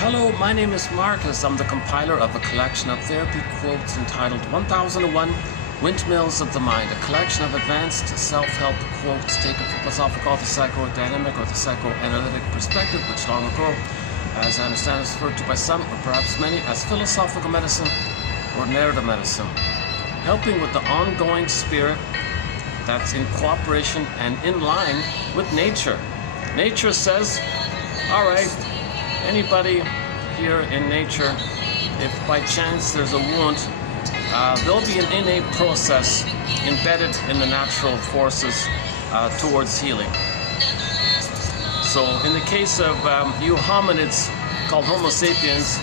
Hello, my name is Marcus. I'm the compiler of a collection of therapy quotes entitled 1001 Windmills of the Mind, a collection of advanced self-help quotes taken from philosophical, the psychodynamic, or the psychoanalytic perspective, which long ago, as I understand, is referred to by some, or perhaps many, as philosophical medicine or narrative medicine, helping with the ongoing spirit that's in cooperation and in line with nature. Nature says, all right, anybody here in nature, if by chance there's a wound, there'll be an innate process embedded in the natural forces towards healing. So in the case of you hominids called Homo sapiens,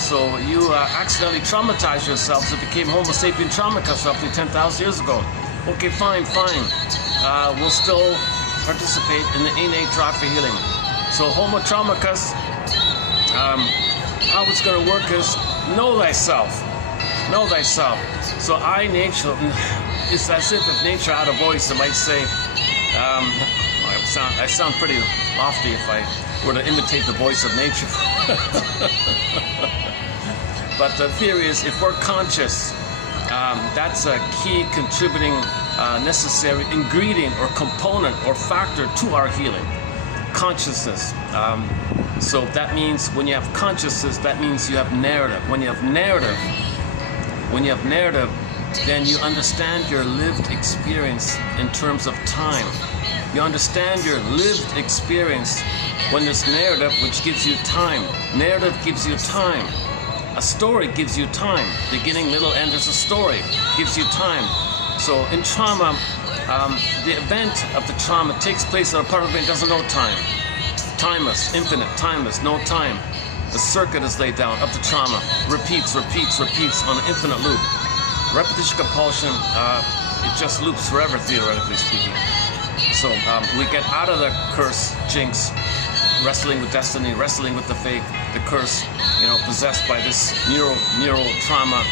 so you accidentally traumatized yourselves and became Homo sapien traumicus roughly 10,000 years ago. Okay, fine. We'll still participate in the innate drive for healing. So Homo traumicus, how it's going to work is know thyself. Know thyself. So nature, it's as if nature had a voice that might say, I sound pretty lofty if I were to imitate the voice of nature. But the theory is, if we're conscious, that's a key contributing necessary ingredient or component or factor to our healing. Consciousness. So that means when you have consciousness, that means you have narrative. When you have narrative, then you understand your lived experience in terms of time. You understand your lived experience when there's narrative, which gives you time. Narrative gives you time. A story gives you time. Beginning, middle, end, there's a story. Gives you time. So in trauma, the event of the trauma takes place on a part of the brain that doesn't know time. Timeless, infinite, timeless, no time. The circuit is laid down of the trauma. Repeats on an infinite loop. Repetition compulsion, it just loops forever, theoretically speaking. So we get out of the curse, jinx, wrestling with destiny, wrestling with the fate, the curse, possessed by this neural trauma.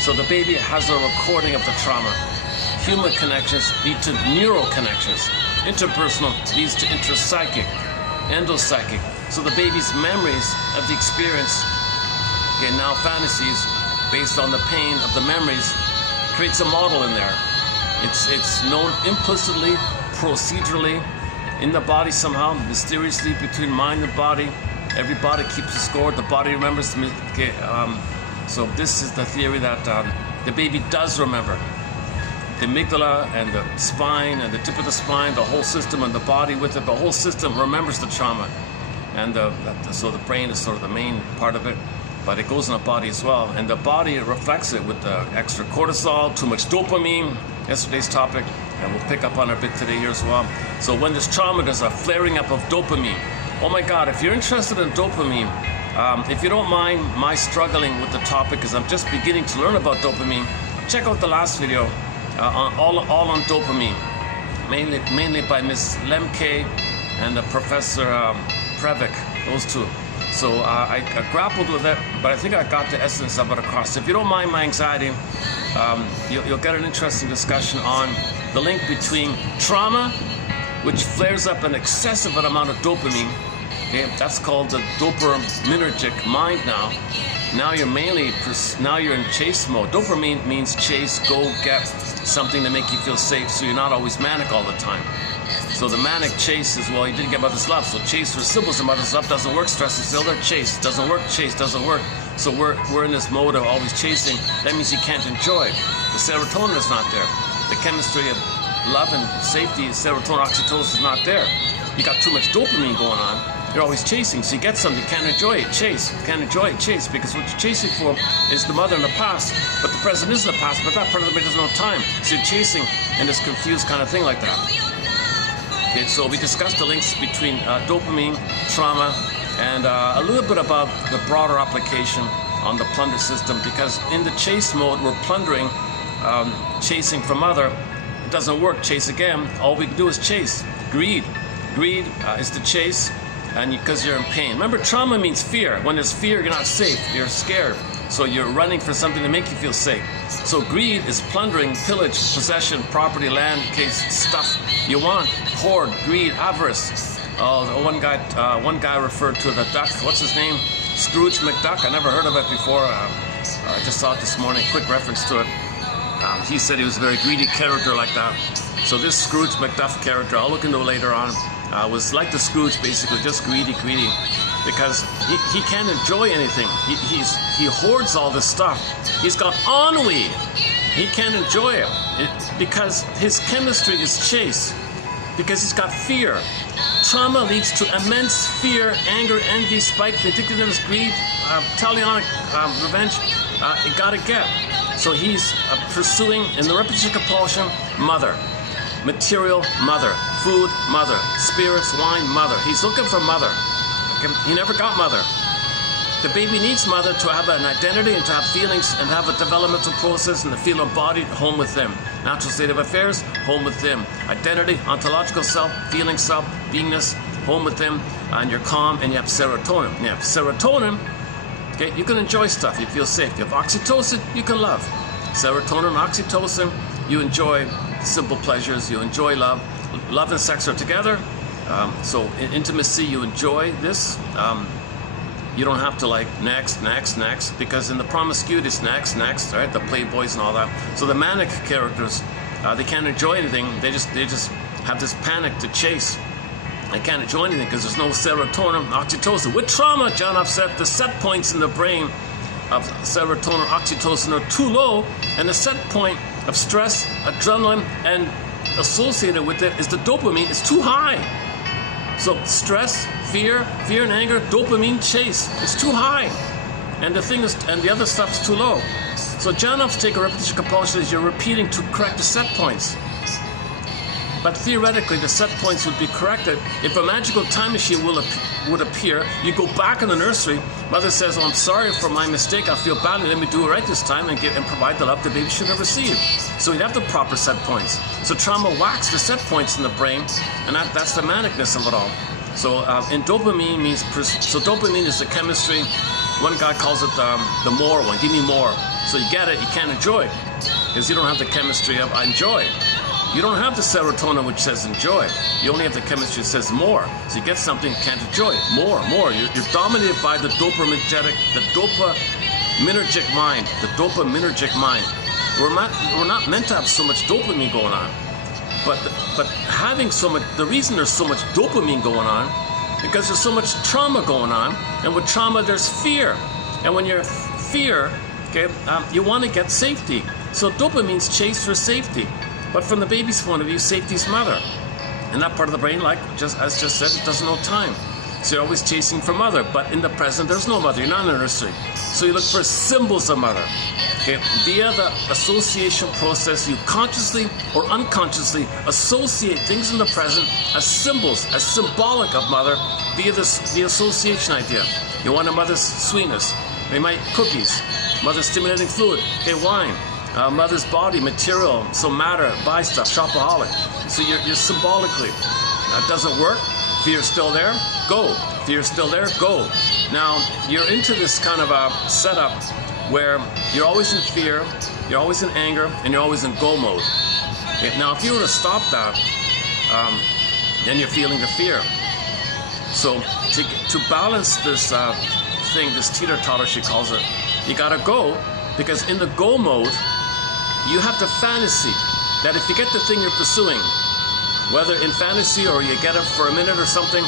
So the baby has a recording of the trauma. Human connections lead to neural connections. Interpersonal leads to interpsychic, endopsychic. So the baby's memories of the experience, now fantasies based on the pain of the memories, creates a model in there. It's known implicitly, procedurally, in the body somehow, mysteriously between mind and body. Every body keeps a score. The body remembers. So this is the theory that the baby does remember. The amygdala and the spine and the tip of the spine, the whole system and the body with it, the whole system remembers the trauma. And so the brain is sort of the main part of it, but it goes in the body as well. And the body reflects it with the extra cortisol, too much dopamine, yesterday's topic, and we'll pick up on it a bit today here as well. So when there's trauma, there's a flaring up of dopamine. Oh my God, if you're interested in dopamine, if you don't mind my struggling with the topic, because I'm just beginning to learn about dopamine, check out the last video. All on dopamine, mainly by Miss Lemke and Professor Previc, those two. So I grappled with it, but I think I got the essence of it across. If you don't mind my anxiety, you'll get an interesting discussion on the link between trauma, which flares up an excessive amount of dopamine. Okay, that's called the dopaminergic mind now. Now you're in chase mode. Dopamine means chase, go, get something to make you feel safe, so you're not always manic all the time. So the manic chase is, well, you didn't get mother's love, so chase resembles mother's love doesn't work, stress is still there, chase doesn't work, chase doesn't work. So we're in this mode of always chasing. That means you can't enjoy. The serotonin is not there. The chemistry of love and safety, serotonin, oxytocin is not there. You got too much dopamine going on. You're always chasing, so you get something, you can't enjoy it, chase. Can't enjoy it, chase, because what you're chasing for is the mother in the past, but the present is the past, but that part of the brain doesn't know time. So you're chasing in this confused kind of thing like that. Okay, so we discussed the links between dopamine, trauma, and a little bit about the broader application on the plunder system, because in the chase mode, we're plundering, chasing for mother. It doesn't work, chase again. All we can do is chase. Greed is the chase. And because you're in pain. Remember, trauma means fear. When there's fear, you're not safe. You're scared. So you're running for something to make you feel safe. So greed is plundering, pillage, possession, property, land, case, stuff you want. Hoard, greed, avarice. Oh, one guy referred to the duck. What's his name? Scrooge McDuck. I never heard of it before. I just saw it this morning. Quick reference to it. He said he was a very greedy character like that. So this Scrooge McDuck character, I'll look into it later on, was like the Scrooge, basically, just greedy, because he can't enjoy anything. He hoards all this stuff. He's got ennui. He can't enjoy it because his chemistry is chase, because he's got fear. Trauma leads to immense fear, anger, envy, spite, vindictiveness, greed, talionic revenge. You gotta get. So he's pursuing, in the repetition compulsion, mother. Material, mother. Food, mother. Spirits, wine, mother. He's looking for mother. He never got mother. The baby needs mother to have an identity and to have feelings and have a developmental process and to feel embodied, home with them. Natural state of affairs, home with them. Identity, ontological self, feeling self, beingness, home with them. And you're calm and you have serotonin. You have serotonin, okay, you can enjoy stuff, you feel safe. You have oxytocin, you can love. Serotonin, oxytocin, you enjoy simple pleasures, you enjoy love. Love and sex are together. So in intimacy, you enjoy this. You don't have to like next, because in the promiscuity, it's next, right? The playboys and all that. So the manic characters, they can't enjoy anything. They just have this panic to chase. They can't enjoy anything because there's no serotonin, oxytocin. With trauma, John upset, the set points in the brain of serotonin, oxytocin are too low, and the set point of stress, adrenaline, and associated with it is the dopamine is too high. So stress, fear and anger, dopamine chase is too high, and the other stuff's too low. So Janoff's take a repetition compulsion is you're repeating to correct the set points. But theoretically, the set points would be corrected if a magical time machine would appear. You go back in the nursery. Mother says, "Oh, I'm sorry for my mistake. I feel badly. Let me do it right this time and provide the love the baby should have received." So you'd have the proper set points. So trauma whacks the set points in the brain, and that's the manicness of it all. So and dopamine means so dopamine is the chemistry. One guy calls it the more one. Give me more. So you get it. You can't enjoy it because you don't have the chemistry of I enjoy. You don't have the serotonin which says enjoy. You only have the chemistry that says more. So you get something, can't enjoy it. More. You're dominated by the dopaminergic mind. The dopaminergic mind. We're not meant to have so much dopamine going on. But having so much, the reason there's so much dopamine going on, because there's so much trauma going on, and with trauma there's fear. And when you're fear, okay, you want to get safety. So dopamine's chase for safety. But from the baby's point of view, safety's mother. And that part of the brain, like as just said, it doesn't know time. So you're always chasing for mother. But in the present, there's no mother. You're not in a nursery. So you look for symbols of mother. Okay? Via the association process, you consciously or unconsciously associate things in the present as symbols, as symbolic of mother, via the association idea. You want a mother's sweetness. They might cookies. Mother's stimulating fluid. Okay, wine. Mother's body, material, so matter, buy stuff, shopaholic. So you're symbolically. That doesn't work. Fear's still there, go. Fear's still there, go. Now, you're into this kind of a setup where you're always in fear, you're always in anger, and you're always in go mode. Now, if you were to stop that, then you're feeling the fear. So to balance this thing, this teeter-totter, she calls it, you gotta go, because in the go mode, you have the fantasy that if you get the thing you're pursuing, whether in fantasy or you get it for a minute or something,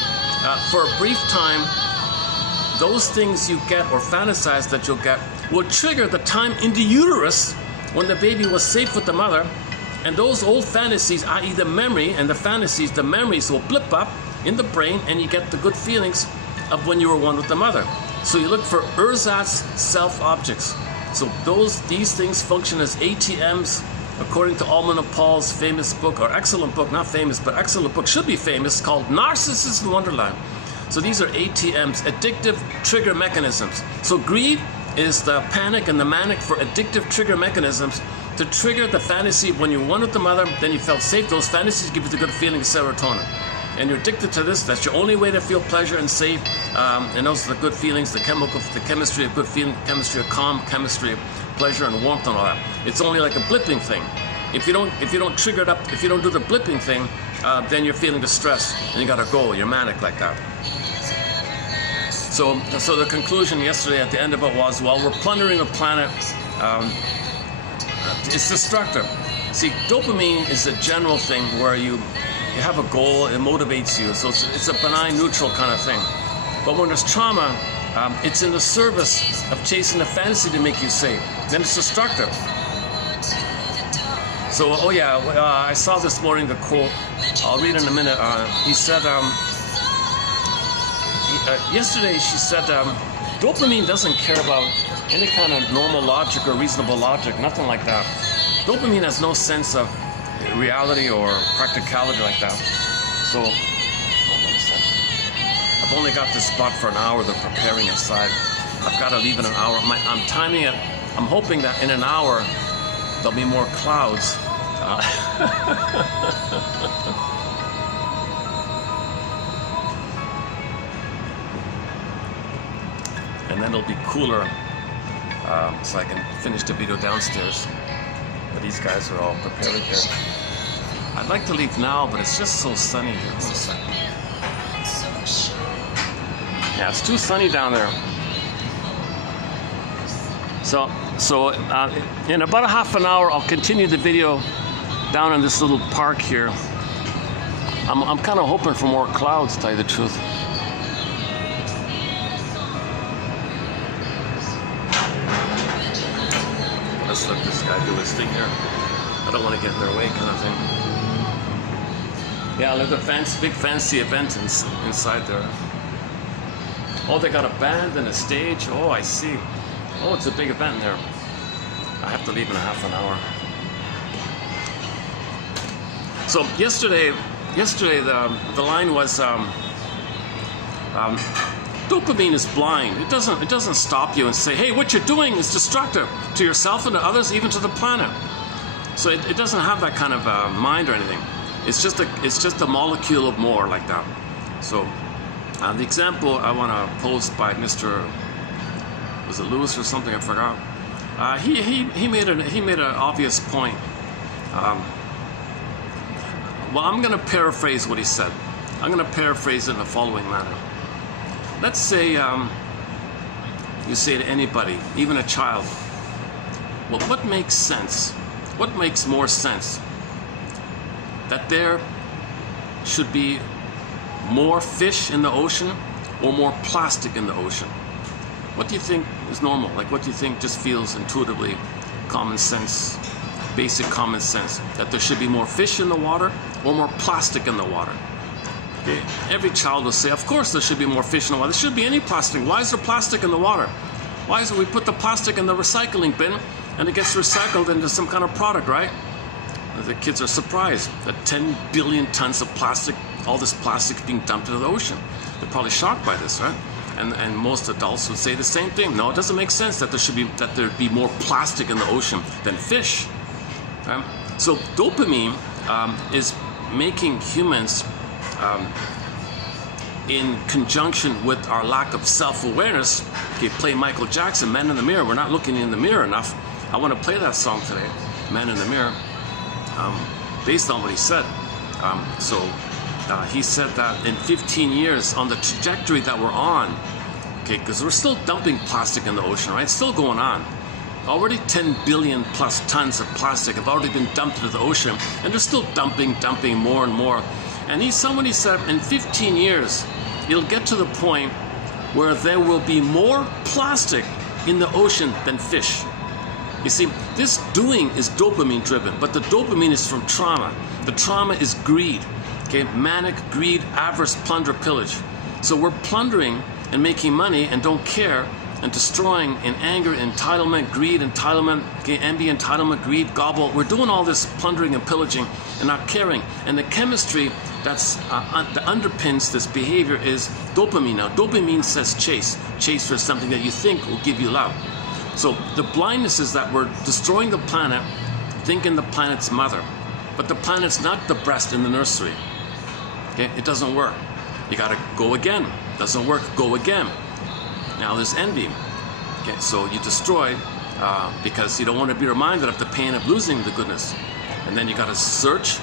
for a brief time, those things you get or fantasize that you'll get will trigger the time in the uterus when the baby was safe with the mother, and those old fantasies, i.e. the memory and the fantasies, the memories will blip up in the brain and you get the good feelings of when you were one with the mother. So you look for ersatz self-objects. So these things function as ATMs, according to Alman of Paul's famous book, or excellent book, not famous, but excellent book, should be famous, called Narcissus in Wonderland. So these are ATMs, addictive trigger mechanisms. So greed is the panic and the manic for addictive trigger mechanisms to trigger the fantasy of when you were one with the mother, then you felt safe. Those fantasies give you the good feeling of serotonin. And you're addicted to this. That's your only way to feel pleasure and safe. And those are the good feelings, the chemistry of good feeling, chemistry of calm, chemistry of pleasure and warmth and all that. It's only like a blipping thing. If you don't trigger it up, if you don't do the blipping thing, then you're feeling distressed and you gotta go. You're manic like that. So the conclusion yesterday at the end of it was, well, we're plundering the planet. It's destructive. See, dopamine is a general thing where you have a goal, it motivates you. So it's a benign, neutral kind of thing. But when there's trauma, it's in the service of chasing the fantasy to make you safe. Then it's destructive. So, oh yeah, I saw this morning the quote. I'll read it in a minute. He said, yesterday she said, dopamine doesn't care about any kind of normal logic or reasonable logic, nothing like that. Dopamine has no sense of reality or practicality like that. So, hold on a second. I've only got this spot for an hour. They're preparing inside. I've got to leave in an hour. I'm timing it. I'm hoping that in an hour there'll be more clouds. And then it'll be cooler, so I can finish the video downstairs. But these guys are all prepared here. I'd like to leave now, but it's just so sunny here. Hold on a second. Yeah, it's too sunny down there. So in about a half an hour, I'll continue the video down in this little park here. I'm kind of hoping for more clouds, to tell you the truth. Let's let this guy do his thing here. I don't want to get in their way, kind of thing. Yeah, there's a big fancy event inside there. Oh, they got a band and a stage. Oh, I see. Oh, it's a big event there. I have to leave in a half an hour. So yesterday the line was dopamine is blind. It doesn't stop you and say, hey, what you're doing is destructive to yourself and to others, even to the planet. So it doesn't have that kind of mind or anything. It's just a molecule of more like that. So the example I want to pose by Mr. was it Lewis or something? I forgot. He made an obvious point. Well, I'm going to paraphrase what he said. I'm going to paraphrase it in the following manner. Let's say you say to anybody, even a child, well, what makes sense? What makes more sense? That there should be more fish in the ocean or more plastic in the ocean? What do you think is normal? Like, what do you think just feels intuitively common sense, basic common sense? That there should be more fish in the water or more plastic in the water? Okay. Every child will say, of course there should be more fish in the water. There shouldn't be any plastic. Why is there plastic in the water? Why is it we put the plastic in the recycling bin and it gets recycled into some kind of product, right? The kids are surprised that 10 billion tons of plastic, all this plastic being dumped into the ocean. They're probably shocked by this, right? And most adults would say the same thing. No, it doesn't make sense that there'd be more plastic in the ocean than fish. Right? So dopamine is making humans, in conjunction with our lack of self-awareness. Okay, play Michael Jackson, Man in the Mirror. We're not looking in the mirror enough. I want to play that song today, Man in the Mirror, based on what he said. He said that in 15 years, on the trajectory that we're on, okay, because we're still dumping plastic in the ocean, right? It's still going on. Already 10 billion plus tons of plastic have already been dumped into the ocean, and they're still dumping more and more. And somebody said in 15 years, it'll get to the point where there will be more plastic in the ocean than fish. You see, this doing is dopamine driven, but the dopamine is from trauma. The trauma is greed. Okay, manic, greed, avarice, plunder, pillage. So we're plundering and making money and don't care and destroying in anger, entitlement, greed, entitlement, okay, envy, entitlement, greed, gobble. We're doing all this plundering and pillaging and not caring. And the chemistry that underpins this behavior is dopamine. Now, dopamine says chase. Chase for something that you think will give you love. So the blindness is that we're destroying the planet, thinking the planet's mother. But the planet's not the breast in the nursery. Okay, it doesn't work. You gotta go again. Doesn't work, go again. Now there's envy. Okay, so you destroy because you don't want to be reminded of the pain of losing the goodness. And then you gotta search,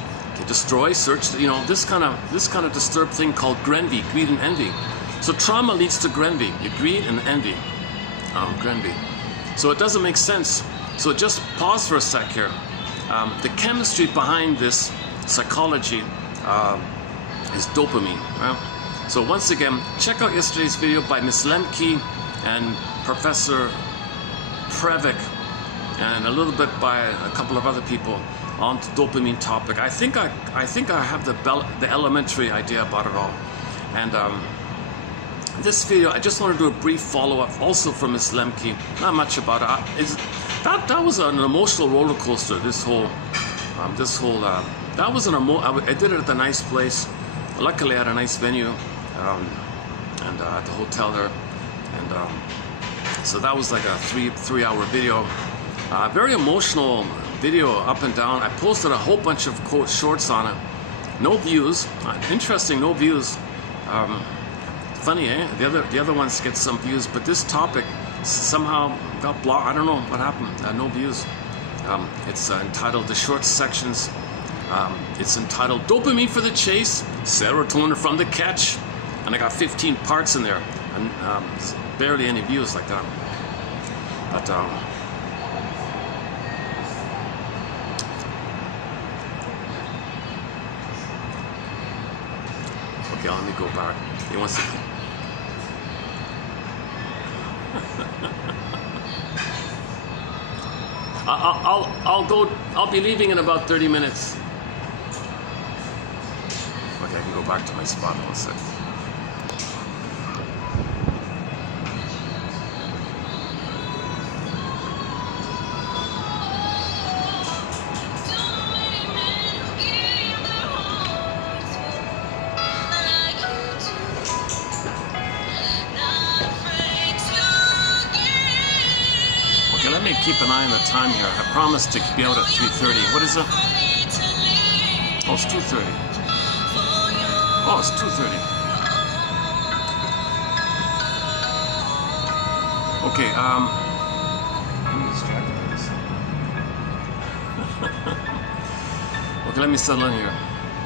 destroy, search, you know, this kind of disturbed thing called greed and envy. So trauma leads to greed and envy. Greed. So it doesn't make sense. So just pause for a sec here. The chemistry behind this psychology is dopamine. Right? So once again, check out yesterday's video by Miss Lemke and Professor Previck, and a little bit by a couple of other people on the dopamine topic. I think I have the elementary idea about it all. And this video, I just want to do a brief follow-up also from Miss Lemke. Not much about it. That was an emotional roller coaster. I did it at a nice place. Luckily, I had a nice venue, and at the hotel there, and so that was like a three-hour video. Very emotional video, up and down. I posted a whole bunch of quote shorts on it. No views. Interesting, no views. Funny, eh? The other ones get some views, but this topic somehow got blocked. I don't know what happened. No views. It's entitled The Short Sections. It's entitled Dopamine for the Chase, Serotonin from the Catch, and I got 15 parts in there, and barely any views like that. But okay, let me go back. He wants to. I'll be leaving in about 30 minutes. Okay, I can go back to my spot in 1 second. Okay, let me keep an eye on the time here. I promised to be out at 3:30. What is it? Oh, it's 2:30. Oh, it's 2:30. Okay, I'm distracted by this. Okay, let me settle in here.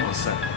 1 second.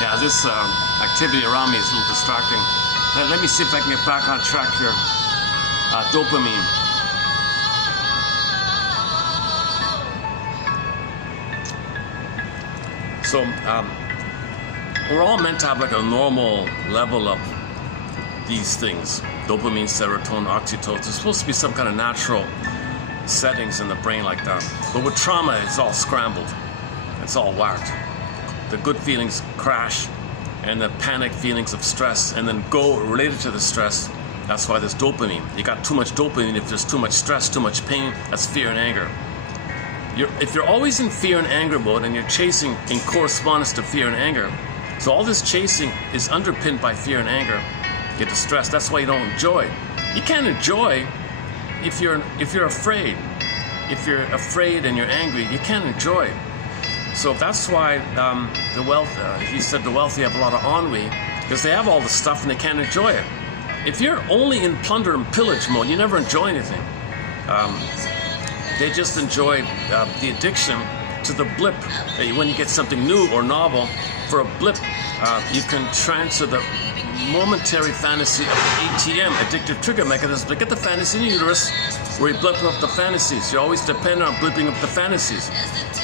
Yeah, this activity around me is a little distracting. Let me see if I can get back on track here. Dopamine. So, we're all meant to have like a normal level of these things. Dopamine, serotonin, oxytocin. There's supposed to be some kind of natural settings in the brain like that. But with trauma, it's all scrambled. It's all whacked. The good feelings crash, and the panic feelings of stress, and then go related to the stress. That's why there's dopamine. You got too much dopamine. If there's too much stress, too much pain, that's fear and anger. If you're always in fear and anger mode, and you're chasing in correspondence to fear and anger, so all this chasing is underpinned by fear and anger. You get distressed. That's why you don't enjoy. You can't enjoy if you're afraid. If you're afraid and you're angry, you can't enjoy. So that's why he said the wealthy have a lot of ennui, because they have all the stuff and they can't enjoy it. If you're only in plunder and pillage mode, you never enjoy anything. They just enjoy the addiction to the blip. When you get something new or novel, for a blip, you can transfer the momentary fantasy of the ATM, addictive trigger mechanism, to get the fantasy in the uterus, where you blip up the fantasies. You're always dependent on blipping up the fantasies.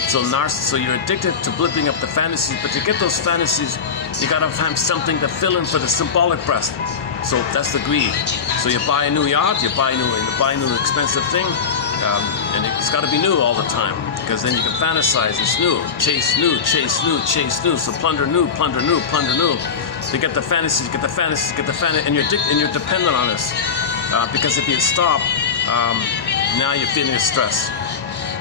So you're addicted to blipping up the fantasies, but to get those fantasies, you gotta have something to fill in for the symbolic breast. So that's the greed. So you buy a new yacht, you buy a new expensive thing, and it's gotta be new all the time, because then you can fantasize. It's new, chase new, chase new, chase new. So plunder new, plunder new, plunder new. To get the fantasies, get the fantasies, get the fantasies, and you're dependent on this. Because if you stop, now you're feeling stress.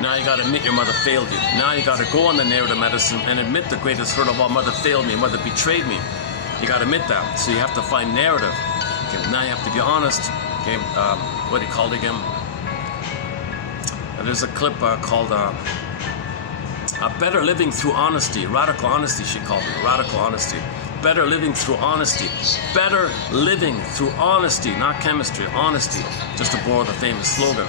Now you got to admit your mother failed you. Now you got to go on the narrative medicine and admit the greatest hurt of all: mother failed me, mother betrayed me. You got to admit that. So you have to find narrative. Okay, now you have to be honest. Okay, what do you call it again? There's a clip called "Better Living Through Honesty." Radical honesty, she called it. Radical honesty. Better living through honesty. Better living through honesty, not chemistry, honesty. Just to borrow the famous slogan.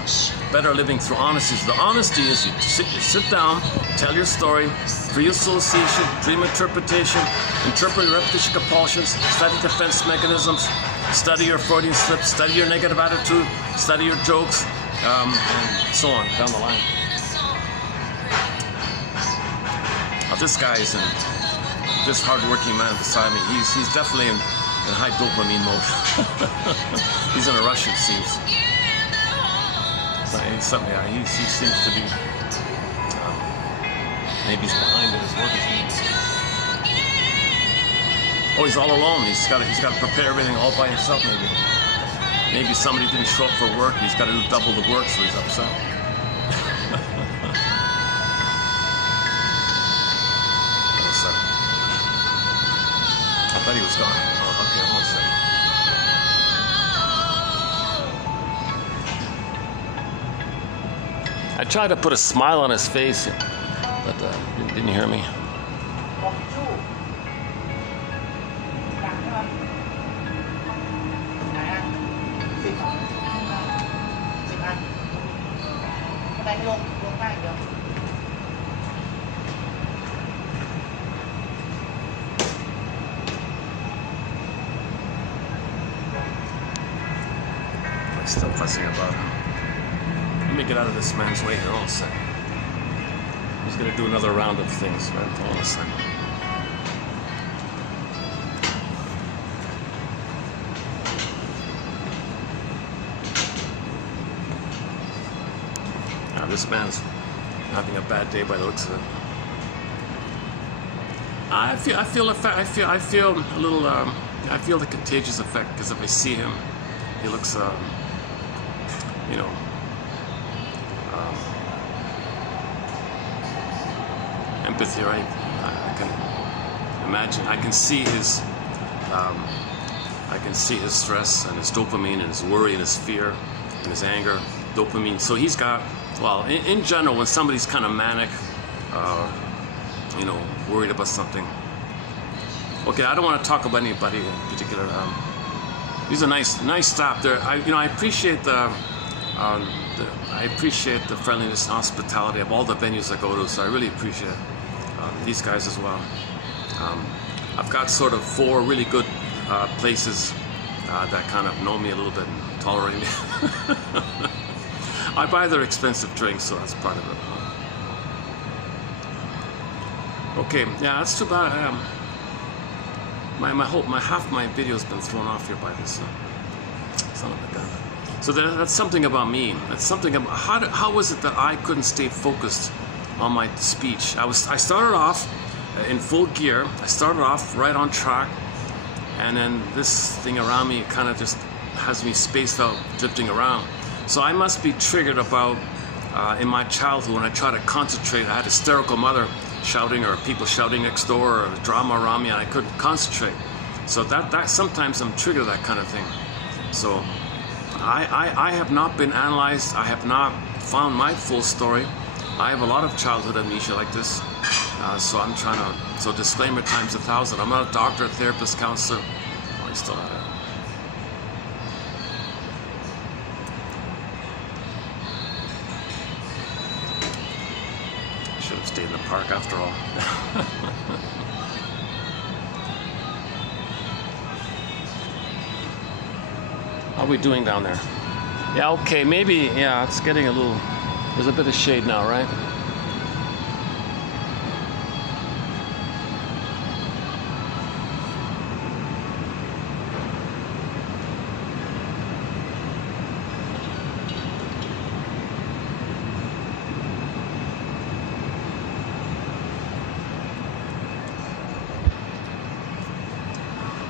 Better living through honesty. So the honesty is you sit down, tell your story, free association, dream interpretation, interpret your repetition compulsions, study defense mechanisms, study your Freudian slips, study your negative attitude, study your jokes, and so on down the line. Now this guy is this hard-working man beside me, he's definitely in high dopamine mode. He's in a rush, it seems. So he seems to be, maybe he's behind in his work. Oh, he's all alone. He's got to prepare everything all by himself. Maybe somebody didn't show up for work. He's got to do double the work, so he's upset. I thought he was gone. Oh, okay, one second. I tried to put a smile on his face, but didn't hear me. Still fussing about him. Let me get out of this man's way here. Hold on a second. He's going to do another round of things, right? Hold on a second. Now this man's having a bad day by the looks of it. I feel a little. I feel the contagious effect, because if I see him, he looks. You know, empathy, right? I can imagine. I can see his stress and his dopamine and his worry and his fear and his anger. Dopamine. So he's got. Well, in general, when somebody's kind of manic, you know, worried about something. Okay, I don't want to talk about anybody in particular. These are nice stop there. I appreciate I appreciate the friendliness and hospitality of all the venues I go to, so I really appreciate these guys as well. I've got sort of 4 really good places that kind of know me a little bit and tolerate me. I buy their expensive drinks, so that's part of it. Okay, yeah, that's too bad. Half my video has been thrown off here by this son of a gun. So that's something about me. That's something about how was it that I couldn't stay focused on my speech? I started off in full gear. I started off right on track, and then this thing around me kind of just has me spaced out, drifting around. So I must be triggered about in my childhood when I try to concentrate. I had a hysterical mother shouting, or people shouting next door, or drama around me, and I couldn't concentrate. So that sometimes I'm triggered that kind of thing. So I have not been analyzed. I have not found my full story. I have a lot of childhood amnesia like this. So I'm trying to, so disclaimer times 1,000. I'm not a doctor, therapist, counselor. Oh, he's still at it. I should have stayed in the park after all. How are we doing down there? Yeah, okay, maybe, yeah, it's getting a little, there's a bit of shade now, right?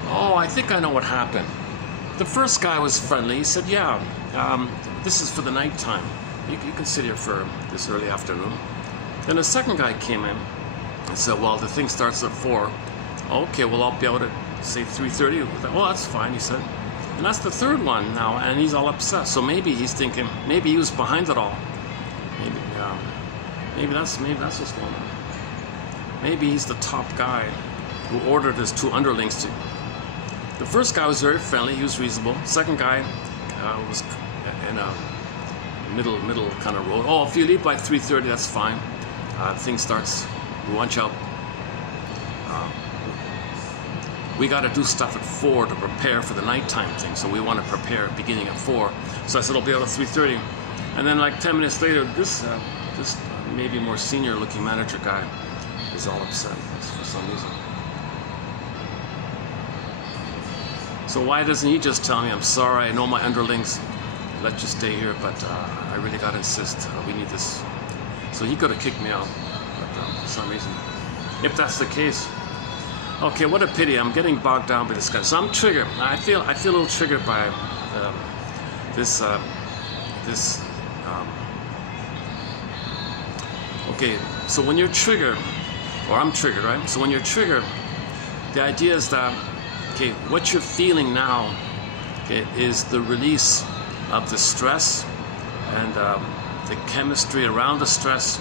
Oh, I think I know what happened. The first guy was friendly. He said, yeah, this is for the nighttime. You can sit here for this early afternoon. Then the second guy came in and said, well, the thing starts at 4. Okay, well, I'll be out at, say, 3:30. Well, that's fine, he said. And that's the third one now, and he's all upset. So maybe he's thinking, maybe he was behind it all. Maybe that's what's going on. Maybe he's the top guy who ordered his 2 underlings to. The first guy was very friendly, he was reasonable. Second guy was in a middle kind of road. Oh, if you leave by 3:30, that's fine. The thing starts, we want you out. We got to do stuff at 4 to prepare for the nighttime thing, so we want to prepare beginning at 4. So I said, I'll be out at 3:30. And then like 10 minutes later, this maybe more senior looking manager guy is all upset for some reason. So why doesn't he just tell me, I'm sorry, I know my underlings let you stay here, but I really got to insist, we need this. So he could have kicked me out, but for some reason. If that's the case, okay, what a pity, I'm getting bogged down by this guy. So I'm triggered, I feel a little triggered by okay, so when you're triggered, or I'm triggered, right? So when you're triggered, the idea is that, okay, what you're feeling now, okay, is the release of the stress and the chemistry around the stress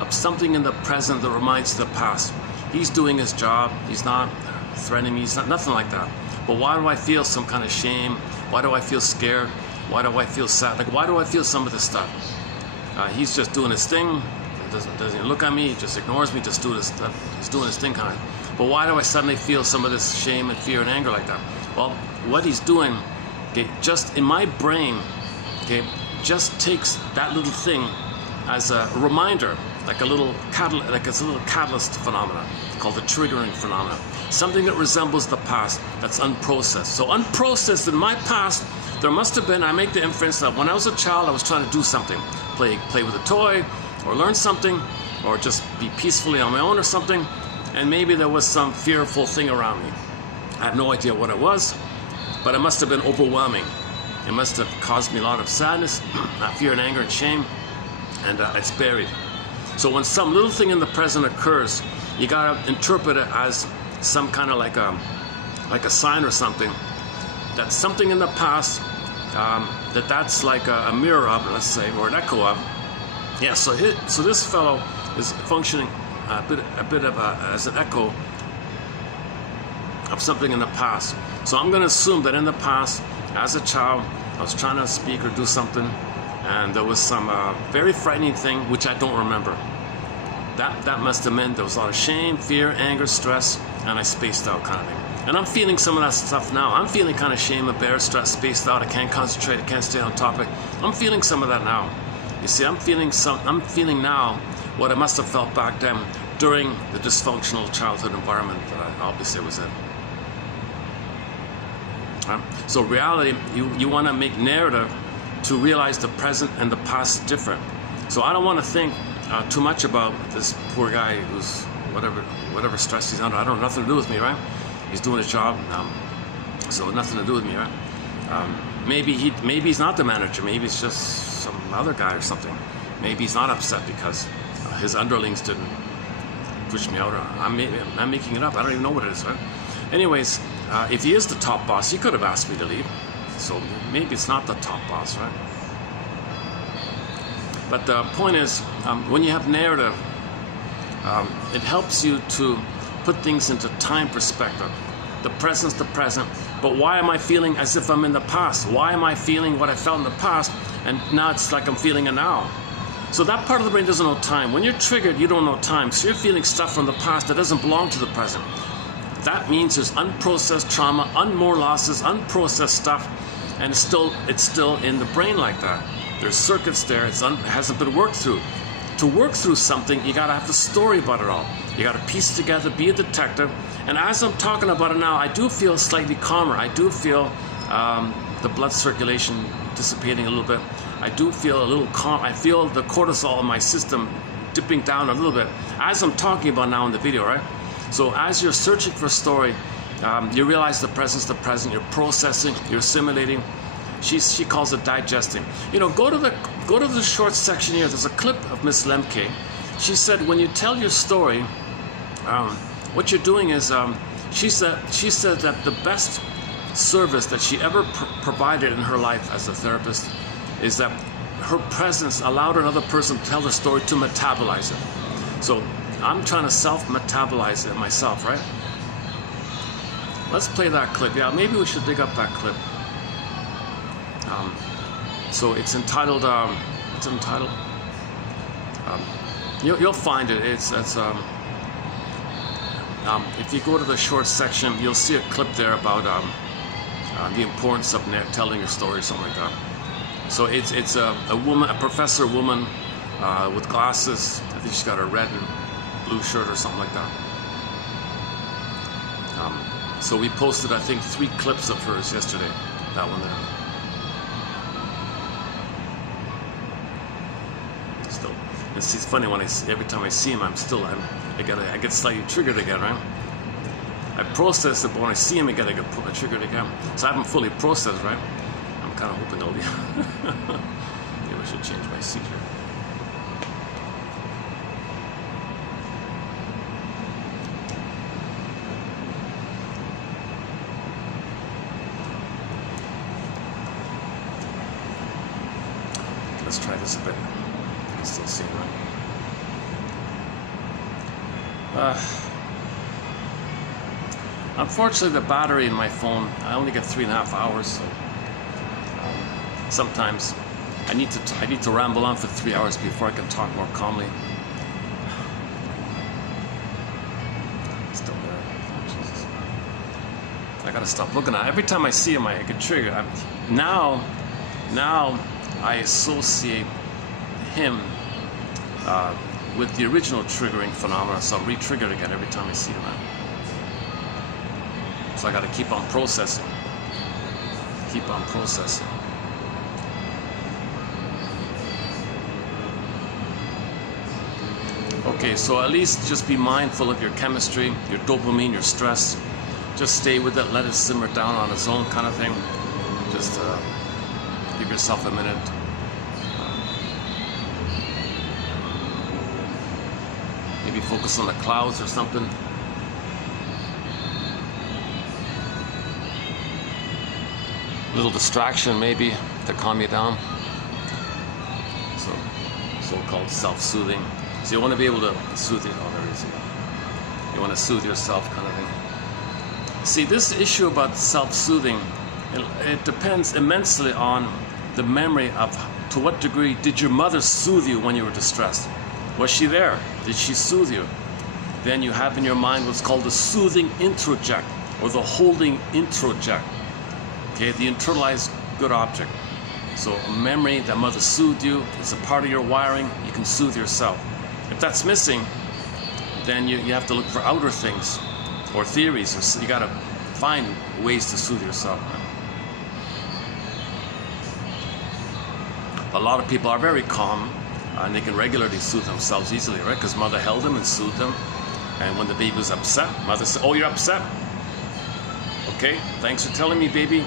of something in the present that reminds you of the past. He's doing his job, he's not threatening me, he's not, nothing like that. But why do I feel some kind of shame? Why do I feel scared? Why do I feel sad? Like, why do I feel some of this stuff? He's just doing his thing, doesn't look at me, he just ignores me, just doing his stuff. He's doing his thing kind of. But why do I suddenly feel some of this shame and fear and anger like that? Well, what he's doing, okay, just in my brain, okay, just takes that little thing as a reminder, like a little catalyst phenomenon called the triggering phenomenon. Something that resembles the past that's unprocessed. So unprocessed in my past, there must have been, I make the inference that when I was a child, I was trying to do something, play with a toy, or learn something, or just be peacefully on my own or something. And maybe there was some fearful thing around me. I have no idea what it was, but it must have been overwhelming. It must have caused me a lot of sadness, fear and anger and shame, and it's buried. So when some little thing in the present occurs, you gotta interpret it as some kind of like a sign or something, that something in the past, that's like a mirror of, let's say, or an echo of. Yeah, so this fellow is functioning a bit of as an echo of something in the past. So I'm going to assume that in the past, as a child, I was trying to speak or do something, and there was some very frightening thing which I don't remember. That must have meant there was a lot of shame, fear, anger, stress, and I spaced out kind of thing. And I'm feeling some of that stuff now. I'm feeling kind of shame, embarrassed, stressed, spaced out. I can't concentrate. I can't stay on topic. I'm feeling some of that now. You see, I'm feeling now what I must have felt back then during the dysfunctional childhood environment that I obviously was in. So reality, you want to make narrative to realize the present and the past is different. So I don't want to think too much about this poor guy who's whatever stress he's under. I don't have nothing to do with me, right? He's doing his job, so nothing to do with me, right? Maybe he's not the manager. Maybe it's just some other guy or something. Maybe he's not upset because his underlings didn't push me out. Or I'm making it up. I don't even know what it is, right? Anyways, if he is the top boss, he could have asked me to leave. So maybe it's not the top boss, right? But the point is, when you have narrative, it helps you to put things into time perspective. The present's the present, but why am I feeling as if I'm in the past? Why am I feeling what I felt in the past, and now it's like I'm feeling it now? So that part of the brain doesn't know time. When you're triggered, you don't know time. So you're feeling stuff from the past that doesn't belong to the present. That means there's unprocessed trauma, more losses, unprocessed stuff and it's still in the brain like that. There's circuits there. It hasn't been worked through. To work through something, you gotta have the story about it all. You gotta piece it together, be a detective. And as I'm talking about it now, I do feel slightly calmer. I do feel the blood circulation dissipating a little bit. I do feel a little calm. I feel the cortisol in my system dipping down a little bit as I'm talking about now in the video, right? So as you're searching for a story, you realize the presence, the present. You're processing, you're assimilating. She calls it digesting. You know, go to the short section here. There's a clip of Miss Lemke. She said when you tell your story, what you're doing is she said that the best service that she ever provided in her life as a therapist is that her presence allowed another person to tell the story to metabolize it. So I'm trying to self-metabolize it myself, right? Let's play that clip. Yeah, maybe we should dig up that clip. So it's entitled. What's it entitled? You'll find it. If you go to the short section, you'll see a clip there about the importance of telling your story, or something like that. So it's a woman, a professor woman with glasses. I think she's got a red and blue shirt or something like that. So we posted, I think, 3 clips of hers yesterday. That one there. Still, it's funny when every time I see him, I get slightly triggered again, right? I process it, but when I see him again, I get triggered again. So I haven't fully processed, right? I'm kind of hoping I'll be. Maybe I should change my seat here. Let's try this a bit. I can still see it, right? Unfortunately, the battery in my phone, I only get 3.5 hours. So sometimes I need to ramble on for 3 hours before I can talk more calmly. Still there. Oh, Jesus. I gotta stop looking at it. Every time I see him, I get triggered. Now I associate him with the original triggering phenomena, so I'm re-triggered again every time I see him. So I got to keep on processing. Keep on processing. Okay, so at least just be mindful of your chemistry, your dopamine, your stress. Just stay with it, let it simmer down on its own, kind of thing. Just give yourself a minute. Maybe focus on the clouds or something. Little distraction maybe to calm you down. So-called self-soothing. So you want to be able to soothe it. Oh, there it is. You want to soothe yourself, kind of thing. See, this issue about self-soothing, it depends immensely on the memory of to what degree did your mother soothe you when you were distressed. Was she there? Did she soothe you? Then you have in your mind what's called the soothing introject, or the holding introject. Okay, the internalized good object. So a memory that mother soothed you, it's a part of your wiring, you can soothe yourself. If that's missing, then you have to look for outer things or theories. Or you gotta find ways to soothe yourself. A lot of people are very calm and they can regularly soothe themselves easily, right? Because mother held them and soothed them. And when the baby was upset, mother said, "Oh, you're upset? Okay, thanks for telling me, baby.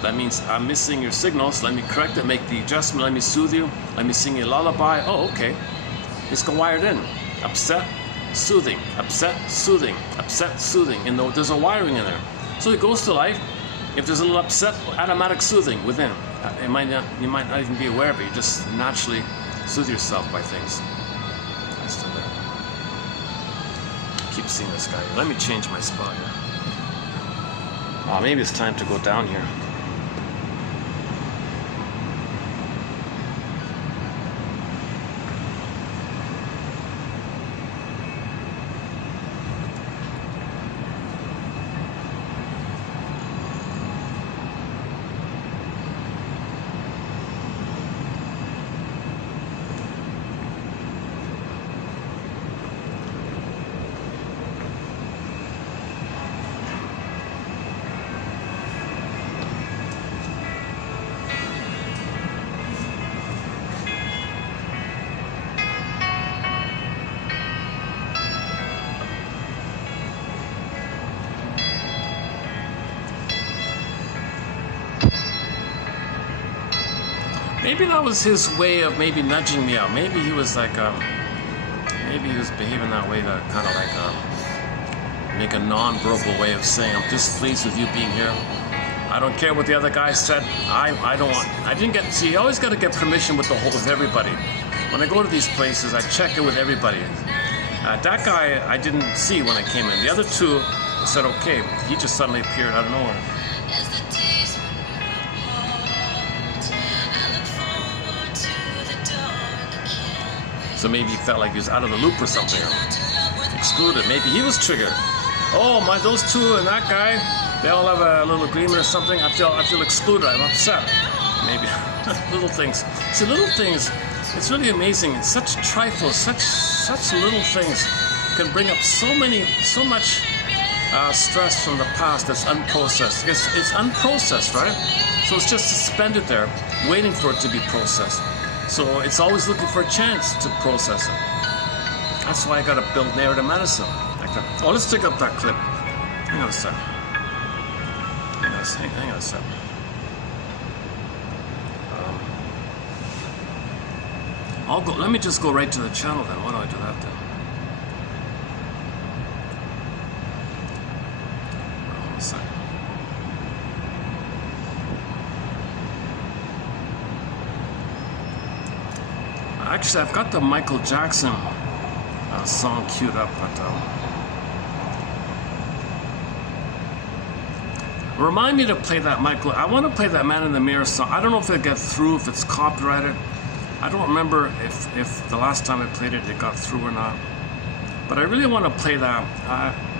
That means I'm missing your signals. Let me correct it, make the adjustment, let me soothe you. Let me sing you a lullaby. Oh, okay." It's wired in. Upset, soothing. Upset, soothing. Upset, soothing. And there's a wiring in there. So it goes to life. If there's a little upset, automatic soothing within. You might not even be aware of it. You just naturally soothe yourself by things. I'm still there. Keep seeing this guy. Let me change my spot here. Oh, maybe it's time to go down here. maybe that was his way of maybe nudging me out. Maybe he was like, maybe he was behaving that way to kind of like make a non-verbal way of saying, I'm displeased with you being here. I don't care what the other guy said. I didn't get, see, you always got to get permission with everybody. When I go to these places, I check in with everybody. That guy I didn't see when I came in. The other two said okay. He just suddenly appeared out of nowhere. So maybe he felt like he was out of the loop or something, excluded. Maybe he was triggered. Oh, those two and that guy, they all have a little agreement or something. I feel excluded. I'm upset. Maybe little things. See, little things. It's really amazing. It's such trifles, such little things can bring up so much stress from the past that's unprocessed. It's unprocessed, right? So it's just suspended there, waiting for it to be processed. So it's always looking for a chance to process it. That's why I got to build narrative medicine. Like that. Oh, let's take up that clip. Hang on a sec. Hang on a sec. I'll go. Let me just go right to the channel then. Why don't I do that then? Hold on a sec. Actually, I've got the Michael Jackson song queued up, but remind me to play that Michael. I want to play that Man in the Mirror song. I don't know if it'll get through, if it's copyrighted. I don't remember if the last time I played it, it got through or not. But I really want to play that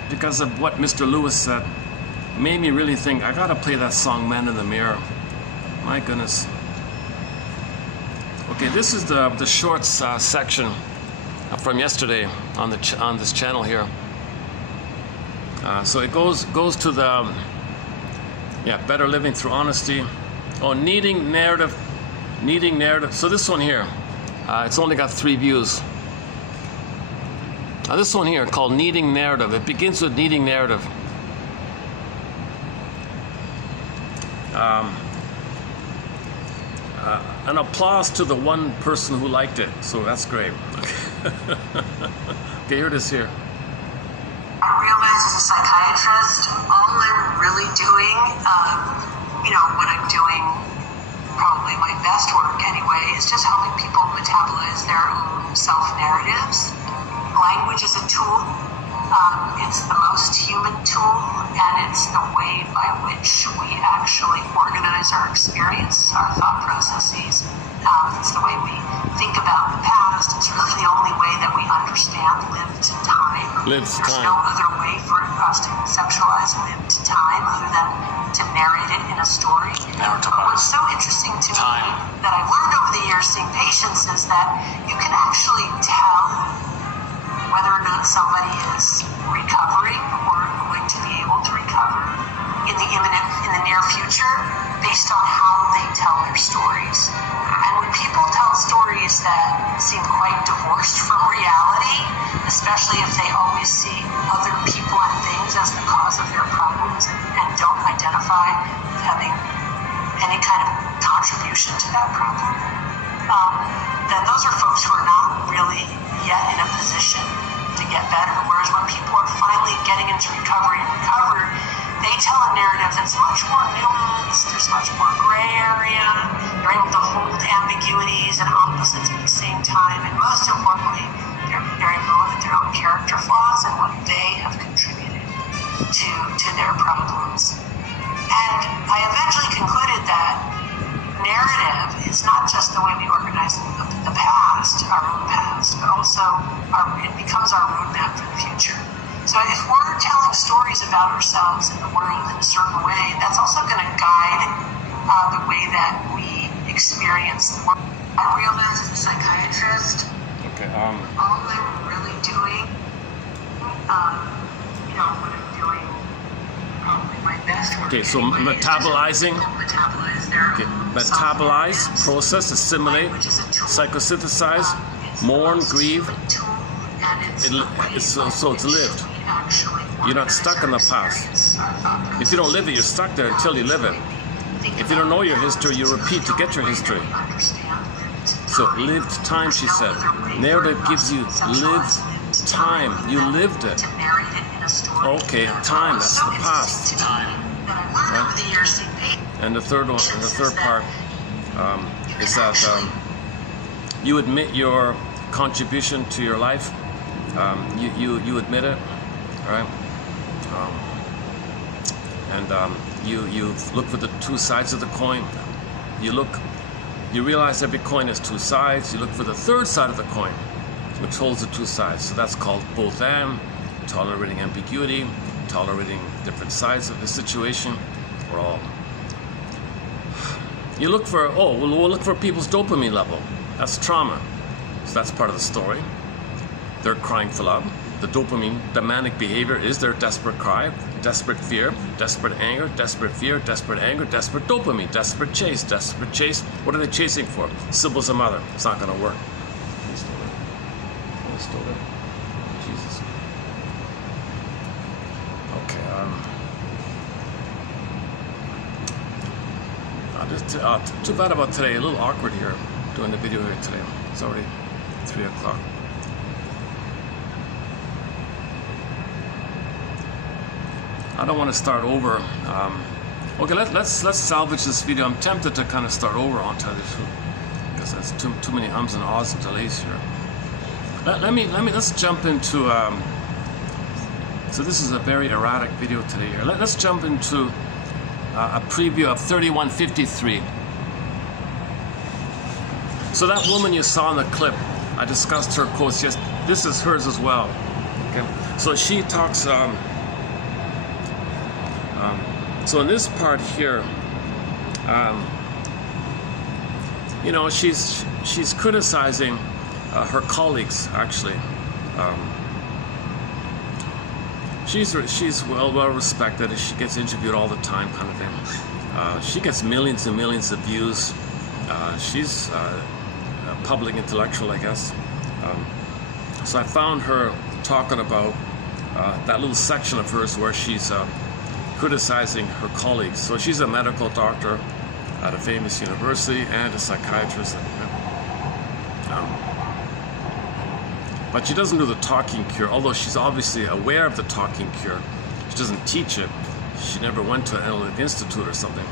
because of what Mr. Lewis said. Made me really think, I gotta play that song, Man in the Mirror. My goodness. Okay, this is the shorts section from yesterday on this channel here. So it goes to the better living through honesty. Oh, needing narrative. So this one here, it's only got 3 views. Now this one here called Needing Narrative. It begins with needing narrative. An applause to the one person who liked it. So that's great. Okay, here it is here. I realize as a psychiatrist, all I'm really doing, what I'm doing, probably my best work anyway, is just helping people metabolize their own self-narratives. Language is a tool. It's the most human tool, and it's the way by which we actually organize our experience, our thought processes. It's the way we think about the past. It's really the only way that we understand lived time. There's no other way for us to conceptualize lived time other than to narrate it in a story. What's so interesting to me that I've learned over the years seeing patients is that you can actually tell whether or not somebody is recovering or going to be able to recover in the near future based on how they tell their stories. And when people tell stories that seem quite divorced from reality, especially if they always see other people and things as the cause of their problems and don't identify with having any kind of contribution to that problem, then those are folks who are not really yet in a position to get better. Whereas when people are finally getting into recovery and recovered, they tell a narrative that's much more nuanced, there's much more gray area, they're able to hold ambiguities and opposites at the same time, and most importantly, they're able to look at their own character flaws and what they have contributed to their problems. And I eventually concluded that narrative is not just the way we organize the past, our own past, but also it becomes our roadmap for the future. So if we're telling stories about ourselves in the world in a certain way, that's also going to guide the way that we experience the world. I realize as a psychiatrist, all I'm really doing, what I'm doing, probably my best work. Okay, so metabolizing. Metabolize, process, assimilate, psychosynthesize, mourn, grieve. So it's lived. You're not stuck in the past. If you don't live it, you're stuck there until you live it. If you don't know your history, you repeat to get your history. So lived time, she said. Narrative gives you lived time. You lived it. Okay, time, that's the past. Right? And the third part is that you admit your contribution to your life. You admit it, all right? You look for the two sides of the coin. You realize every coin has two sides. You look for the third side of the coin, which holds the two sides. So that's called both and, tolerating ambiguity, tolerating different sides of the situation, or all. You look for, we'll look for people's dopamine level. That's trauma. So that's part of the story. They're crying for love. The dopamine, the manic behavior is their desperate cry, desperate fear, desperate anger, desperate fear, desperate anger, desperate dopamine, desperate chase, desperate chase. What are they chasing for? Symbols of mother. It's not going to work. Still there. Jesus. Okay. Too bad about today. A little awkward here doing the video here today. It's already 3 o'clock. I don't want to start over. Okay, let's salvage this video. I'm tempted to kind of start over on television because there's too many ums and ahs and delays here. Let's jump into. So this is a very erratic video today here. Let's jump into a preview of 3153. So that woman you saw in the clip, I discussed her quotes. Yes, this is hers as well. Okay, so she talks. So in this part here, you know, she's criticizing her colleagues. Actually, she's well respected. She gets interviewed all the time, kind of thing. She gets millions and millions of views. She's a public intellectual, I guess. So I found her talking about that little section of hers where she's criticizing her colleagues. So she's a medical doctor at a famous university and a psychiatrist. But she doesn't do the talking cure, although she's obviously aware of the talking cure. She doesn't teach it. She never went to an analytic institute or something.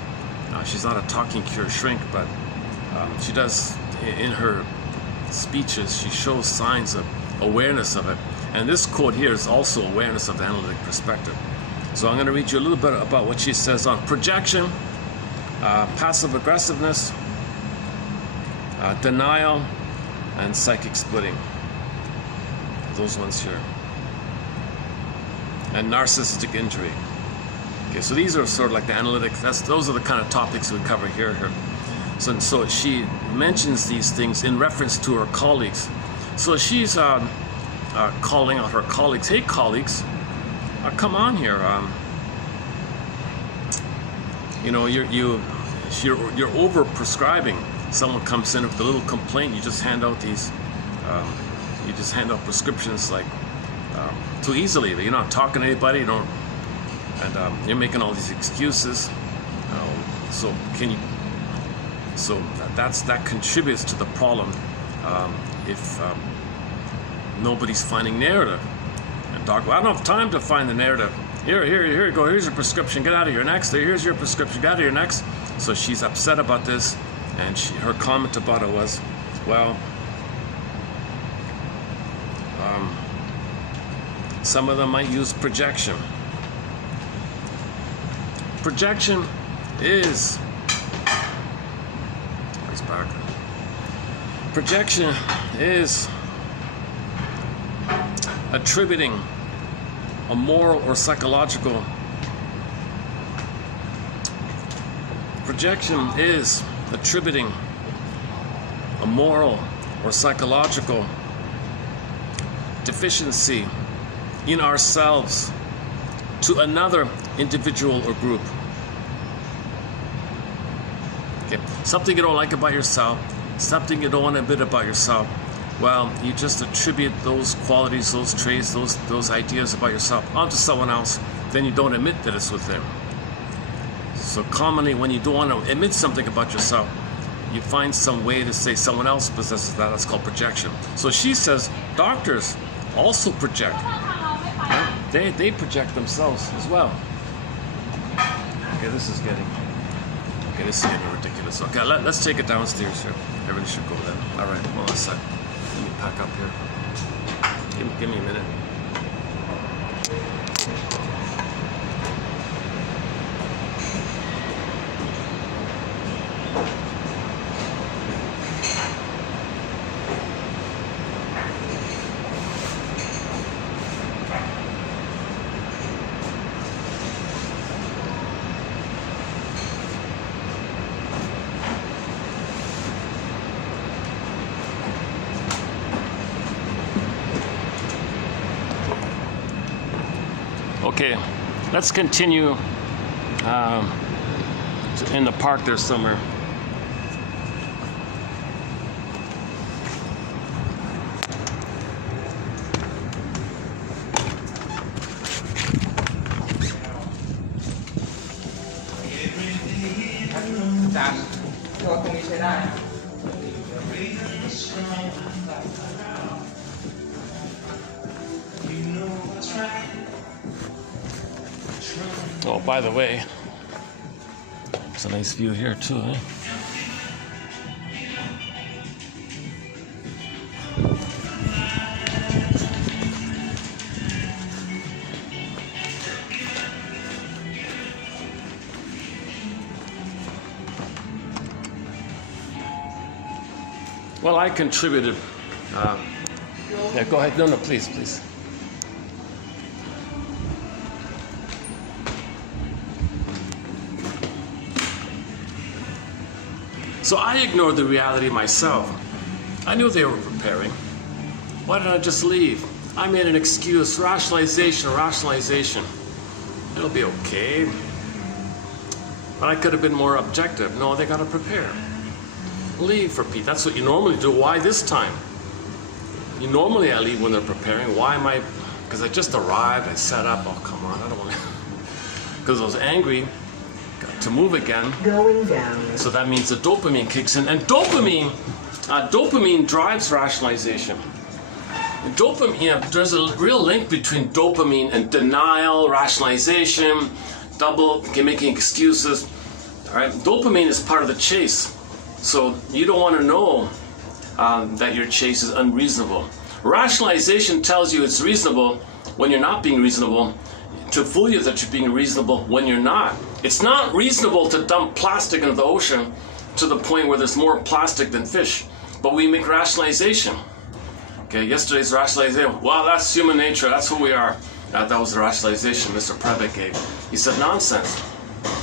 She's not a talking cure shrink, but she does, in her speeches, she shows signs of awareness of it. And this quote here is also awareness of the analytic perspective. So I'm going to read you a little bit about what she says on projection, passive aggressiveness, denial, and psychic splitting. Those ones here. And narcissistic injury. Okay, so these are sort of like the analytic, those are the kind of topics we cover here. So she mentions these things in reference to her colleagues. So she's calling out her colleagues. Hey, colleagues. Come on here. You know, you're over prescribing. Someone comes in with a little complaint, you just hand out these. You just hand out prescriptions like too easily. You're not talking to anybody. You're making all these excuses. So that contributes to the problem if nobody's finding narrative. I don't have time to find the narrative. Here you go. Here's your prescription. Get out of here. Next. Here's your prescription. Get out of here. Next. So she's upset about this, and her comment about it was, well, some of them might use projection. Projection is. Where's back? Projection is attributing a moral or psychological. Projection is attributing a moral or psychological deficiency in ourselves to another individual or group. Okay. Something you don't like about yourself, something you don't want to admit about yourself. Well, you just attribute those qualities, those traits, those ideas about yourself onto someone else. Then you don't admit that it's with them. So commonly when you don't want to admit something about yourself, you find some way to say someone else possesses that. That's called projection. So she says doctors also project. Right? They project themselves as well. Okay, this is getting ridiculous. Okay, let's take it downstairs here. Everybody should go then. All right, well, let's let me pack up here. Give me a minute. Okay, let's continue in the park there somewhere. Oh, by the way, it's a nice view here too, eh? Well, I contributed. Yeah, go ahead. No, please. So I ignored the reality myself. I knew they were preparing. Why didn't I just leave? I made an excuse, rationalization. It'll be okay. But I could have been more objective. No, they gotta prepare. Leave for Pete. That's what you normally do. Why this time? Normally I leave when they're preparing. Why am I? Because I just arrived, I set up. Oh, come on, I don't want to. Because I was angry. To move again. Going down. So that means the dopamine kicks in, and dopamine drives rationalization. Dopamine, there's a real link between dopamine and denial, rationalization, making excuses. All right, dopamine is part of the chase, so you don't want to know that your chase is unreasonable. Rationalization tells you it's reasonable when you're not being reasonable, to fool you that you're being reasonable when you're not. It's not reasonable to dump plastic into the ocean to the point where there's more plastic than fish, but we make rationalization. Okay, yesterday's rationalization, well, that's human nature, that's who we are. That was the rationalization Mr. Prebick gave. He said, nonsense.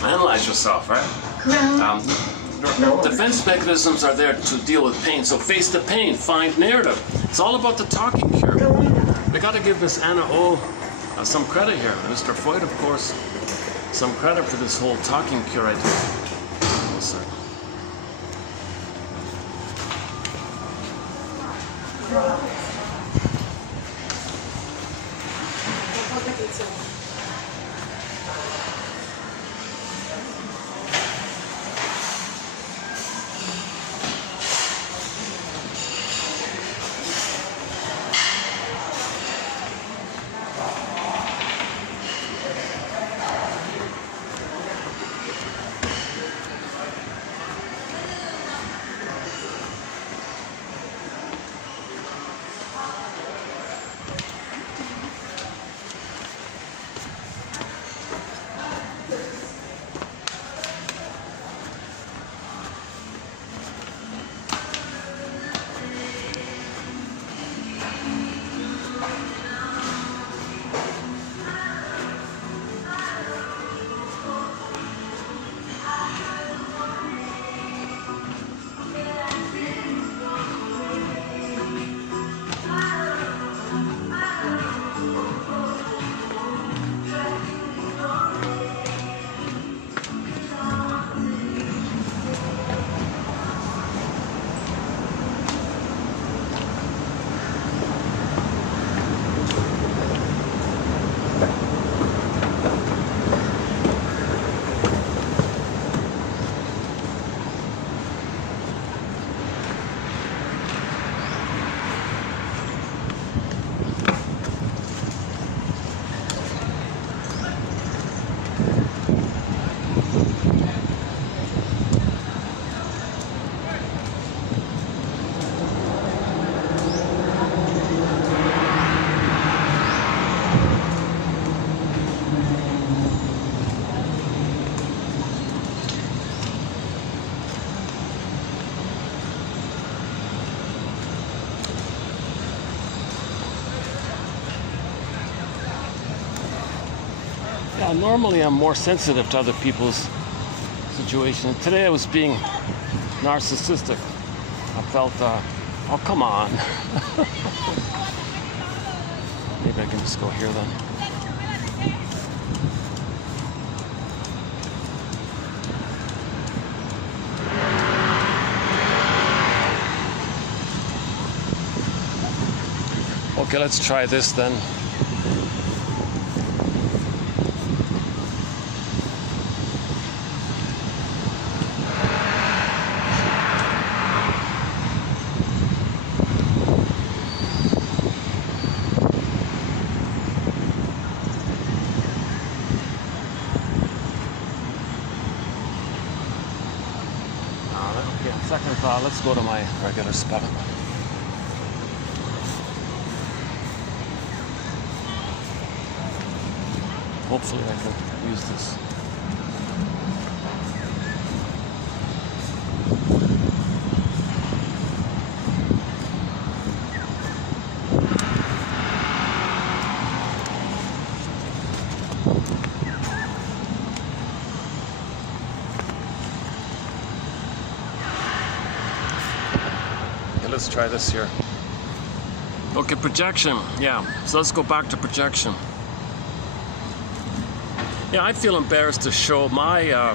Analyze yourself, right? Defense mechanisms are there to deal with pain, so face the pain, find narrative. It's all about the talking cure. We got to give Miss Anna O some credit here. Mr. Freud, of course, some credit for this whole talking cure idea. One second. Yeah, normally I'm more sensitive to other people's situations. Today I was being narcissistic. I felt, oh, come on. Maybe I can just go here then. Okay, let's try this then. Second thought, let's go to my regular spot. Hopefully I can use this. Let's try this here. Okay, projection. Yeah, so let's go back to projection. Yeah, I feel embarrassed to show my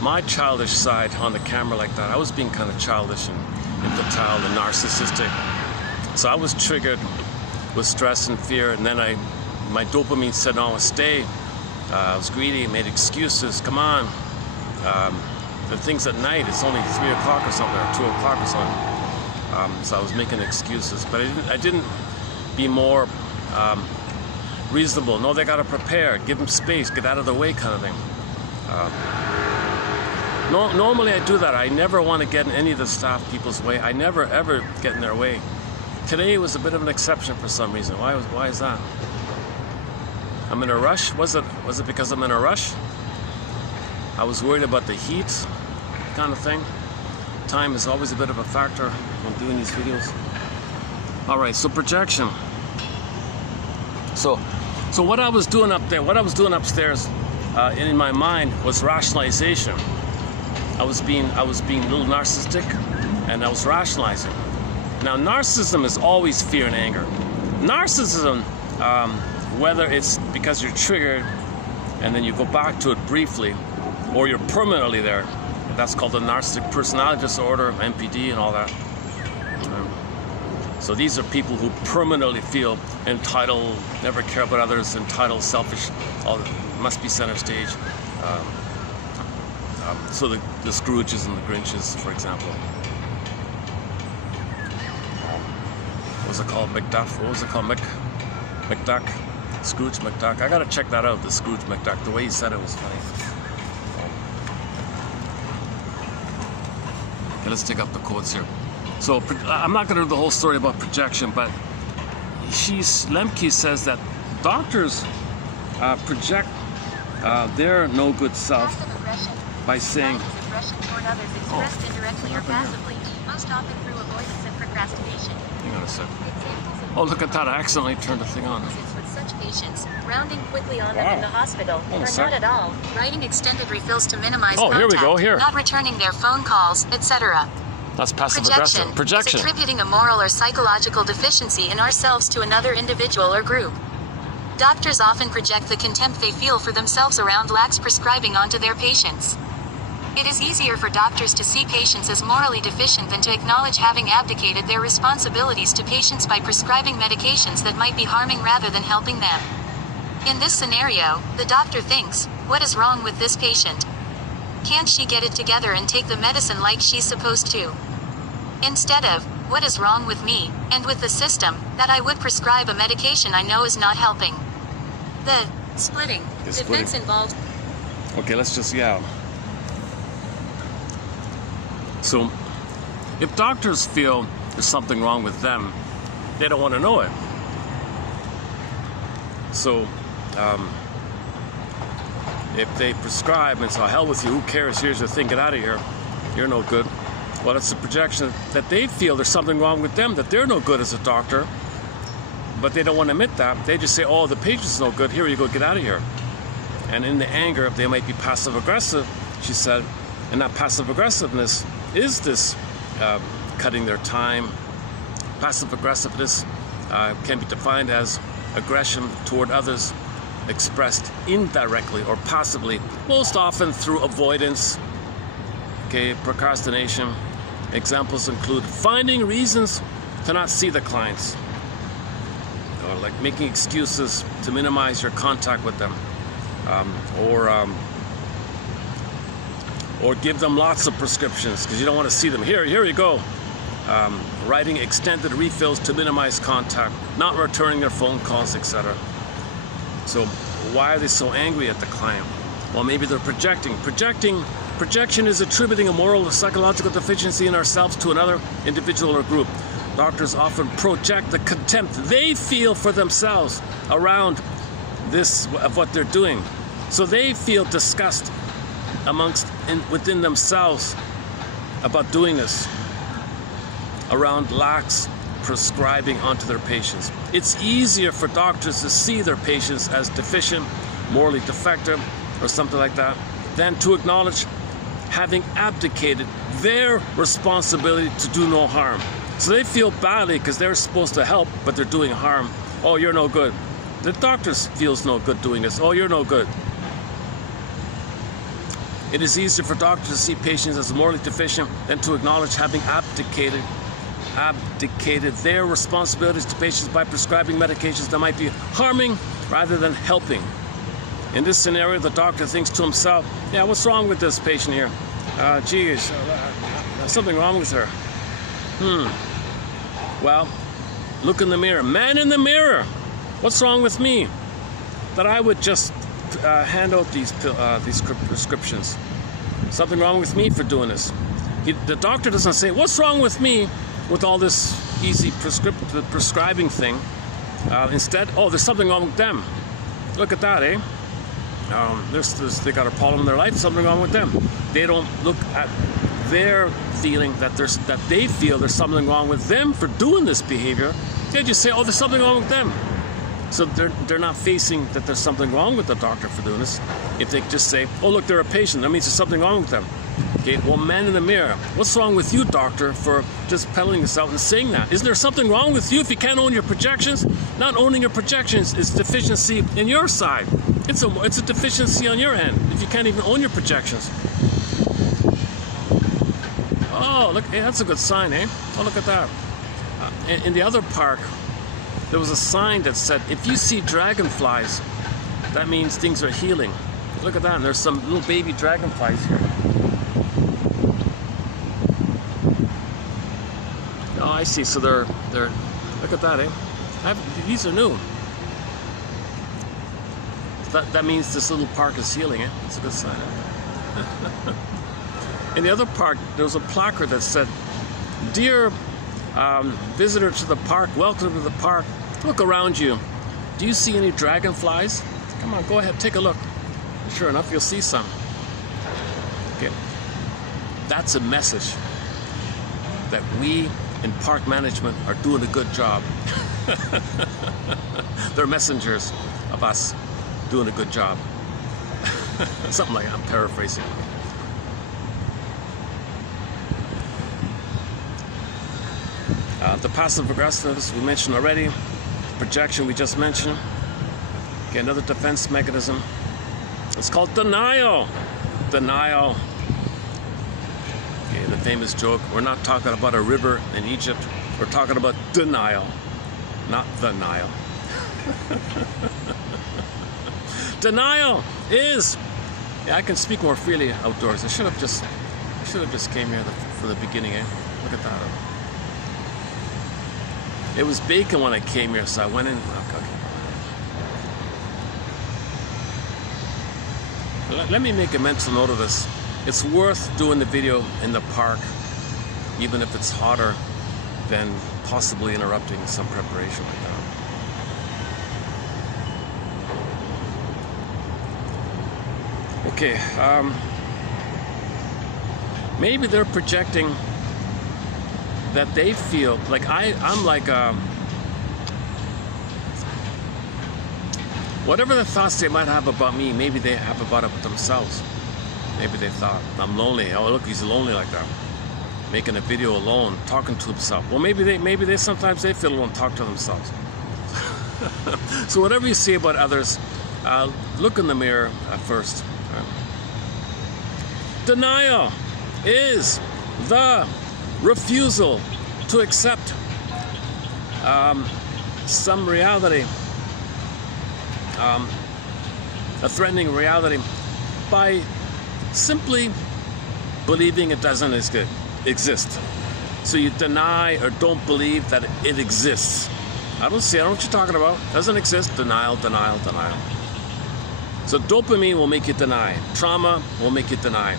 my childish side on the camera like that. I was being kind of childish and infantile and narcissistic. So I was triggered with stress and fear, and then my dopamine said, "No, stay." I was greedy, made excuses. Come on. The things at night. It's only 3 o'clock or something, or 2 o'clock or something. So I was making excuses, but I didn't be more reasonable. No, they got to prepare, give them space, get out of the way kind of thing. Normally I do that. I never want to get in any of the staff people's way. I never ever get in their way. Today was a bit of an exception for some reason. Why is that? I'm in a rush. Was it because I'm in a rush? I was worried about the heat kind of thing. Time is always a bit of a factor when doing these videos. All right, so projection. So what I was doing up there, what I was doing upstairs in my mind was rationalization. I was being a little narcissistic, and I was rationalizing. Now, narcissism is always fear and anger. Narcissism, whether it's because you're triggered and then you go back to it briefly, or you're permanently there. That's called the narcissistic personality disorder, MPD, and all that. So these are people who permanently feel entitled, never care about others, entitled, selfish, must be center stage. So the Scrooges and the Grinches, for example. What was it called? Macduff? What was it called? McDuck? Scrooge McDuck. I gotta check that out, the Scrooge McDuck. The way he said it was funny. Okay, let's take up the quotes here. So I'm not going to do the whole story about projection, but Lemke says that doctors project their no good self by saying, expressed indirectly or passively, most often through avoidance and procrastination. Hang on a sec. Oh, look at that! I accidentally turned the thing on. With such patients, rounding quickly on them in the hospital, or not at all, writing extended refills to minimize contact, here we go, here. not returning their phone calls, etc. That's passive aggressive. Projection. Is attributing a moral or psychological deficiency in ourselves to another individual or group. Doctors often project the contempt they feel for themselves around lax prescribing onto their patients. It is easier for doctors to see patients as morally deficient than to acknowledge having abdicated their responsibilities to patients by prescribing medications that might be harming rather than helping them. In this scenario, the doctor thinks, what is wrong with this patient? Can't she get it together and take the medicine like she's supposed to? Instead of, what is wrong with me, and with the system, that I would prescribe a medication I know is not helping. The splitting defense involved. Okay, let's just, So, if doctors feel there's something wrong with them, they don't want to know it. So, if they prescribe and say, oh, hell with you, who cares, here's your thing, get out of here, you're no good. Well, it's a projection that they feel there's something wrong with them, that they're no good as a doctor, but they don't want to admit that. They just say, oh, the patient's no good, here you go, get out of here. And in the anger, they might be passive-aggressive, she said, and that passive-aggressiveness is this cutting their time. Passive-aggressiveness can be defined as aggression toward others expressed indirectly or passively, most often through avoidance, procrastination. Examples include finding reasons to not see the clients, or like making excuses to minimize your contact with them, or give them lots of prescriptions because you don't want to see them. Here you go. Writing extended refills to minimize contact, not returning their phone calls, etc. So why are they so angry at the client? Well, maybe they're projecting. Projection is attributing a moral or psychological deficiency in ourselves to another individual or group. Doctors often project the contempt they feel for themselves around this of what they're doing. So they feel disgust within themselves about doing this, around lax prescribing onto their patients. It's easier for doctors to see their patients as deficient, morally defective, or something like that, than to acknowledge having abdicated their responsibility to do no harm. So they feel badly because they're supposed to help, but they're doing harm. Oh, you're no good. The doctor feels no good doing this. Oh, you're no good. It is easier for doctors to see patients as morally deficient than to acknowledge having abdicated their responsibilities to patients by prescribing medications that might be harming rather than helping. In this scenario, the doctor thinks to himself, yeah, what's wrong with this patient here? Geez, there's something wrong with her. Well, look in the mirror. Man in the mirror, what's wrong with me? That I would just hand out these prescriptions. Something wrong with me for doing this. The doctor doesn't say, what's wrong with me with all this easy prescribing thing? Instead, oh, there's something wrong with them. Look at that, eh? They got a problem in their life, something wrong with them. They don't look at their feeling that they feel there's something wrong with them for doing this behavior. They just say, oh, there's something wrong with them. So they're not facing that there's something wrong with the doctor for doing this. If they just say, oh, look, they're a patient, that means there's something wrong with them. Okay, well, man in the mirror, what's wrong with you, doctor, for just peddling this out and saying that? Isn't there something wrong with you if you can't own your projections? Not owning your projections is deficiency in your side. It's a deficiency on your end if you can't even own your projections. Oh, look, hey, that's a good sign, eh? Oh, look at that. In the other park, there was a sign that said, if you see dragonflies, that means things are healing. Look at that, and there's some little baby dragonflies here. Oh, I see, so they're look at that, eh? These are new. That means this little park is healing, eh? That's a good sign. In the other park, there was a placard that said, dear visitor to the park, welcome to the park. Look around you. Do you see any dragonflies? Come on, go ahead, take a look. Sure enough, you'll see some. Okay. That's a message that we in park management are doing a good job. They're messengers of us doing a good job. Something like that, I'm paraphrasing. The passive aggressiveness we mentioned already. Projection we just mentioned. Okay, another defense mechanism. It's called denial. Denial. Okay, the famous joke. We're not talking about a river in Egypt. We're talking about denial, not the Nile. Denial is. Yeah, I can speak more freely outdoors. I should have just came here for the beginning. Eh? Look at that. It was bacon when I came here, so I went in. Okay. Let me make a mental note of this. It's worth doing the video in the park, even if it's hotter than possibly interrupting some preparation like that. Okay, maybe they're projecting that they feel like I'm like Whatever the thoughts they might have about me, maybe they have about it themselves. Maybe they thought, I'm lonely. Oh, look, he's lonely like that. Making a video alone, talking to himself. Well, maybe they sometimes they feel alone, talk to themselves. So whatever you say about others, look in the mirror first. Denial is the refusal to accept some reality, a threatening reality, by simply believing it doesn't exist. So you deny or don't believe that it exists. I don't know what you're talking about. Doesn't exist. Denial, denial, denial. So dopamine will make you deny. Trauma will make you deny.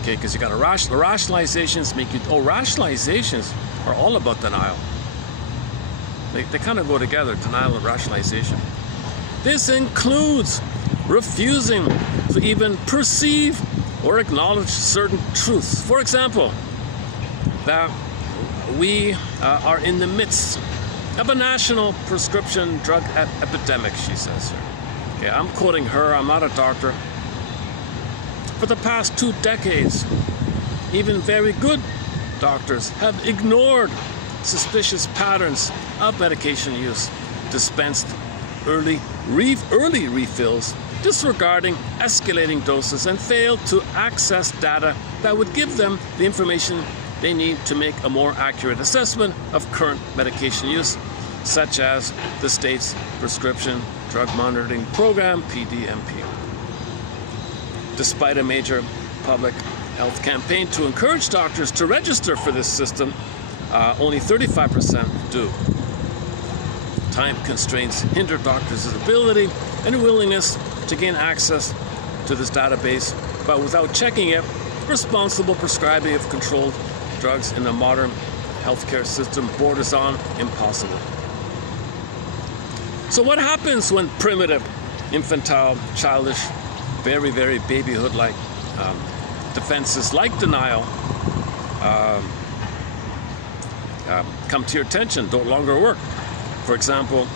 Okay, because you got rationalizations make you. Oh, rationalizations are all about denial. They kind of go together, denial and rationalization. This includes refusing to even perceive or acknowledge certain truths. For example, that we are in the midst of a national prescription drug epidemic, she says here. Okay, I'm quoting her, I'm not a doctor. For the past 2 decades, even very good doctors have ignored suspicious patterns of medication use, dispensed early refills, disregarding escalating doses, and failed to access data that would give them the information they need to make a more accurate assessment of current medication use, such as the state's prescription drug monitoring program, PDMP. Despite a major public health campaign to encourage doctors to register for this system, only 35% do. Time constraints hinder doctors' ability and willingness to gain access to this database, but without checking it, responsible prescribing of controlled drugs in the modern healthcare system borders on impossible. So what happens when primitive, infantile, childish, very, very babyhood-like defenses like denial come to your attention, don't longer work? For example,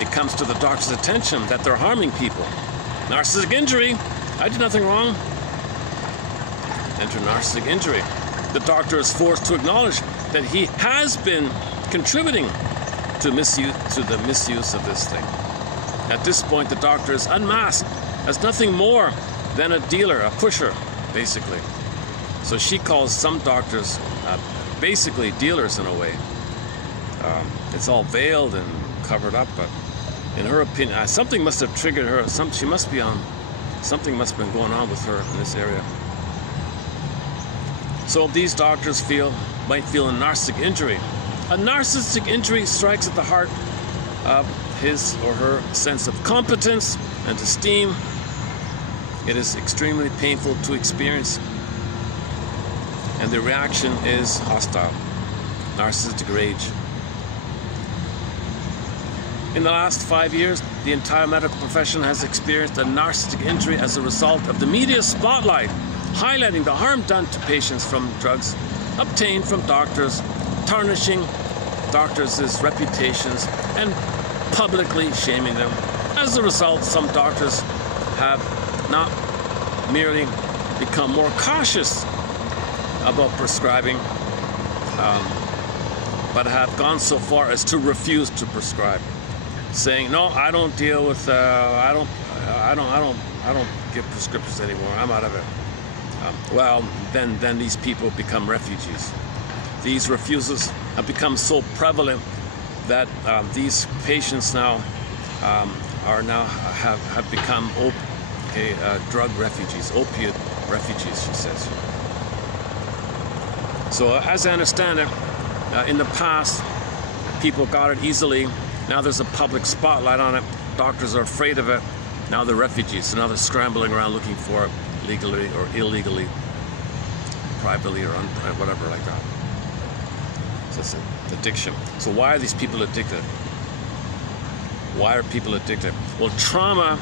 it comes to the doctor's attention that they're harming people. Narcissistic injury, I did nothing wrong. Enter narcissistic injury. The doctor is forced to acknowledge that he has been contributing to the misuse of this thing. At this point, the doctor is unmasked as nothing more than a dealer, a pusher, basically. So she calls some doctors basically dealers in a way. It's all veiled and covered up, but in her opinion, something must have triggered her. Something must have been going on with her in this area. So these doctors might feel a narcissistic injury. A narcissistic injury strikes at the heart of his or her sense of competence and esteem. It is extremely painful to experience, and the reaction is hostile. Narcissistic rage. In the last 5 years, the entire medical profession has experienced a narcissistic injury as a result of the media spotlight highlighting the harm done to patients from drugs obtained from doctors, tarnishing doctors' reputations, and publicly shaming them. As a result, some doctors have not merely become more cautious about prescribing, but have gone so far as to refuse to prescribe, saying, "No, I don't deal with. I don't give prescriptions anymore. I'm out of it." Well, then these people become refugees. These refusals have become so prevalent that these patients now have become drug refugees, opiate refugees, she says. So as I understand it, in the past, people got it easily. Now there's a public spotlight on it. Doctors are afraid of it. Now they're refugees. So now they're scrambling around looking for it legally or illegally, privately or whatever like that. So it's an addiction. So why are these people addicted? Why are people addicted? Well, trauma,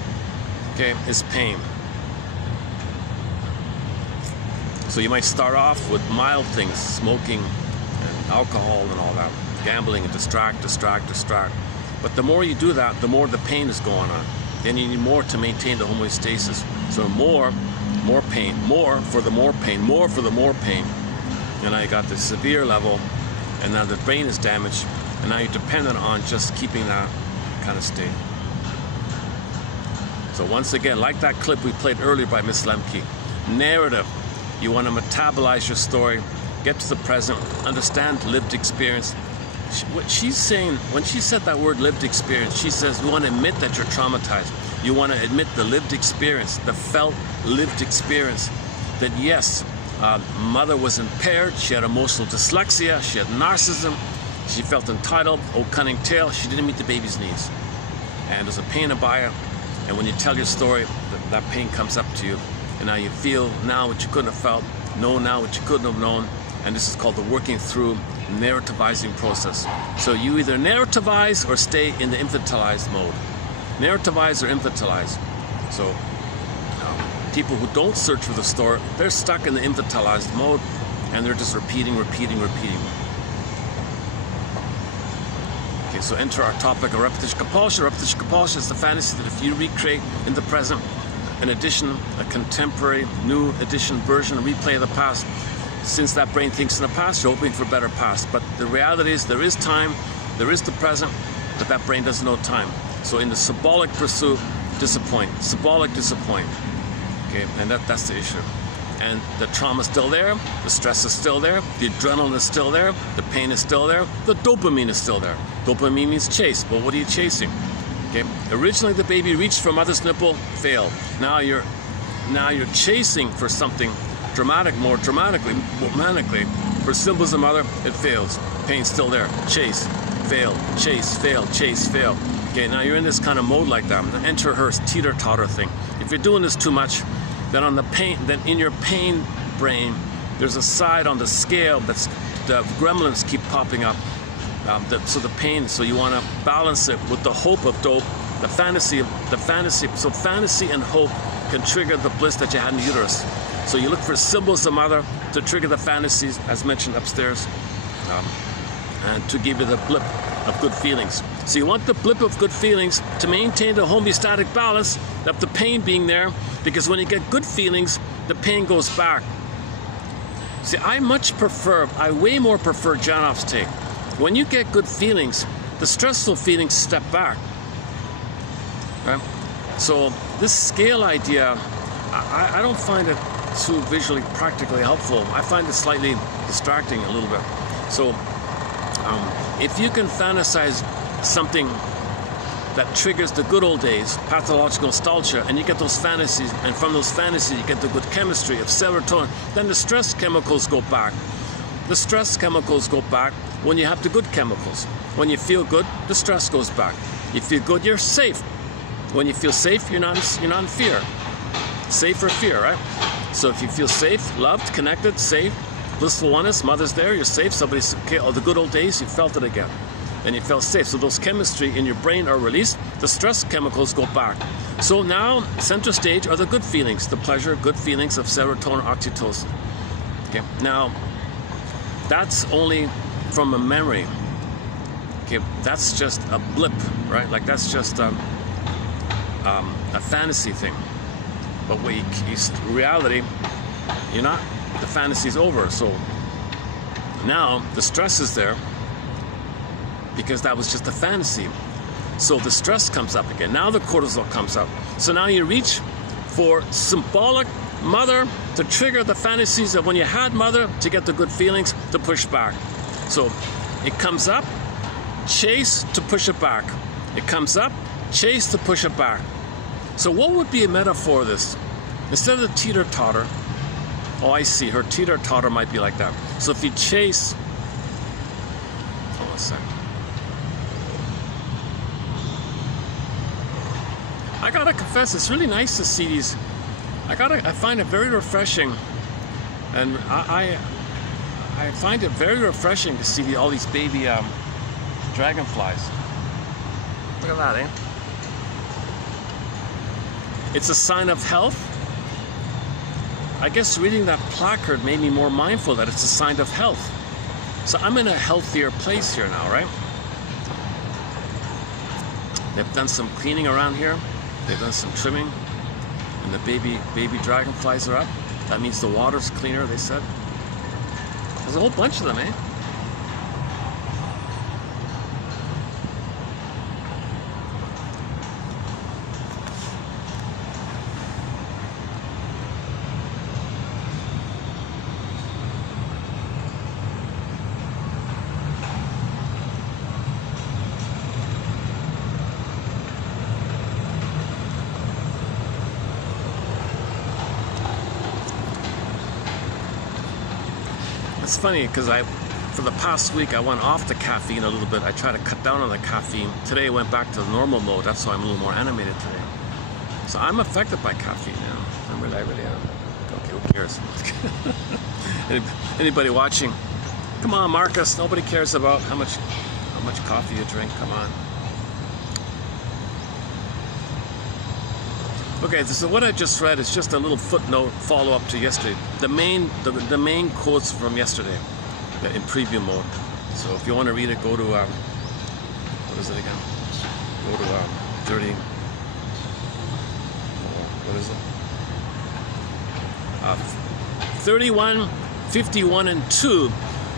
is pain. So you might start off with mild things, smoking and alcohol and all that, gambling and distract. But the more you do that, the more the pain is going on. Then you need more to maintain the homeostasis. So more pain, more for the more pain, more for the more pain. And now you got the severe level, and now the brain is damaged, and now you're dependent on just keeping that kind of state. So once again, like that clip we played earlier by Miss Lemke, narrative. You want to metabolize your story, get to the present, understand lived experience. What she's saying, when she said that word lived experience, she says you want to admit that you're traumatized. You want to admit the lived experience, the felt lived experience, that yes, mother was impaired, she had emotional dyslexia, she had narcissism, she felt entitled, oh cunning tale, she didn't meet the baby's needs. And there's a pain about it, and when you tell your story, that pain comes up to you, and now you feel now what you couldn't have felt, know now what you couldn't have known, and this is called the working through narrativizing process. So you either narrativize or stay in the infantilized mode. Narrativize or infantilize. So people who don't search for the story, they're stuck in the infantilized mode, and they're just repeating. Okay, so enter our topic of repetition compulsion. Repetition compulsion is the fantasy that if you recreate in the present an edition, a contemporary, new edition, version, a replay of the past, since that brain thinks in the past, you're hoping for a better past. But the reality is there is time, there is the present, but that brain doesn't know time. So in the symbolic pursuit, disappoint. Symbolic disappoint. Okay, and that's the issue. And the trauma's still there, the stress is still there, the adrenaline is still there, the pain is still there, the dopamine is still there. Dopamine means chase, but what are you chasing? Okay, originally the baby reached for mother's nipple, failed. Now you're chasing for something dramatic, more dramatically, romantically. For symbols of mother, it fails. Pain's still there. Chase, fail, chase, fail, chase, fail. Okay, now you're in this kind of mode like that. Enter her teeter-totter thing. If you're doing this too much, then in your pain brain, there's a side on the scale that's the gremlins keep popping up. So you want to balance it with the hope of dope, the fantasy. So fantasy and hope can trigger the bliss that you had in the uterus. So you look for symbols of mother to trigger the fantasies, as mentioned upstairs, and to give you the blip of good feelings. So you want the blip of good feelings to maintain the homeostatic balance of the pain being there, because when you get good feelings, the pain goes back. See, I way more prefer Janoff's take. When you get good feelings, the stressful feelings step back. Right? So this scale idea, I don't find it too visually practically helpful. I find it slightly distracting a little bit. So if you can fantasize something that triggers the good old days, pathological nostalgia, and you get those fantasies, and from those fantasies you get the good chemistry of serotonin, then the stress chemicals go back. The stress chemicals go back when you have the good chemicals. When you feel good, the stress goes back. You feel good, you're safe. When you feel safe, you're not in fear. Safe or fear, right? So if you feel safe, loved, connected, safe, blissful oneness, mother's there, you're safe, somebody's okay, oh, the good old days, you felt it again. And you felt safe. So those chemistry in your brain are released, the stress chemicals go back. So now, center stage are the good feelings, the pleasure, good feelings of serotonin, oxytocin. Okay, now, that's only from a memory. Okay, that's just a blip, right? Like that's just a fantasy thing. But reality, the fantasy's over. So now the stress is there because that was just a fantasy. So the stress comes up again. Now the cortisol comes up. So now you reach for symbolic mother to trigger the fantasies of when you had mother to get the good feelings to push back. So it comes up, chase to push it back. It comes up, chase to push it back. So what would be a metaphor of this? Instead of the teeter-totter, oh, I see, her teeter-totter might be like that. So if you chase, hold on a second. I gotta confess, it's really nice to see these. I find it very refreshing, and I find it very refreshing to see all these baby dragonflies. Look at that, eh? It's a sign of health. I guess reading that placard made me more mindful that it's a sign of health. So I'm in a healthier place here now, right? They've done some cleaning around here. They've done some trimming. And the baby dragonflies are up. That means the water's cleaner, they said. There's a whole bunch of them, eh? It's funny because for the past week I went off the caffeine a little bit. I tried to cut down on the caffeine. Today I went back to the normal mode. That's why I'm a little more animated today. So I'm affected by caffeine now. I really am. Okay, who cares? Anybody watching? Come on, Marcus. Nobody cares about how much coffee you drink. Come on. Okay, so what I just read is just a little footnote follow-up to yesterday. The main quotes from yesterday in preview mode. So if you want to read it, go to what is it again? Go to 30. What is it? 31, 51, and 2.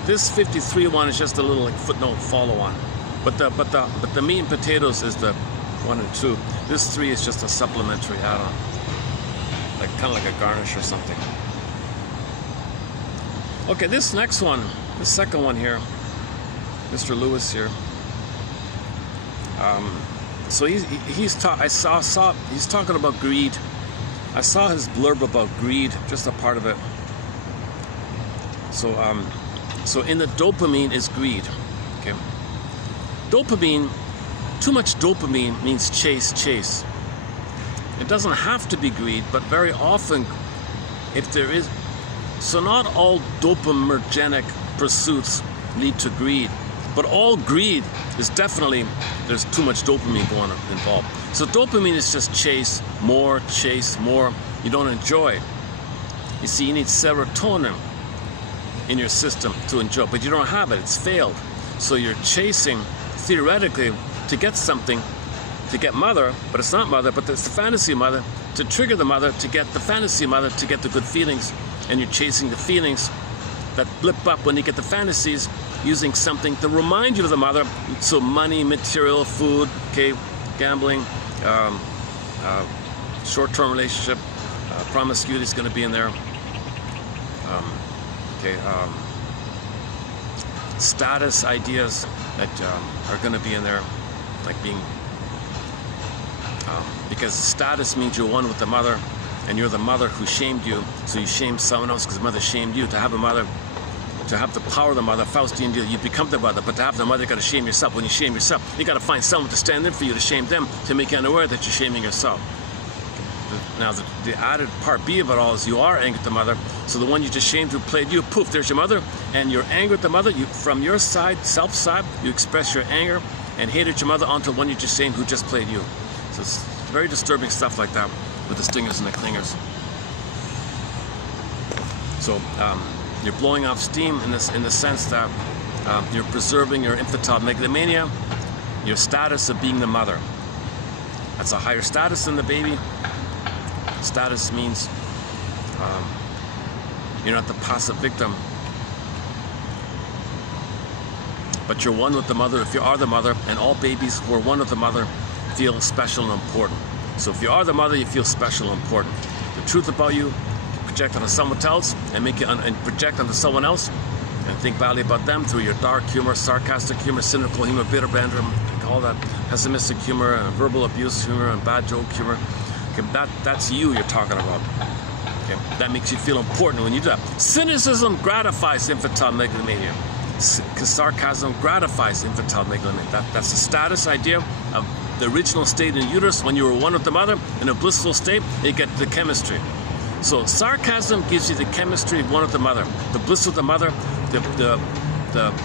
This 53 one is just a little like footnote follow-on. But the meat and potatoes is the 1 and 2. This 3 is just a supplementary add-on, like kind of like a garnish or something. Okay, this next one, the second one here, Mr. Lewis here. So he's talking about greed. I saw his blurb about greed, just a part of it. So in the dopamine is greed. Okay, dopamine. Too much dopamine means chase. It doesn't have to be greed, but very often, if there is, so not all dopaminergic pursuits lead to greed, but all greed is definitely, there's too much dopamine going involved. So dopamine is just chase more, you don't enjoy. You see, you need serotonin in your system to enjoy, but you don't have it, it's failed. So you're chasing, theoretically, to get something, to get mother, but it's not mother, but it's the fantasy mother, to trigger the mother, to get the fantasy mother, to get the good feelings, and you're chasing the feelings that blip up when you get the fantasies, using something to remind you of the mother. So money, material, food, okay, gambling, short-term relationship, promiscuity is going to be in there. Status ideas that are going to be in there. Like being, because status means you're one with the mother, and you're the mother who shamed you, so you shame someone else because the mother shamed you. To have a mother, to have the power of the mother, Faustian deal, you become the mother, but to have the mother, you got to shame yourself. When you shame yourself, you got to find someone to stand in for you to shame them, to make you unaware that you're shaming yourself. Now, the added part B of it all is you are angry at the mother, so the one you just shamed who played you, poof, there's your mother, and you're angry at the mother. You, from your side, self side, you express your anger and hated your mother onto one you just shamed who just played you. So it's very disturbing stuff like that with the stingers and the clingers. So you're blowing off steam in the sense that you're preserving your infantile megalomania, your status of being the mother. That's a higher status than the baby. Status means you're not the passive victim, but you're one with the mother if you are the mother, and all babies who are one with the mother feel special and important. So if you are the mother, you feel special and important. The truth about you project onto someone else and make you and project onto someone else and think badly about them through your dark humor, sarcastic humor, cynical humor, bitter banter, all that pessimistic humor, and verbal abuse humor, and bad joke humor. Okay, that's you you're talking about. Okay, that makes you feel important when you do that. Cynicism gratifies infantile megalomania. Because sarcasm gratifies infantile megalomania. That's the status idea of the original state in uterus when you were one with the mother. In a blissful state, you get the chemistry. So sarcasm gives you the chemistry of one with the mother, the bliss with the mother, the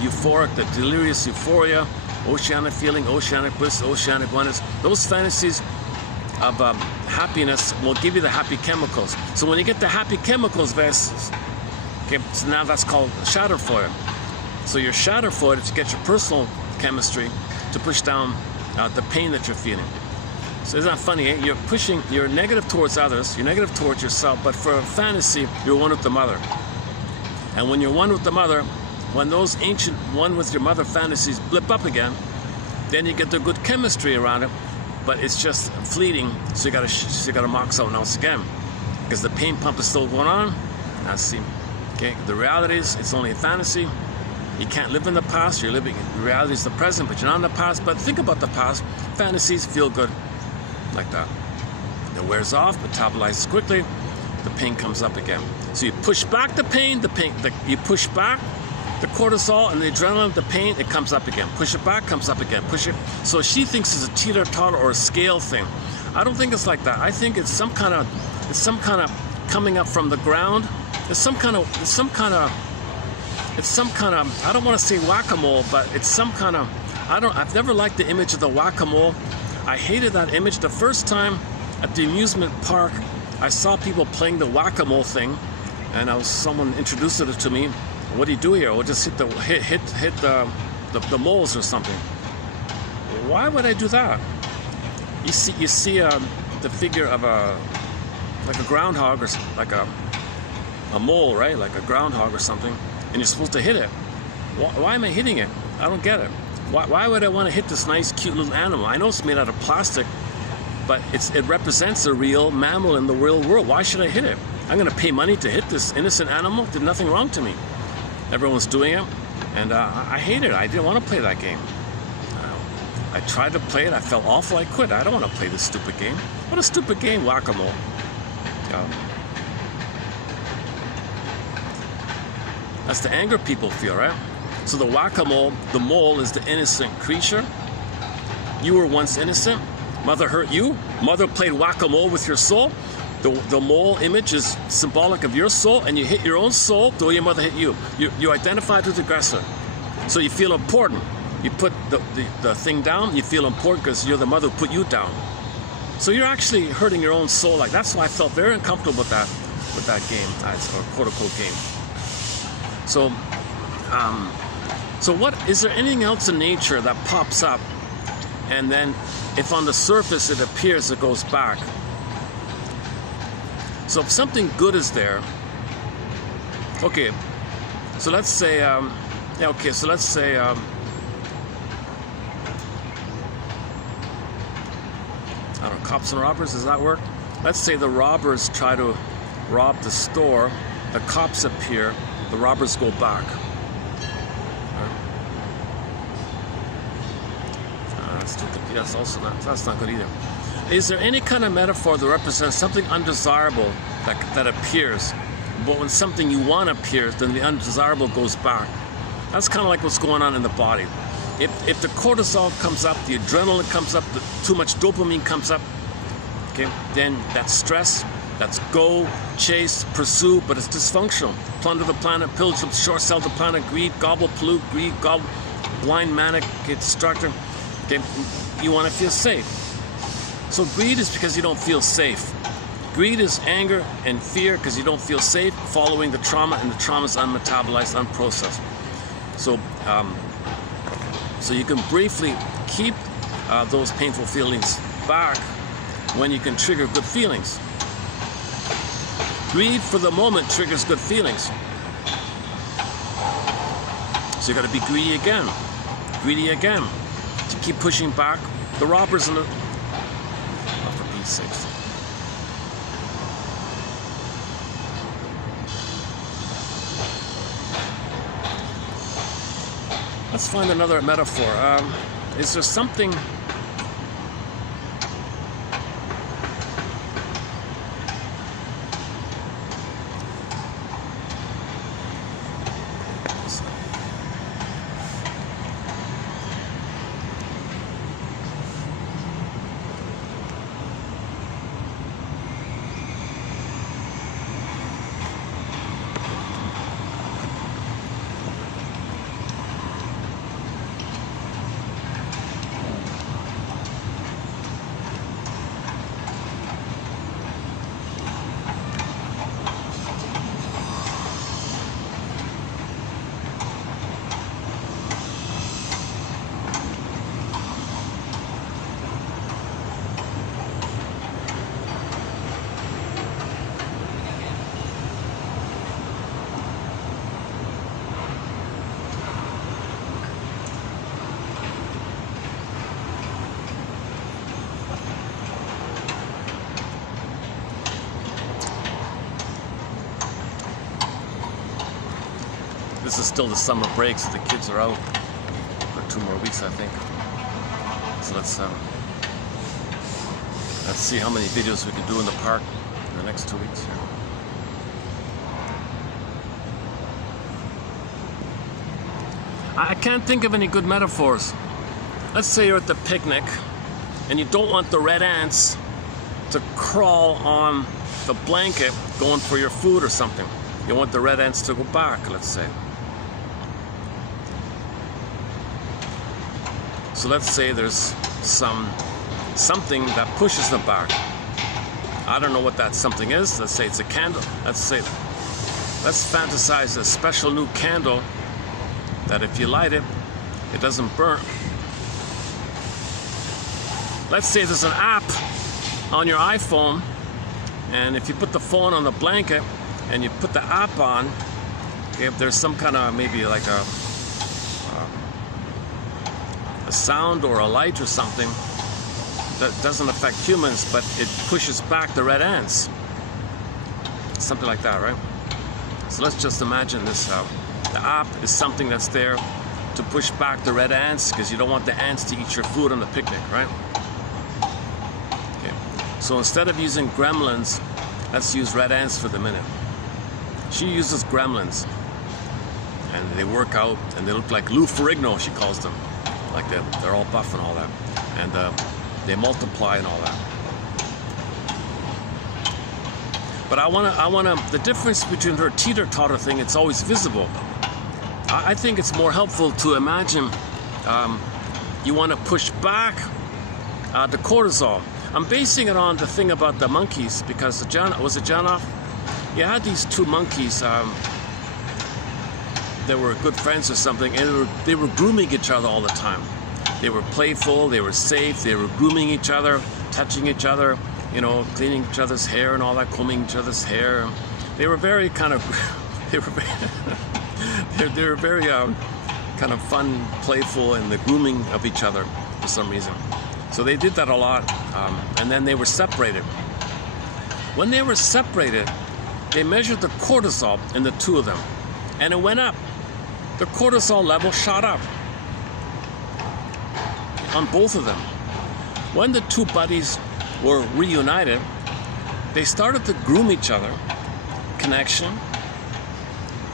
euphoric, the delirious euphoria, oceanic feeling, oceanic bliss, oceanic oneness. Those fantasies of happiness will give you the happy chemicals. So when you get the happy chemicals, okay, so now that's called Schadenfreude. So your Schadenfreude to get your personal chemistry to push down the pain that you're feeling. So isn't that funny, eh? You're negative towards others, you're negative towards yourself, but for fantasy, you're one with the mother. And when you're one with the mother, when those ancient one with your mother fantasies blip up again, then you get the good chemistry around it, but it's just fleeting, so you gotta mock someone else again. Because the pain pump is still going on. Now see, okay, the reality is it's only a fantasy. You can't live in the past, you're living, reality is the present, but you're not in the past. But think about the past, fantasies feel good, like that. It wears off, metabolizes quickly, the pain comes up again. So you push back the pain, you push back the cortisol and the adrenaline, the pain, it comes up again. Push it back, comes up again, push it. So she thinks it's a teeter-totter or a scale thing. I don't think it's like that. I think it's some kind of coming up from the ground. It's some kind of, I don't want to say whack-a-mole, but it's some kind of, I've never liked the image of the whack-a-mole. I hated that image. The first time at the amusement park, I saw people playing the whack-a-mole thing, and someone introduced it to me. What do you do here? Well, just hit the moles or something. Why would I do that? You see the figure of like a groundhog or like a mole, right? Like a groundhog or something, and you're supposed to hit it. Why am I hitting it? I don't get it. Why would I want to hit this nice, cute little animal? I know it's made out of plastic, but it represents a real mammal in the real world. Why should I hit it? I'm going to pay money to hit this innocent animal? Did nothing wrong to me. Everyone's doing it, and I hate it. I didn't want to play that game. I tried to play it. I felt awful. I quit. I don't want to play this stupid game. What a stupid game, whack-a-mole. That's the anger people feel, right? So the whack-a-mole, the mole is the innocent creature. You were once innocent. Mother hurt you. Mother played whack-a-mole with your soul. The mole image is symbolic of your soul, and you hit your own soul the way your mother hit you. You identified with the aggressor. So you feel important. You put the thing down, you feel important because you're the mother who put you down. So you're actually hurting your own soul. Like, that's why I felt very uncomfortable with that game, or quote-unquote game. So what is there anything else in nature that pops up, and then if on the surface it appears, it goes back? So if something good is there, okay, so let's say, I don't know, cops and robbers, does that work? Let's say the robbers try to rob the store, the cops appear, the robbers go back. That's not good either. Is there any kind of metaphor that represents something undesirable that appears, but when something you want appears, then the undesirable goes back? That's kind of like what's going on in the body. If the cortisol comes up, the adrenaline comes up, too much dopamine comes up, okay, then that's stress, that's go, chase, pursue, but it's dysfunctional. Plunder the planet, pillage, short sell the planet, greed, gobble, pollute, greed, gobble, blind, manic, get distracted. Okay, you want to feel safe. So greed is because you don't feel safe. Greed is anger and fear because you don't feel safe following the trauma, and the trauma is unmetabolized, unprocessed. So you can briefly keep those painful feelings back when you can trigger good feelings. Greed for the moment triggers good feelings. So you got to be greedy again, to keep pushing back the robbers and the, for Pete's sakes. Let's find another metaphor. Is there something? this is still the summer break, so the kids are out for 2 more weeks, I think. So let's see how many videos we can do in the park in the next 2 weeks here. I can't think of any good metaphors. Let's say you're at the picnic and you don't want the red ants to crawl on the blanket going for your food or something. You want the red ants to go back, let's say. So let's say there's something that pushes them back. I don't know what that something is. Let's say it's a candle. Let's fantasize a special new candle that if you light it, it doesn't burn. Let's say there's an app on your iPhone, and if you put the phone on the blanket and you put the app on, if there's some kind of maybe like a sound or a light or something that doesn't affect humans, but it pushes back the red ants. Something like that, right? So let's just imagine this. The app is something that's there to push back the red ants because you don't want the ants to eat your food on the picnic, right? Okay. So instead of using gremlins, let's use red ants for the minute. She uses gremlins, and they work out, and they look like Lou Ferrigno, she calls them. Like they're all buff and all that, and they multiply and all that. But I wanna. The difference between her teeter-totter thing, it's always visible. I think it's more helpful to imagine you want to push back the cortisol. I'm basing it on the thing about the monkeys because was it Janoff? You had these 2 monkeys. They were good friends or something, and they were grooming each other all the time. They were playful, they were safe, they were grooming each other, touching each other, you know, cleaning each other's hair and all that, combing each other's hair. They were very kind of, they were very kind of fun, playful in the grooming of each other for some reason. So they did that a lot, and then they were separated. When they were separated, they measured the cortisol in the 2 of them, and it went up. The cortisol level shot up on both of them. When the 2 buddies were reunited, they started to groom each other. Connection,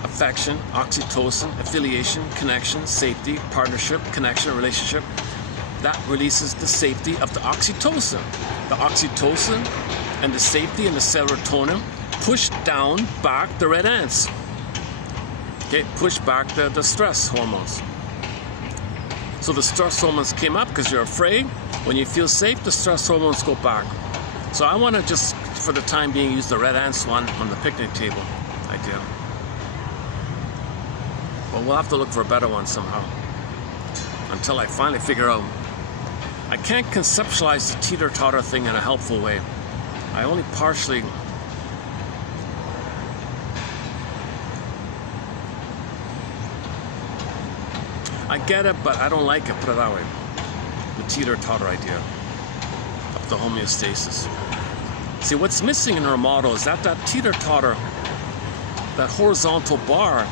affection, oxytocin, affiliation, connection, safety, partnership, connection, relationship. That releases the safety of the oxytocin. The oxytocin and the safety and the serotonin push down back the red ants. Okay, push back the stress hormones. So the stress hormones came up because you're afraid. When you feel safe, the stress hormones go back. So I want to just, for the time being, use the red ants one on the picnic table idea. But we'll have to look for a better one somehow. Until I finally figure out. I can't conceptualize the teeter-totter thing in a helpful way. I only partially. I get it, but I don't like it, put it that way. The teeter-totter idea of the homeostasis. See, what's missing in her model is that teeter-totter, that horizontal bar,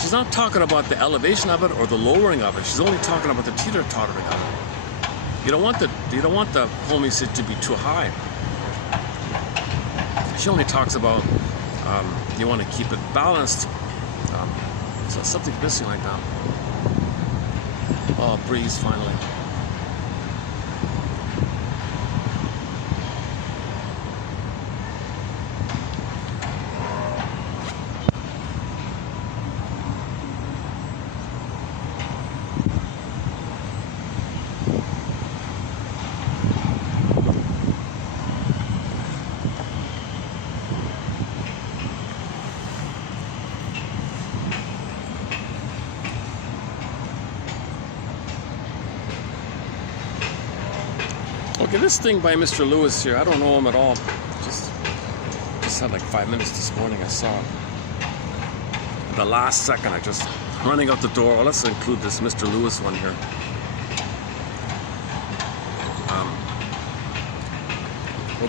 she's not talking about the elevation of it or the lowering of it. She's only talking about the teeter-tottering of it. You don't want the homeostasis to be too high. She only talks about you want to keep it balanced. So something's missing like that. Oh, breeze finally. Okay, this thing by Mr. Lewis here, I don't know him at all. Just had like 5 minutes this morning, I saw it. At the last second, I just running out the door. Well, let's include this Mr. Lewis one here.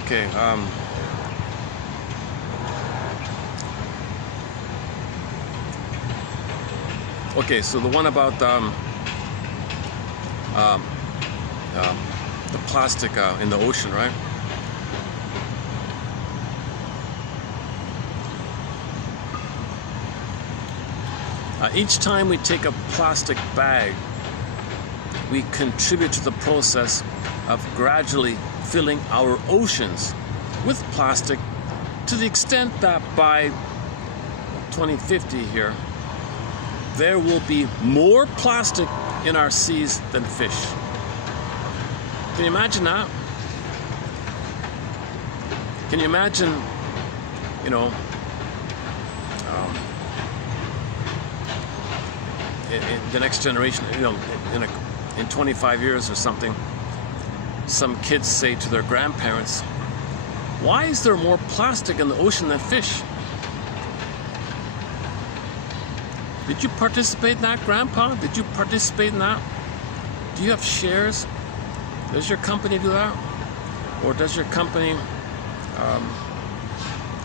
Okay, Okay, so the one about the plastic in the ocean, right? Each time we take a plastic bag, we contribute to the process of gradually filling our oceans with plastic, to the extent that by 2050 here, there will be more plastic in our seas than fish. Can you imagine that? Can you imagine, you know, in the next generation, you know, in 25 years or something, some kids say to their grandparents, "Why is there more plastic in the ocean than fish?" Did you participate in that, Grandpa? Did you participate in that? Do you have shares? Does your company do that? Or does your company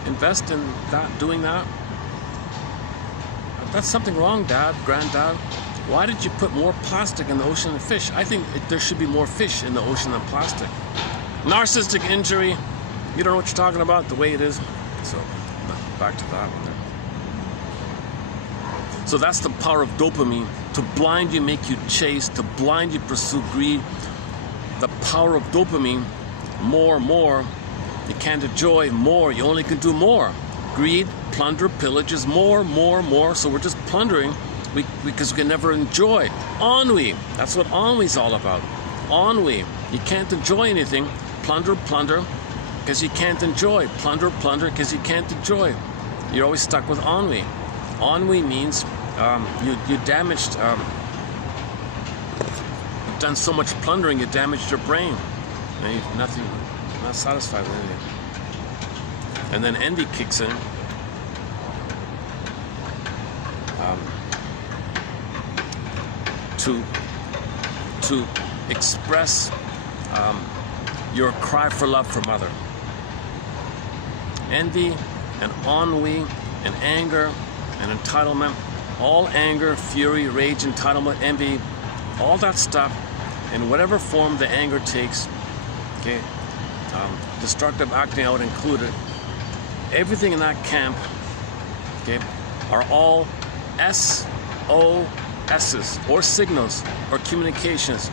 invest in that, doing that? That's something wrong, Dad, Granddad. Why did you put more plastic in the ocean than fish? I think there should be more fish in the ocean than plastic. Narcissistic injury, you don't know what you're talking about, the way it is. So, back to that one there. So that's the power of dopamine, to blind you, make you chase, to blind you, pursue greed. The power of dopamine, more, you can't enjoy more, you only can do more. Greed, plunder, pillage is more, so we're just plundering because we can never enjoy. Ennui, that's what ennui is all about. Ennui, you can't enjoy anything. Plunder, because you can't enjoy. Plunder, because you can't enjoy. You're always stuck with ennui. Ennui means you damaged, you've done so much plundering, you damaged your brain. And you're not satisfied with anything. And then envy kicks in. To express your cry for love from other. Envy and ennui and anger and entitlement, all anger, fury, rage, entitlement, envy, all that stuff, in whatever form the anger takes, okay, destructive acting out included, everything in that camp, okay, are all SOSs, or signals, or communications,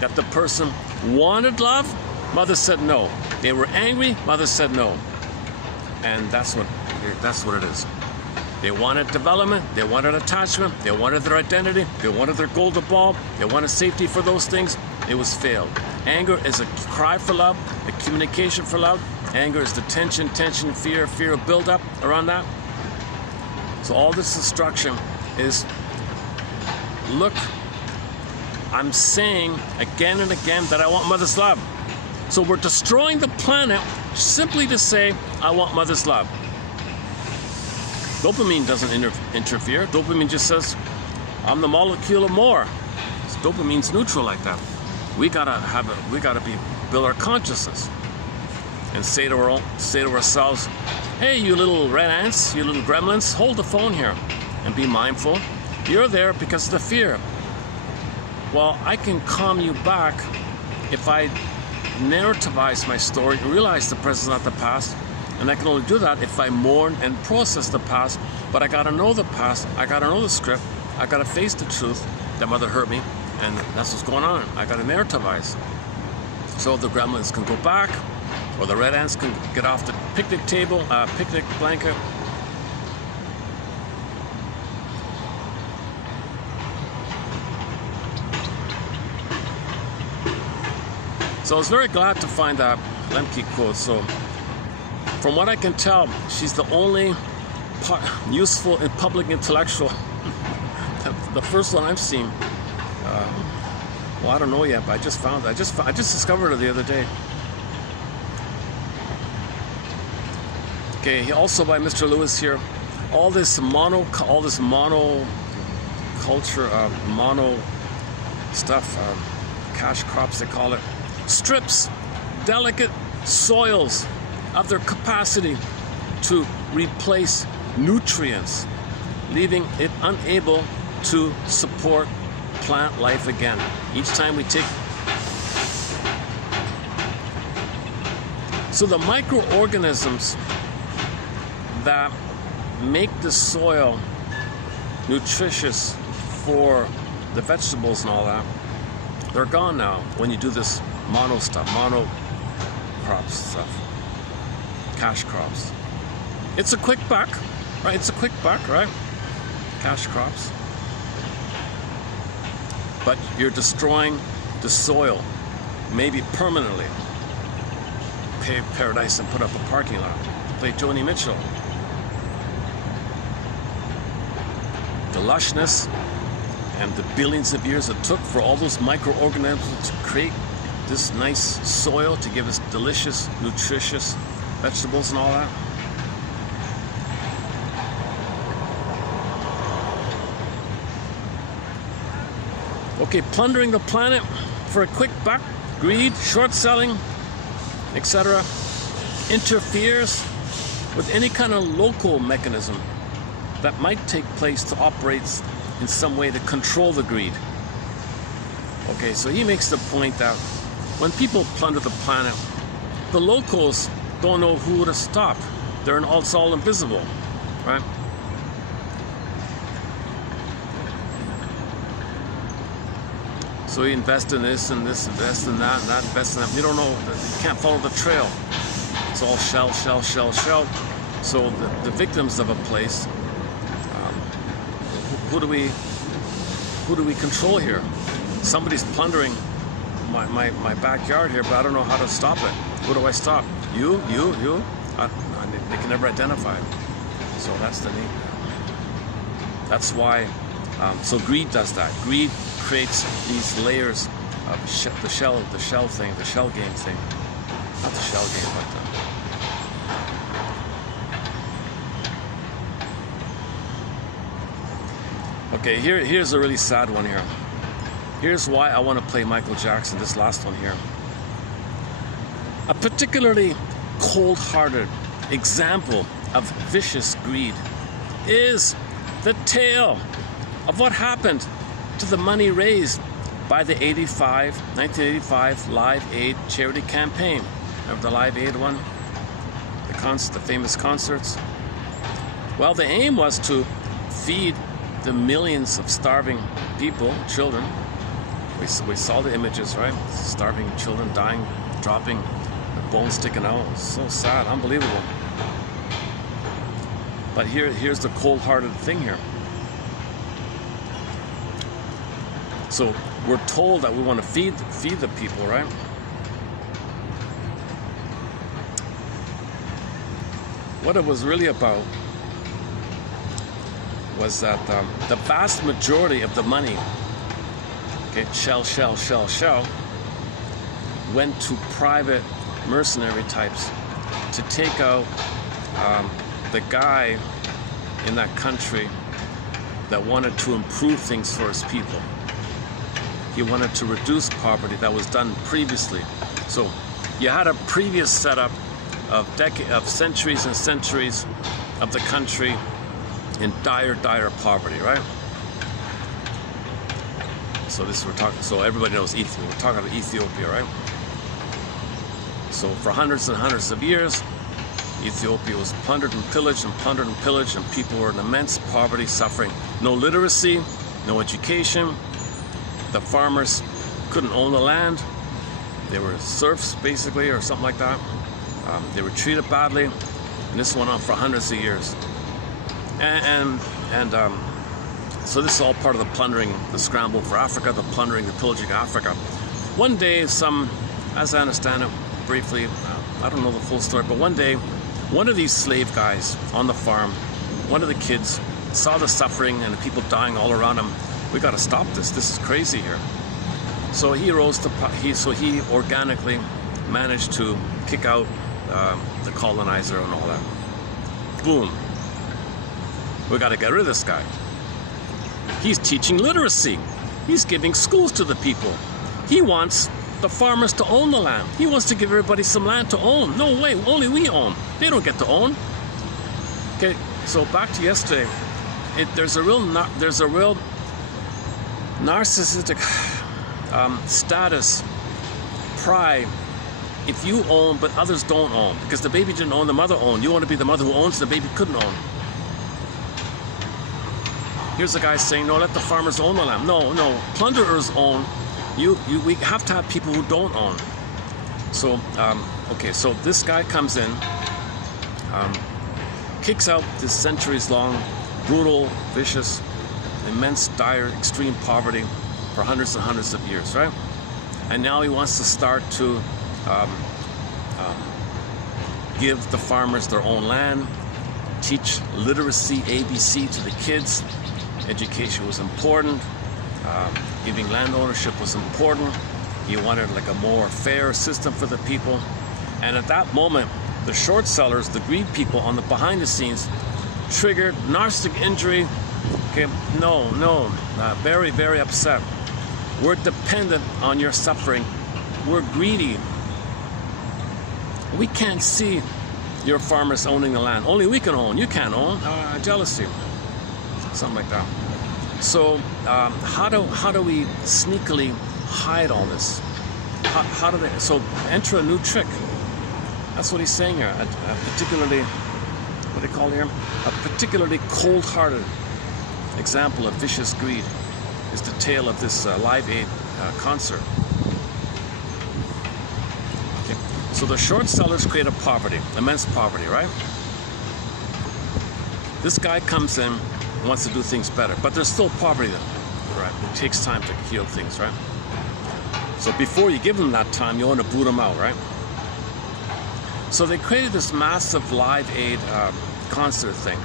that the person wanted love, mother said no. They were angry, mother said no. And that's what it is. They wanted development, they wanted attachment, they wanted their identity, they wanted their golden ball, they wanted safety for those things. It was failed. Anger is a cry for love, a communication for love. Anger is the tension, fear build-up around that. So all this destruction is, look, I'm saying again and again that I want mother's love. So we're destroying the planet simply to say, I want mother's love. Dopamine doesn't interfere. Dopamine just says, I'm the molecule of more. So dopamine's neutral like that. We gotta build our consciousness and say to ourselves, hey, you little red ants, you little gremlins, hold the phone here and be mindful. You're there because of the fear. Well, I can calm you back if I narrativize my story and realize the present is not the past. And I can only do that if I mourn and process the past. But I gotta know the past, I gotta know the script, I gotta face the truth that mother hurt me, and that's what's going on. I gotta narrativize. So the gremlins can go back, or the red ants can get off the picnic table, picnic blanket. So I was very glad to find that Lemke quote. So from what I can tell, she's the only useful and public intellectual. The first one I've seen. Well, I don't know yet, but I just discovered her the other day. Okay, also by Mr. Lewis here. All this mono culture, mono stuff, cash crops they call it, strips delicate soils of their capacity to replace nutrients, leaving it unable to support plant life again. Each time we take... So the microorganisms that make the soil nutritious for the vegetables and all that, they're gone now when you do this mono crops stuff, cash crops. It's a quick buck, right? It's a quick buck, right? Cash crops. But you're destroying the soil, maybe permanently. Pave paradise and put up a parking lot. Play Joni Mitchell. The lushness and the billions of years it took for all those microorganisms to create this nice soil to give us delicious, nutritious vegetables and all that. Okay, plundering the planet for a quick buck, greed, short selling, etc., interferes with any kind of local mechanism that might take place to operate in some way to control the greed. Okay, so he makes the point that when people plunder the planet, the locals don't know who to stop. It's all invisible, right? So you invest in this and this, invest in that, and that, invest in that. You don't know, you can't follow the trail. It's all shell. So the victims of a place, who do we control here? Somebody's plundering my backyard here, but I don't know how to stop it. Who do I stop? You? They can never identify it. So that's the need. That's why. So greed does that. Greed creates these layers of the shell game thing. Not the shell game, but okay, here's a really sad one here. Here's why I want to play Michael Jackson, this last one here. A particularly cold-hearted example of vicious greed is the tale of what happened to the money raised by the 1985 Live Aid charity campaign. Remember the Live Aid one? The famous concerts? Well, the aim was to feed the millions of starving people, children. We saw the images, right? Starving children dying, dropping, their bones sticking out. It's so sad, unbelievable. But here's the cold-hearted thing here. So we're told that we want to feed the people, right? What it was really about was that the vast majority of the money, okay, shell, went to private mercenary types to take out the guy in that country that wanted to improve things for his people. He wanted to reduce poverty that was done previously. So you had a previous setup of centuries and centuries of the country in dire poverty, right? So so everybody knows Ethiopia. We're talking about Ethiopia, right? So for hundreds and hundreds of years, Ethiopia was plundered and pillaged, and people were in immense poverty, suffering. No literacy, no education. The farmers couldn't own the land. They were serfs, basically, or something like that. They were treated badly, and this went on for hundreds of years. So this is all part of the plundering, the scramble for Africa, the plundering, the pillaging of Africa. One day, as I understand it briefly, I don't know the full story, but one day, one of these slave guys on the farm, one of the kids, saw the suffering and the people dying all around him. We got to stop this. This is crazy here. So he he organically managed to kick out the colonizer and all that. Boom. We got to get rid of this guy. He's teaching literacy. He's giving schools to the people. He wants the farmers to own the land. He wants to give everybody some land to own. No way, only we own. They don't get to own. Okay, so back to yesterday. There's a real narcissistic status, pride. If you own but others don't own, because the baby didn't own, the mother owned. You want to be the mother who owns, the baby couldn't own. Here's a guy saying, no, let the farmers own the land. No, plunderers own. We have to have people who don't own. So, okay, so this guy comes in, kicks out this centuries-long, brutal, vicious, immense, dire, extreme poverty for hundreds and hundreds of years, right? And now he wants to start to give the farmers their own land, teach literacy, ABC to the kids. Education was important. Giving land ownership was important. He wanted like a more fair system for the people. And at that moment, the short sellers, the greed people on the behind the scenes, triggered narcissistic injury. Okay, very, very upset. We're dependent on your suffering. We're greedy. We can't see your farmers owning the land. Only we can own. You can't own. Jealousy. Something like that. So how do we sneakily hide all this? How do they? So enter a new trick. That's what he's saying here. A particularly, what do they call it here? A particularly cold-hearted example of vicious greed is the tale of this Live Aid concert. Okay. So the short sellers create a poverty, immense poverty, right? This guy comes in and wants to do things better, but there's still poverty though, right? It takes time to heal things, right? So before you give them that time, you want to boot them out, right? So they created this massive Live Aid concert thing.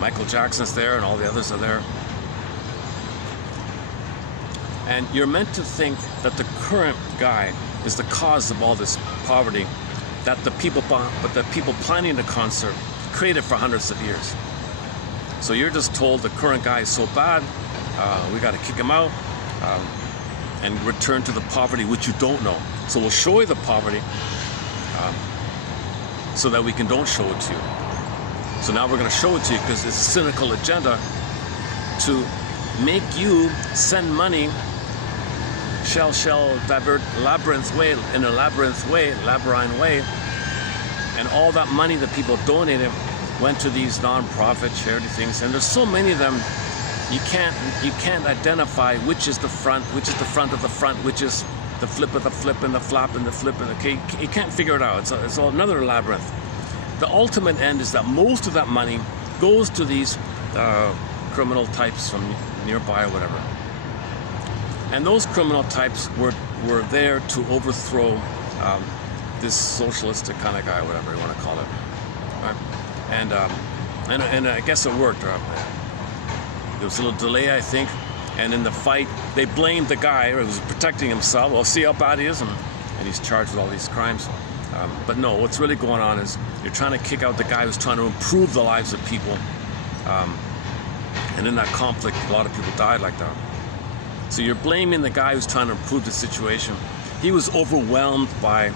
Michael Jackson's there and all the others are there. And you're meant to think that the current guy is the cause of all this poverty that the people planning the concert created for hundreds of years. So you're just told the current guy is so bad, we got to kick him out and return to the poverty which you don't know. So we'll show you the poverty so that we don't show it to you. So now we're going to show it to you because it's a cynical agenda to make you send money, shall divert labyrinth way, in a labyrinth way, and all that money that people donated went to these non-profit charity things, and there's so many of them. You can't identify which is the front, which is the front of the front, which is the flip of the flip and the flap and the flip and the okay, you can't figure it out. It's all another labyrinth. The ultimate end is that most of that money goes to these criminal types from nearby or whatever. And those criminal types were there to overthrow this socialistic kind of guy, whatever you want to call it. Right? And I guess it worked. There was a little delay, I think, and in the fight, they blamed the guy who was protecting himself. Well, see how bad he is, and he's charged with all these crimes. But no, what's really going on is you're trying to kick out the guy who's trying to improve the lives of people. And in that conflict, a lot of people died like that. So you're blaming the guy who's trying to improve the situation. He was overwhelmed by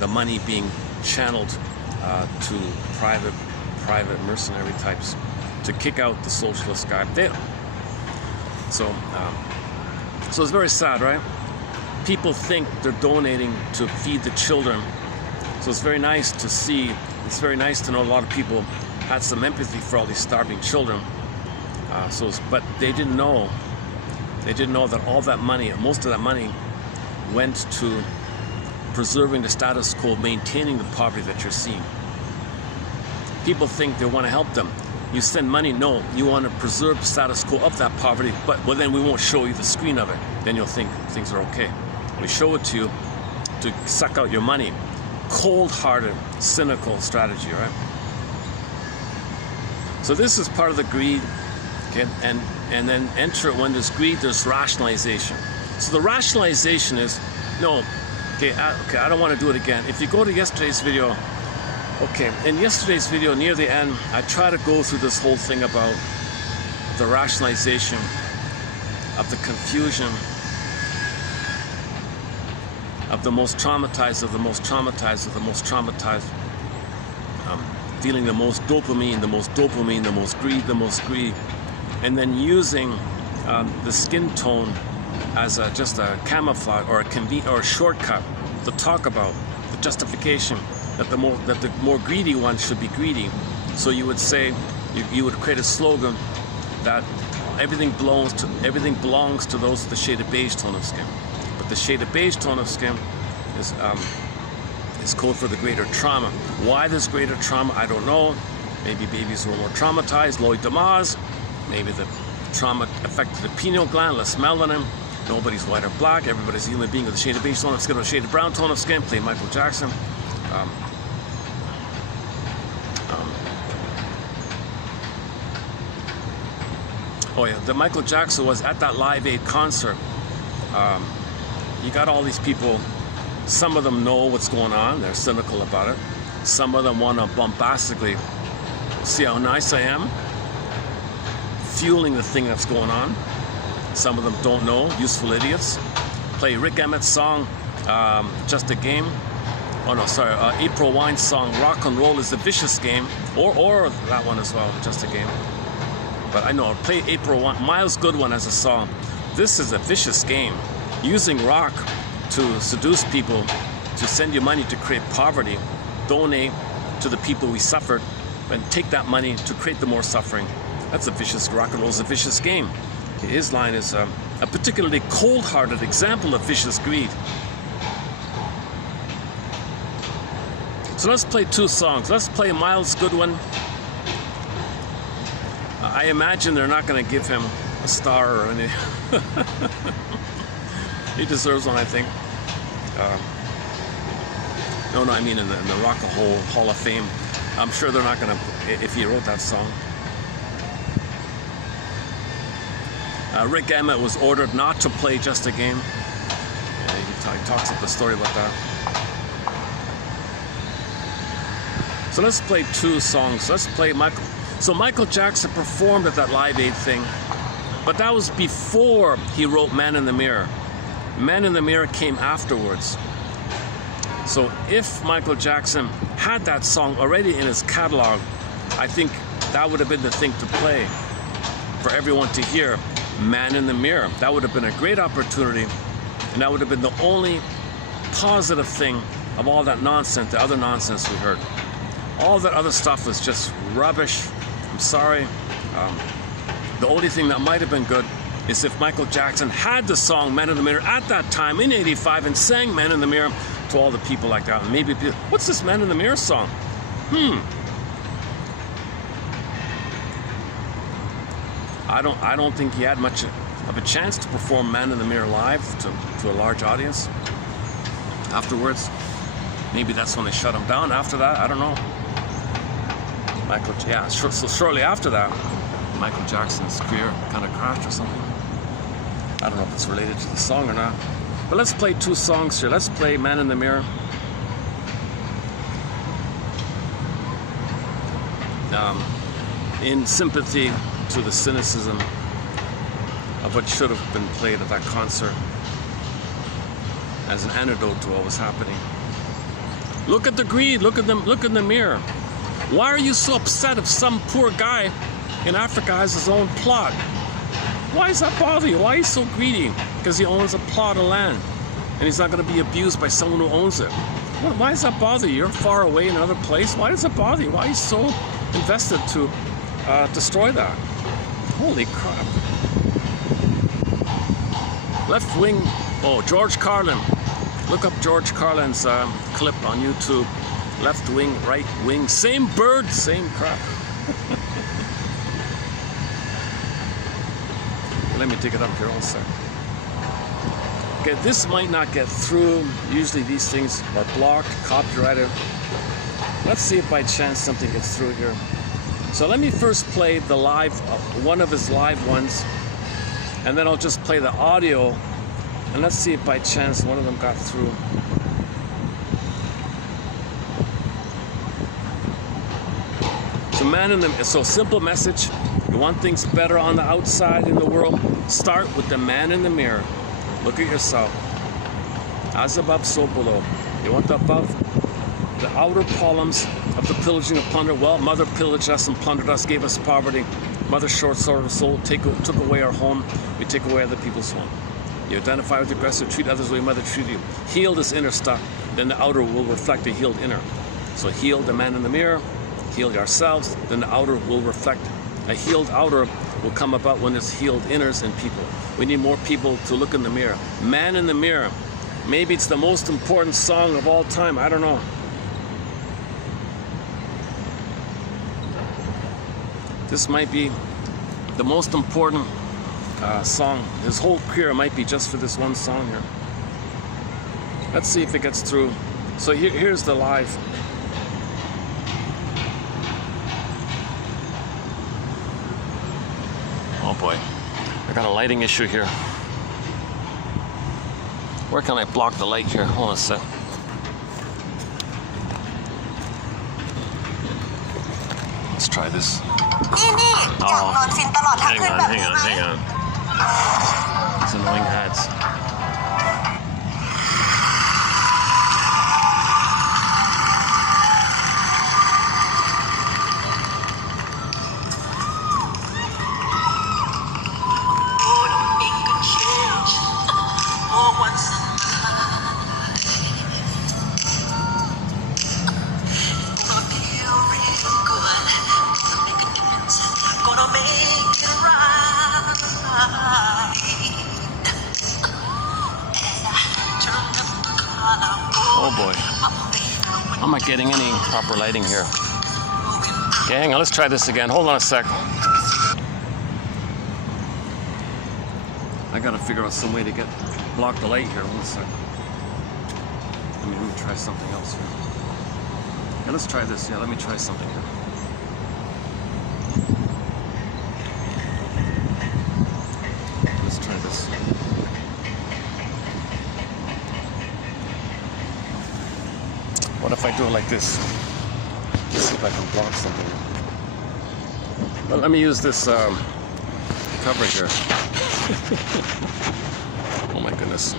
the money being channeled to private mercenary types to kick out the socialist guy. So it's very sad, right? People think they're donating to feed the children. So it's very nice to see, it's very nice to know a lot of people had some empathy for all these starving children. But they didn't know that all that money, most of that money, went to preserving the status quo, maintaining the poverty that you're seeing. People think they want to help them. You send money, no, you want to preserve the status quo of that poverty, but then we won't show you the screen of it. Then you'll think things are okay. We show it to you to suck out your money. Cold-hearted, cynical strategy, right? So this is part of the greed, okay? And then enter when there's greed, there's rationalization. So the rationalization is, no, okay, I don't want to do it again. If you go to yesterday's video, okay, in yesterday's video near the end, I try to go through this whole thing about the rationalization of the confusion of the most traumatized, feeling the most dopamine, the most greed, and then using the skin tone as just a camouflage or a shortcut to talk about the justification that the more greedy ones should be greedy. So you would say, you would create a slogan that everything belongs to those with the shaded beige tone of skin. But the shaded beige tone of skin is code for the greater trauma. Why this greater trauma, I don't know. Maybe babies were more traumatized, Lloyd Damas. Maybe the trauma affected the pineal gland, less melanin. Nobody's white or black. Everybody's a human being with a shaded beige tone of skin or a shaded brown tone of skin. Play Michael Jackson. Oh yeah, the Michael Jackson was at that Live Aid concert. You got all these people. Some of them know what's going on. They're cynical about it. Some of them want to bombastically see how nice I am, fueling the thing that's going on. Some of them don't know, useful idiots. Play Rick Emmett's song, Just a Game. Oh no, sorry, April Wine's song, Rock and Roll is a Vicious Game. Or that one as well, Just a Game. But I know, play April Wine, Miles Goodwin as a song. This is a vicious game. Using rock to seduce people, to send you money to create poverty, donate to the people we suffered, and take that money to create the more suffering. That's a vicious, rock and roll is a vicious game. His line is a particularly cold-hearted example of vicious greed. So let's play two songs. Let's play Miles Goodwin. I imagine they're not going to give him a star or any. He deserves one, I think. No, I mean in the Rock and Roll Hall of Fame. I'm sure they're not going to, if he wrote that song. Rick Emmett was ordered not to play Just a Game. Yeah, he talks up the story about that. So let's play two songs. Let's play Michael. So Michael Jackson performed at that Live Aid thing, but that was before he wrote Man in the Mirror. Man in the Mirror came afterwards. So if Michael Jackson had that song already in his catalog, I think that would have been the thing to play for everyone to hear. Man in the Mirror. That would have been a great opportunity, and that would have been the only positive thing of all that nonsense, the other nonsense we heard. All that other stuff was just rubbish. I'm sorry. The only thing that might have been good is if Michael Jackson had the song Man in the Mirror at that time in '85 and sang Man in the Mirror to all the people like that. And maybe people, what's this Man in the Mirror song? I don't think he had much of a chance to perform Man in the Mirror live to a large audience afterwards. Maybe that's when they shut him down after that. I don't know. So shortly after that, Michael Jackson's career kind of crashed or something. I don't know if it's related to the song or not. But let's play two songs here. Let's play Man in the Mirror. In sympathy to the cynicism of what should have been played at that concert as an antidote to what was happening. Look at the greed, look at them, look in the mirror. Why are you so upset if some poor guy in Africa has his own plot? Why does that bother you? Why are you so greedy? Because he owns a plot of land and he's not going to be abused by someone who owns it. Why does that bother you? You're far away in another place. Why does it bother you? Why are you so invested to destroy that? Holy crap. Left wing, George Carlin. Look up George Carlin's clip on YouTube. Left wing, right wing, same bird, same crap. Let me take it up here also. Okay, this might not get through. Usually these things are blocked, copyrighted. Let's see if by chance something gets through here. So let me first play the live, one of his live ones, and then I'll just play the audio, and let's see if by chance one of them got through. So simple message. You want things better on the outside in the world? Start with the man in the mirror. Look at yourself. As above, so below. You want the above, the outer columns of the pillaging and plunder. Well, mother pillaged us and plundered us, gave us poverty. Mother short sword of soul took away our home. We take away other people's home. You identify with the aggressor, treat others the way mother treated you. Heal this inner stuff, then the outer will reflect a healed inner. So heal the man in the mirror, heal yourselves, then the outer will reflect. A healed outer will come about when there's healed inners in people. We need more people to look in the mirror. Man in the mirror. Maybe it's the most important song of all time. I don't know. This might be the most important song. His whole career might be just for this one song here. Let's see if it gets through. So here's the live. Oh boy, I got a lighting issue here. Where can I block the light here? Hold on a sec. Let's try this. นี่อยากนอนฟินตลอดทางคืนแบบนี้ไหม Hang on. It's annoying ads. Oh boy. I'm not getting any proper lighting here. Okay, hang on, let's try this again. Hold on a sec. I gotta figure out some way to block the light here. One sec. Let me try something else here. Yeah, let's try this. Yeah, let me try something here. Let's try this. What if I do it like this? Let's see if I can block something. Well, let me use this cover here. Oh my goodness.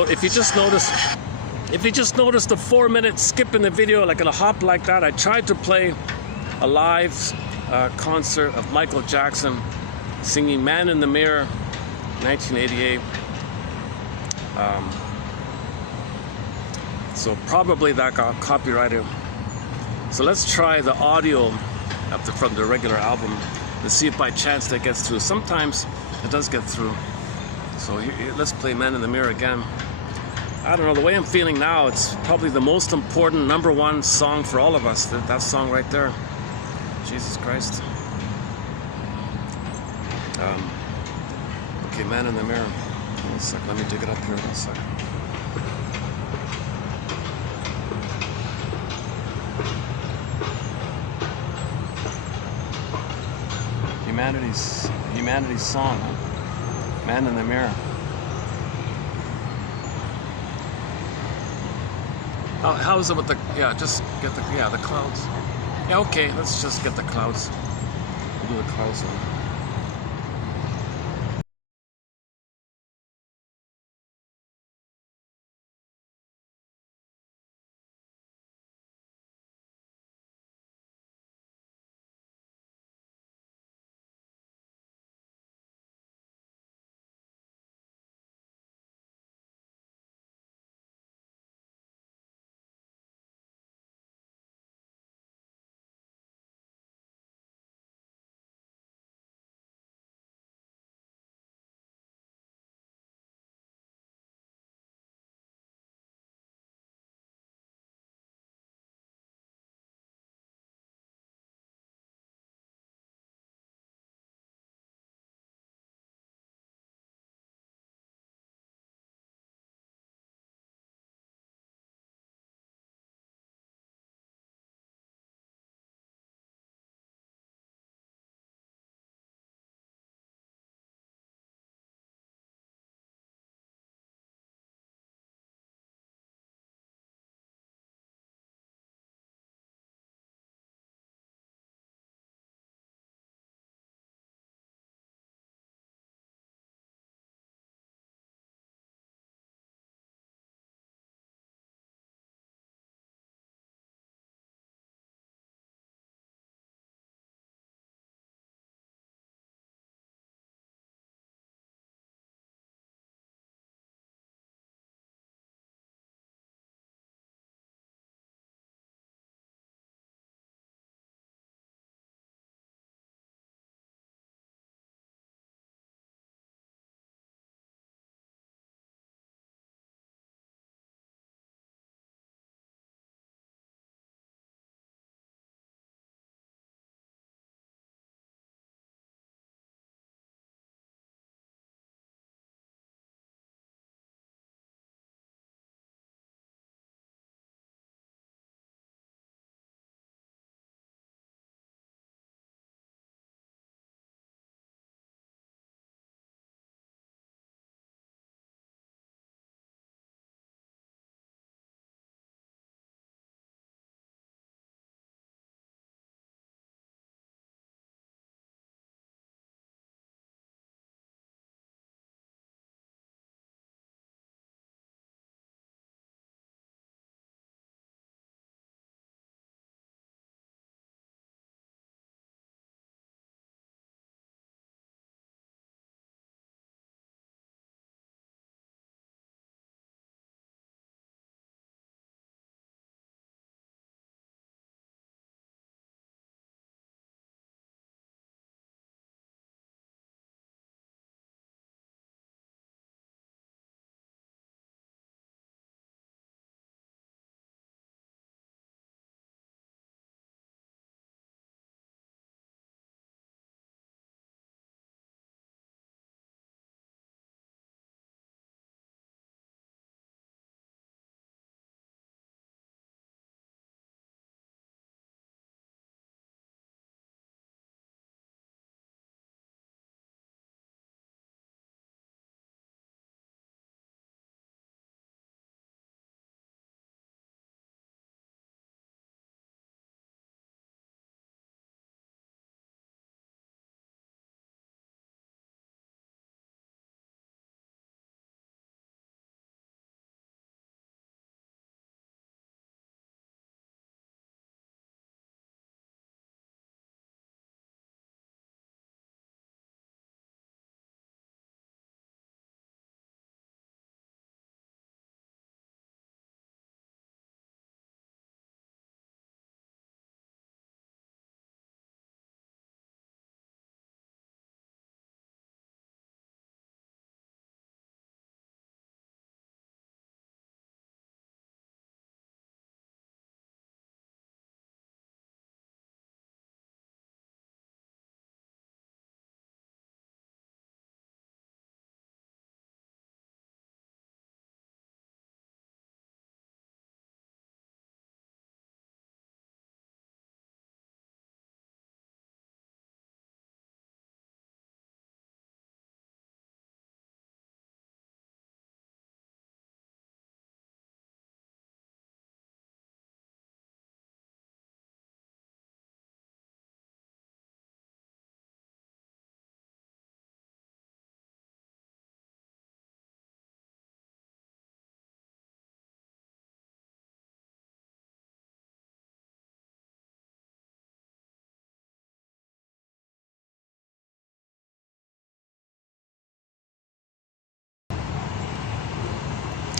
if you just notice, the 4-minute skip in the video, like in a hop like that, I tried to play a live concert of Michael Jackson singing "Man in the Mirror," 1988. So probably that got copyrighted. So let's try the audio from the regular album to see if by chance that gets through. Sometimes it does get through. So here, let's play "Man in the Mirror" again. I don't know, the way I'm feeling now, it's probably the most important #1 song for all of us. That song right there. Jesus Christ. Okay, "Man in the Mirror." One sec, let me dig it up here. One sec. Humanity's song, huh? "Man in the Mirror." How is it with the, just get the clouds. Yeah, okay, let's just get the clouds. We'll do the clouds one.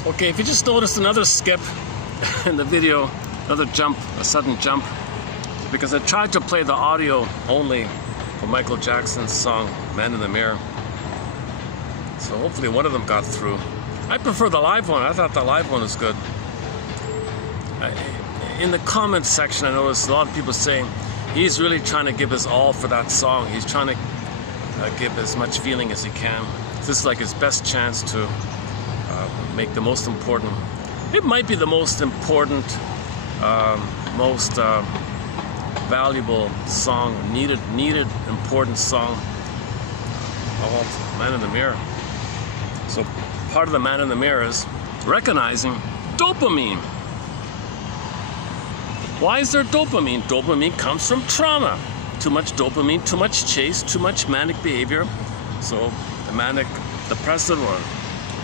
Okay, if you just noticed another skip in the video, another jump, a sudden jump, because I tried to play the audio only for Michael Jackson's song Man in the Mirror. So hopefully one of them got through. I prefer the live one. I thought the live one was good. In the comments section, I noticed a lot of people saying he's really trying to give his all for that song. He's trying to give as much feeling as he can. This is like his best chance to make the most important. It might be the most important, most valuable song, needed, important song of all, Man in the Mirror. So part of the Man in the Mirror is recognizing dopamine. Why is there dopamine? Dopamine comes from trauma. Too much dopamine, too much chase, too much manic behavior. So the manic depressive or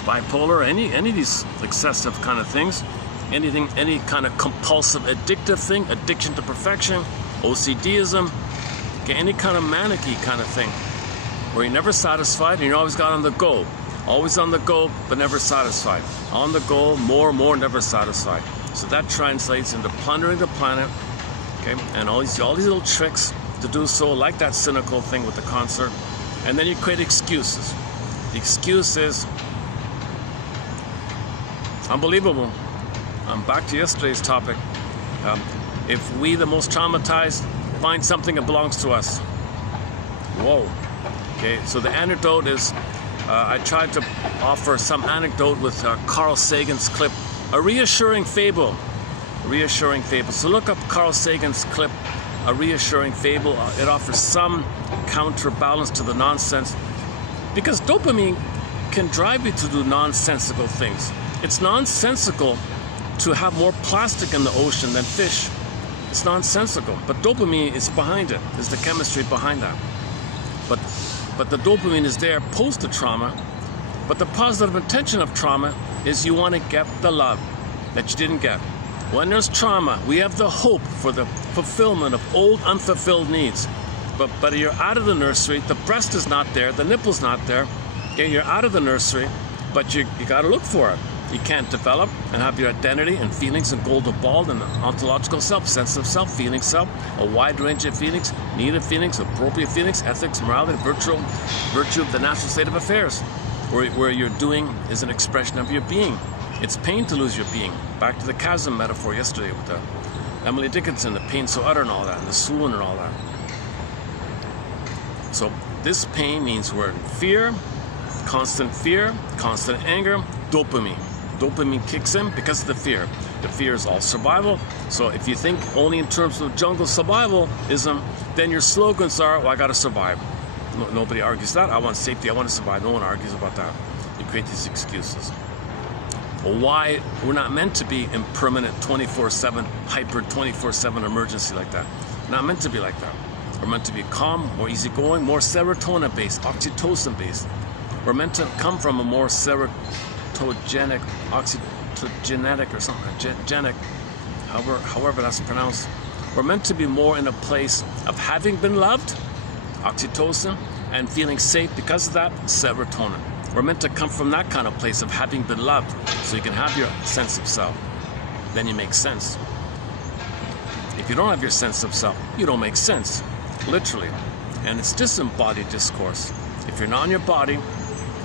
bipolar, any of these excessive kind of things, any kind of compulsive addictive thing, addiction to perfection, OCDism, okay, any kind of manic-y kind of thing, where you're never satisfied and you're always got on the go. Always on the go, but never satisfied. On the go, more, never satisfied. So that translates into plundering the planet, okay, and all these little tricks to do so, like that cynical thing with the concert. And then you create excuses. The excuse is unbelievable. Back to yesterday's topic. If we, the most traumatized, find something that belongs to us. Whoa. Okay, so the anecdote is, I tried to offer some anecdote with Carl Sagan's clip, A Reassuring Fable. A Reassuring Fable. So look up Carl Sagan's clip, A Reassuring Fable. It offers some counterbalance to the nonsense, because dopamine can drive you to do nonsensical things. It's nonsensical to have more plastic in the ocean than fish. It's nonsensical, but dopamine is behind it. Is the chemistry behind that. But the dopamine is there post the trauma. But the positive intention of trauma is you want to get the love that you didn't get. When there's trauma, we have the hope for the fulfillment of old unfulfilled needs. But you're out of the nursery, the breast is not there, the nipple's not there. Okay, you're out of the nursery, but you got to look for it. You can't develop and have your identity and feelings and golden ball and ontological self, sense of self, feeling self, a wide range of feelings, needed feelings, appropriate feelings, ethics, morality, virtue of the natural state of affairs, where your doing is an expression of your being. It's pain to lose your being. Back to the chasm metaphor yesterday with Emily Dickinson, the pain so utter and all that, and the swoon and all that. So this pain means we're in fear, constant anger, dopamine. Dopamine kicks in because of the fear. The fear is all survival. So if you think only in terms of jungle survivalism, then your slogans are, well, I gotta survive. Nobody argues that. I want safety, I want to survive. No one argues about that. You create these excuses. Well, why we're not meant to be in permanent 24/7, hyper 24/7 emergency like that. We're not meant to be like that. We're meant to be calm, more easygoing, more serotonin-based, oxytocin-based. We're meant to come from a more serotogenic, oxytogenic or something, genic, however that's pronounced. We're meant to be more in a place of having been loved, oxytocin, and feeling safe because of that, serotonin. We're meant to come from that kind of place of having been loved, so you can have your sense of self. Then you make sense. If you don't have your sense of self, you don't make sense, literally. And it's disembodied discourse. If you're not in your body,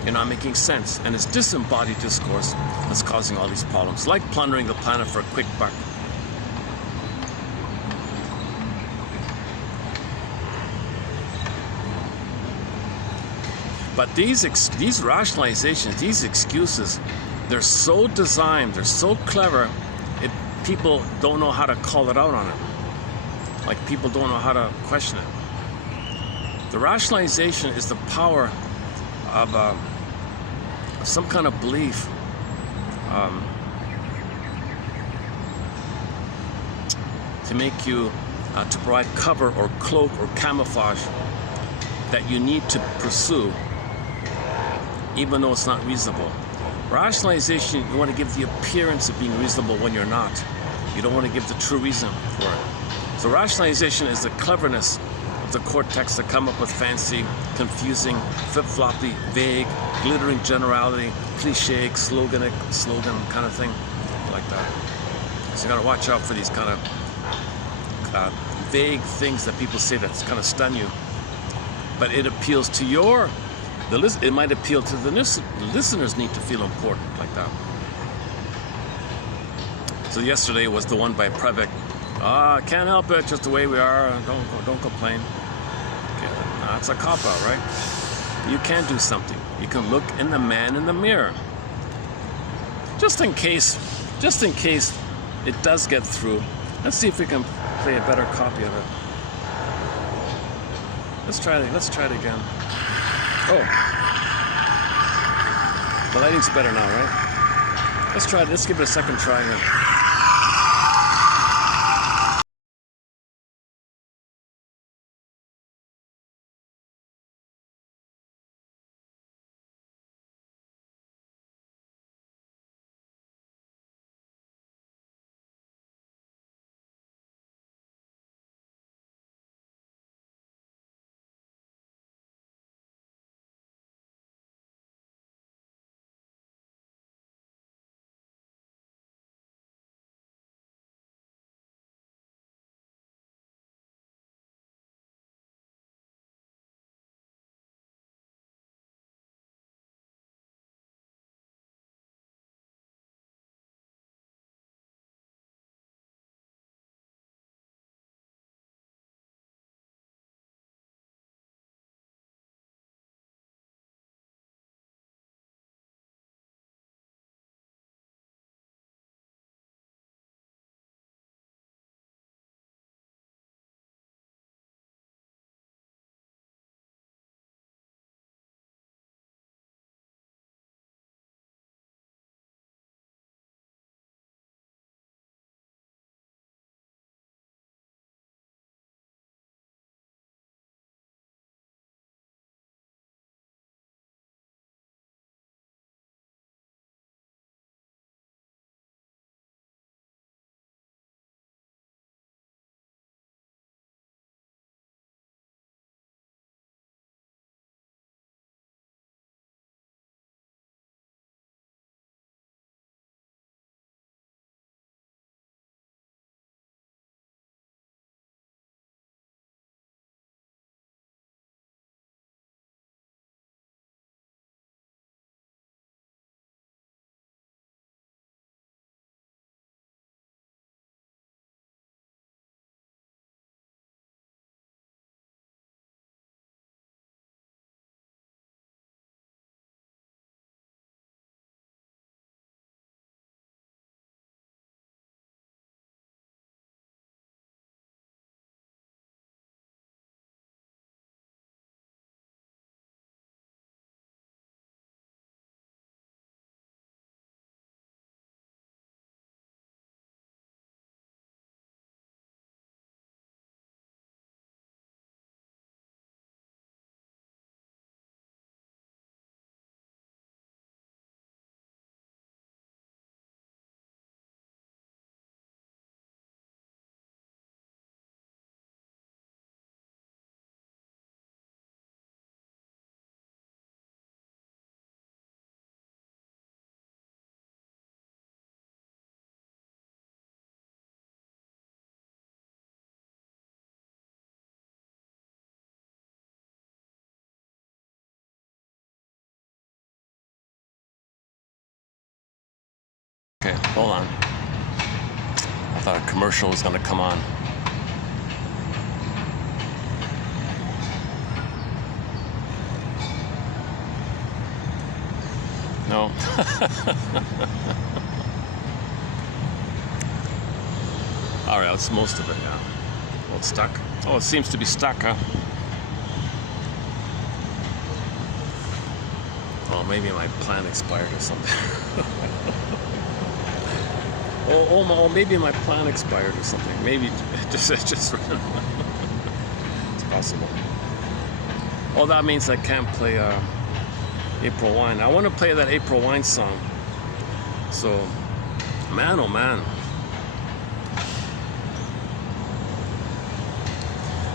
you're not making sense. And it's disembodied discourse that's causing all these problems, like plundering the planet for a quick buck. But these rationalizations, these excuses, they're so designed, they're so clever, people don't know how to call it out on it. Like people don't know how to question it. The rationalization is the power of some kind of belief, to make you, to provide cover or cloak or camouflage that you need to pursue, even though it's not reasonable. Rationalization, you want to give the appearance of being reasonable when you're not. You don't want to give the true reason for it. So rationalization is the cleverness of the cortex to come up with fancy, confusing, flip-floppy, vague, glittering generality, cliche, slogan kind of thing, like that. So you gotta watch out for these kind of vague things that people say that kind of stun you, but it appeals to it might appeal to the listeners need to feel important, like that. So yesterday was the one by Previk. Can't help it, just the way we are. Don't complain. Okay, it's a cop out, right? You can do something. You can look in the man in the mirror. Just in case it does get through. Let's see if we can play a better copy of it. Let's try it again. Oh, the lighting's better now, right? Let's try it. Let's give it a second try again. Okay, hold on. I thought a commercial was gonna come on. No. All right, that's most of it, yeah. Well, it's stuck. Oh, it seems to be stuck, huh? Oh, maybe my plan expired or something. Oh, maybe my plan expired or something. Maybe it just ran. It's possible. Oh, that means I can't play April Wine. I want to play that April Wine song. So, man, oh man.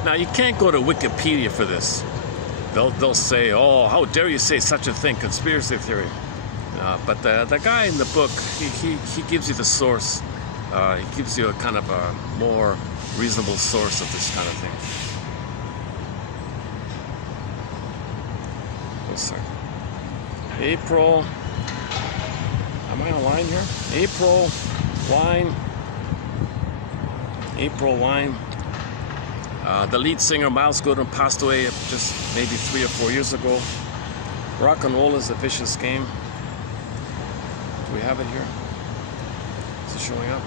Now you can't go to Wikipedia for this. They'll say, "Oh, how dare you say such a thing, conspiracy theory." But the guy in the book, he gives you the source. He gives you a kind of a more reasonable source of this kind of thing. April. Am I on line here? April Wine. April Wine. The lead singer Miles Goodwin passed away just maybe 3 or 4 years ago. Rock and roll is a vicious game. Do we have it here? Is it showing up?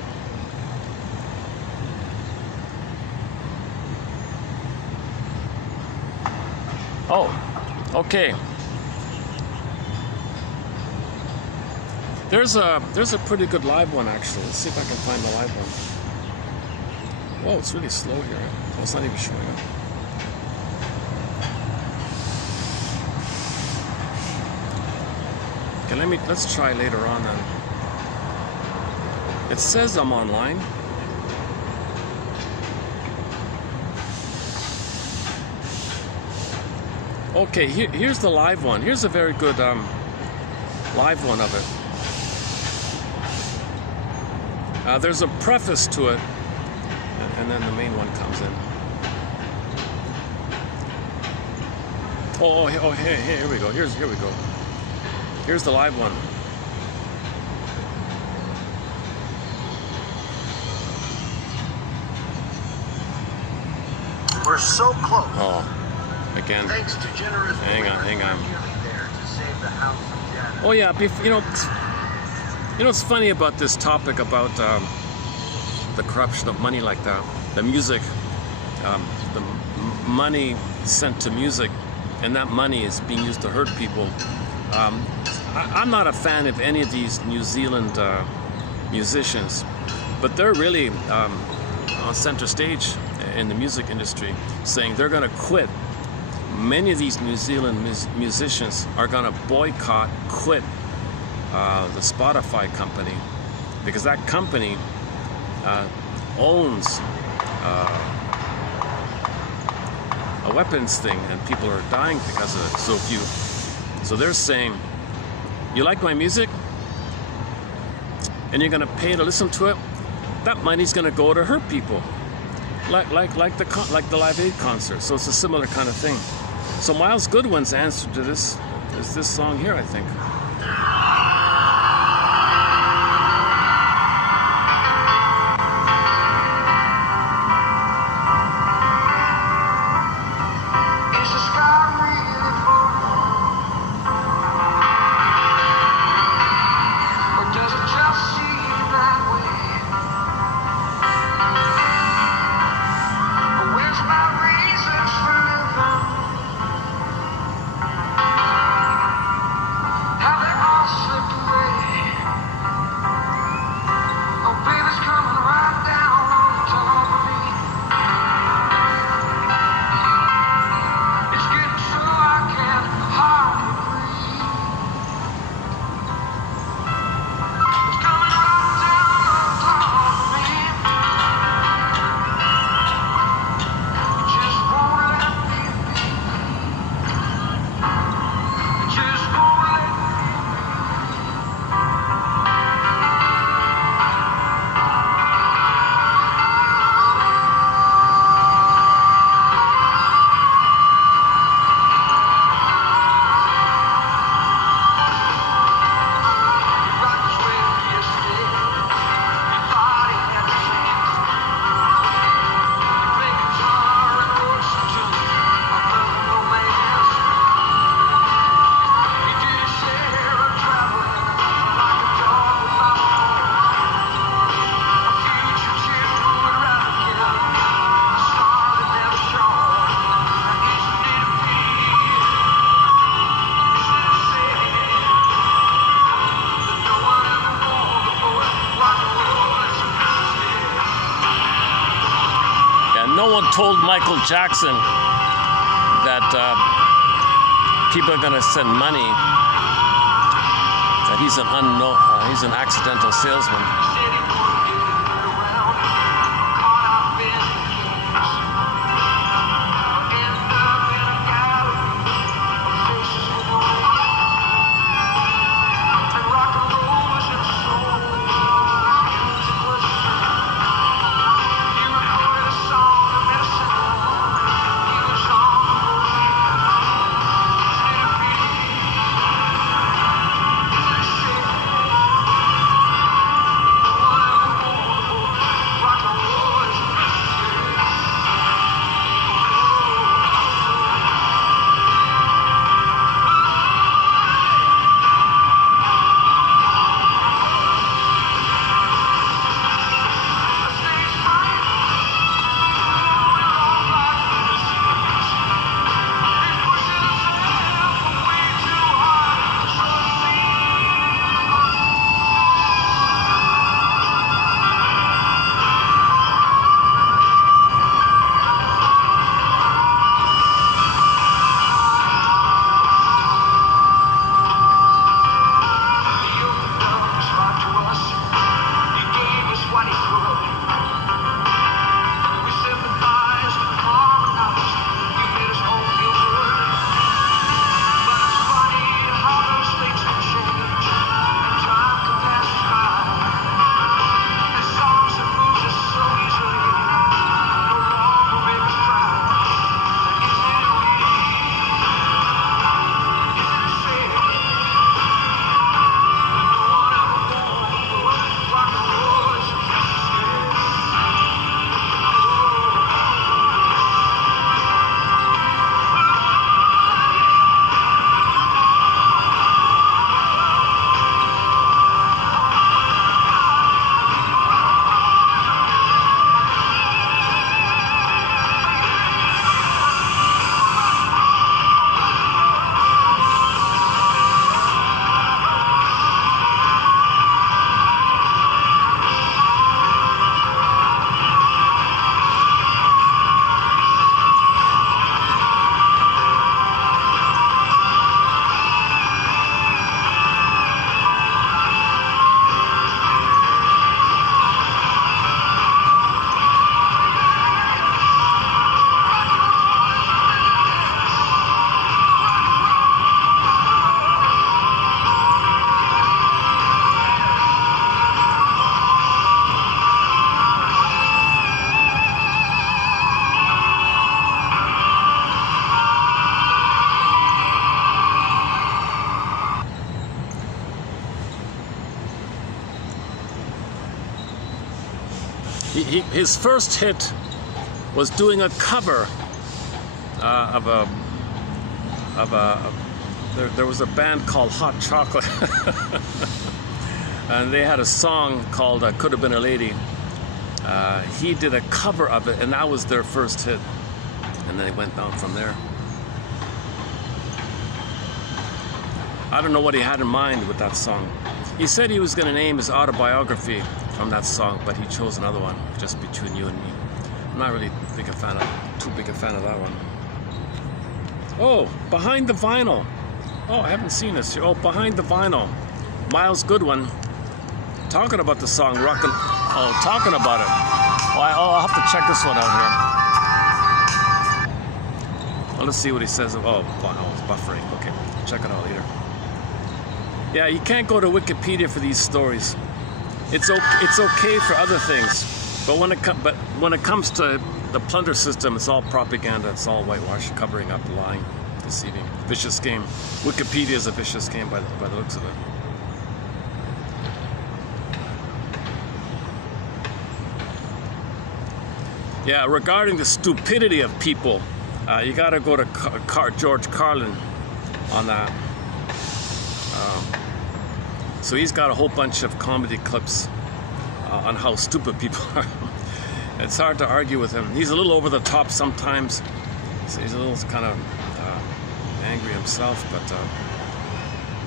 Oh, okay. There's a pretty good live one actually. Let's see if I can find the live one. Whoa, it's really slow here. Oh, it's not even showing up. Okay, let's try later on then. It says I'm online. Okay, here's the live one. Here's a very good live one of it. There's a preface to it, and then the main one comes in. Oh, hey, here we go. Here we go. Here's the live one. We're so close. Oh, again. Thanks to generous. Hang on. There to save the house of Janet. Oh yeah, you know what's funny about this topic about the corruption of money like that, the music, the money sent to music, and that money is being used to hurt people. I'm not a fan of any of these New Zealand musicians, but they're really on center stage in the music industry, saying they're going to quit. Many of these New Zealand musicians are going to boycott, quit the Spotify company, because that company owns a weapons thing, and people are dying because of it. So they're saying, you like my music, and you're going to pay to listen to it. That money's going to go to hurt people, like the Live Aid concert. So it's a similar kind of thing. So Miles Goodwin's answer to this is this song here, I think. Told Michael Jackson that people are going to send money, that he's an accidental salesman. His first hit was doing a cover there was a band called Hot Chocolate, and they had a song called Could Have Been a Lady. He did a cover of it, and that was their first hit, and then it went down from there. I don't know what he had in mind with that song. He said he was going to name his autobiography from that song, but he chose another one, just between you and me. I'm not really too big a fan of that one. Oh, Behind the Vinyl. Oh, I haven't seen this here. Oh, Behind the Vinyl. Miles Goodwin talking about the song Rockin'. Oh, talking about it. Oh, I'll have to check this one out here. Well, let's see what he says. Oh, it's buffering. Okay, check it out later. Yeah, you can't go to Wikipedia for these stories. It's okay for other things, but when it comes to the plunder system, it's all propaganda. It's all whitewash, covering up, lying, deceiving. Vicious game. Wikipedia is a vicious game by the looks of it. Yeah, regarding the stupidity of people, you got to go to George Carlin on that. So he's got a whole bunch of comedy clips on how stupid people are. It's hard to argue with him. He's a little over the top sometimes. So he's a little kind of angry himself,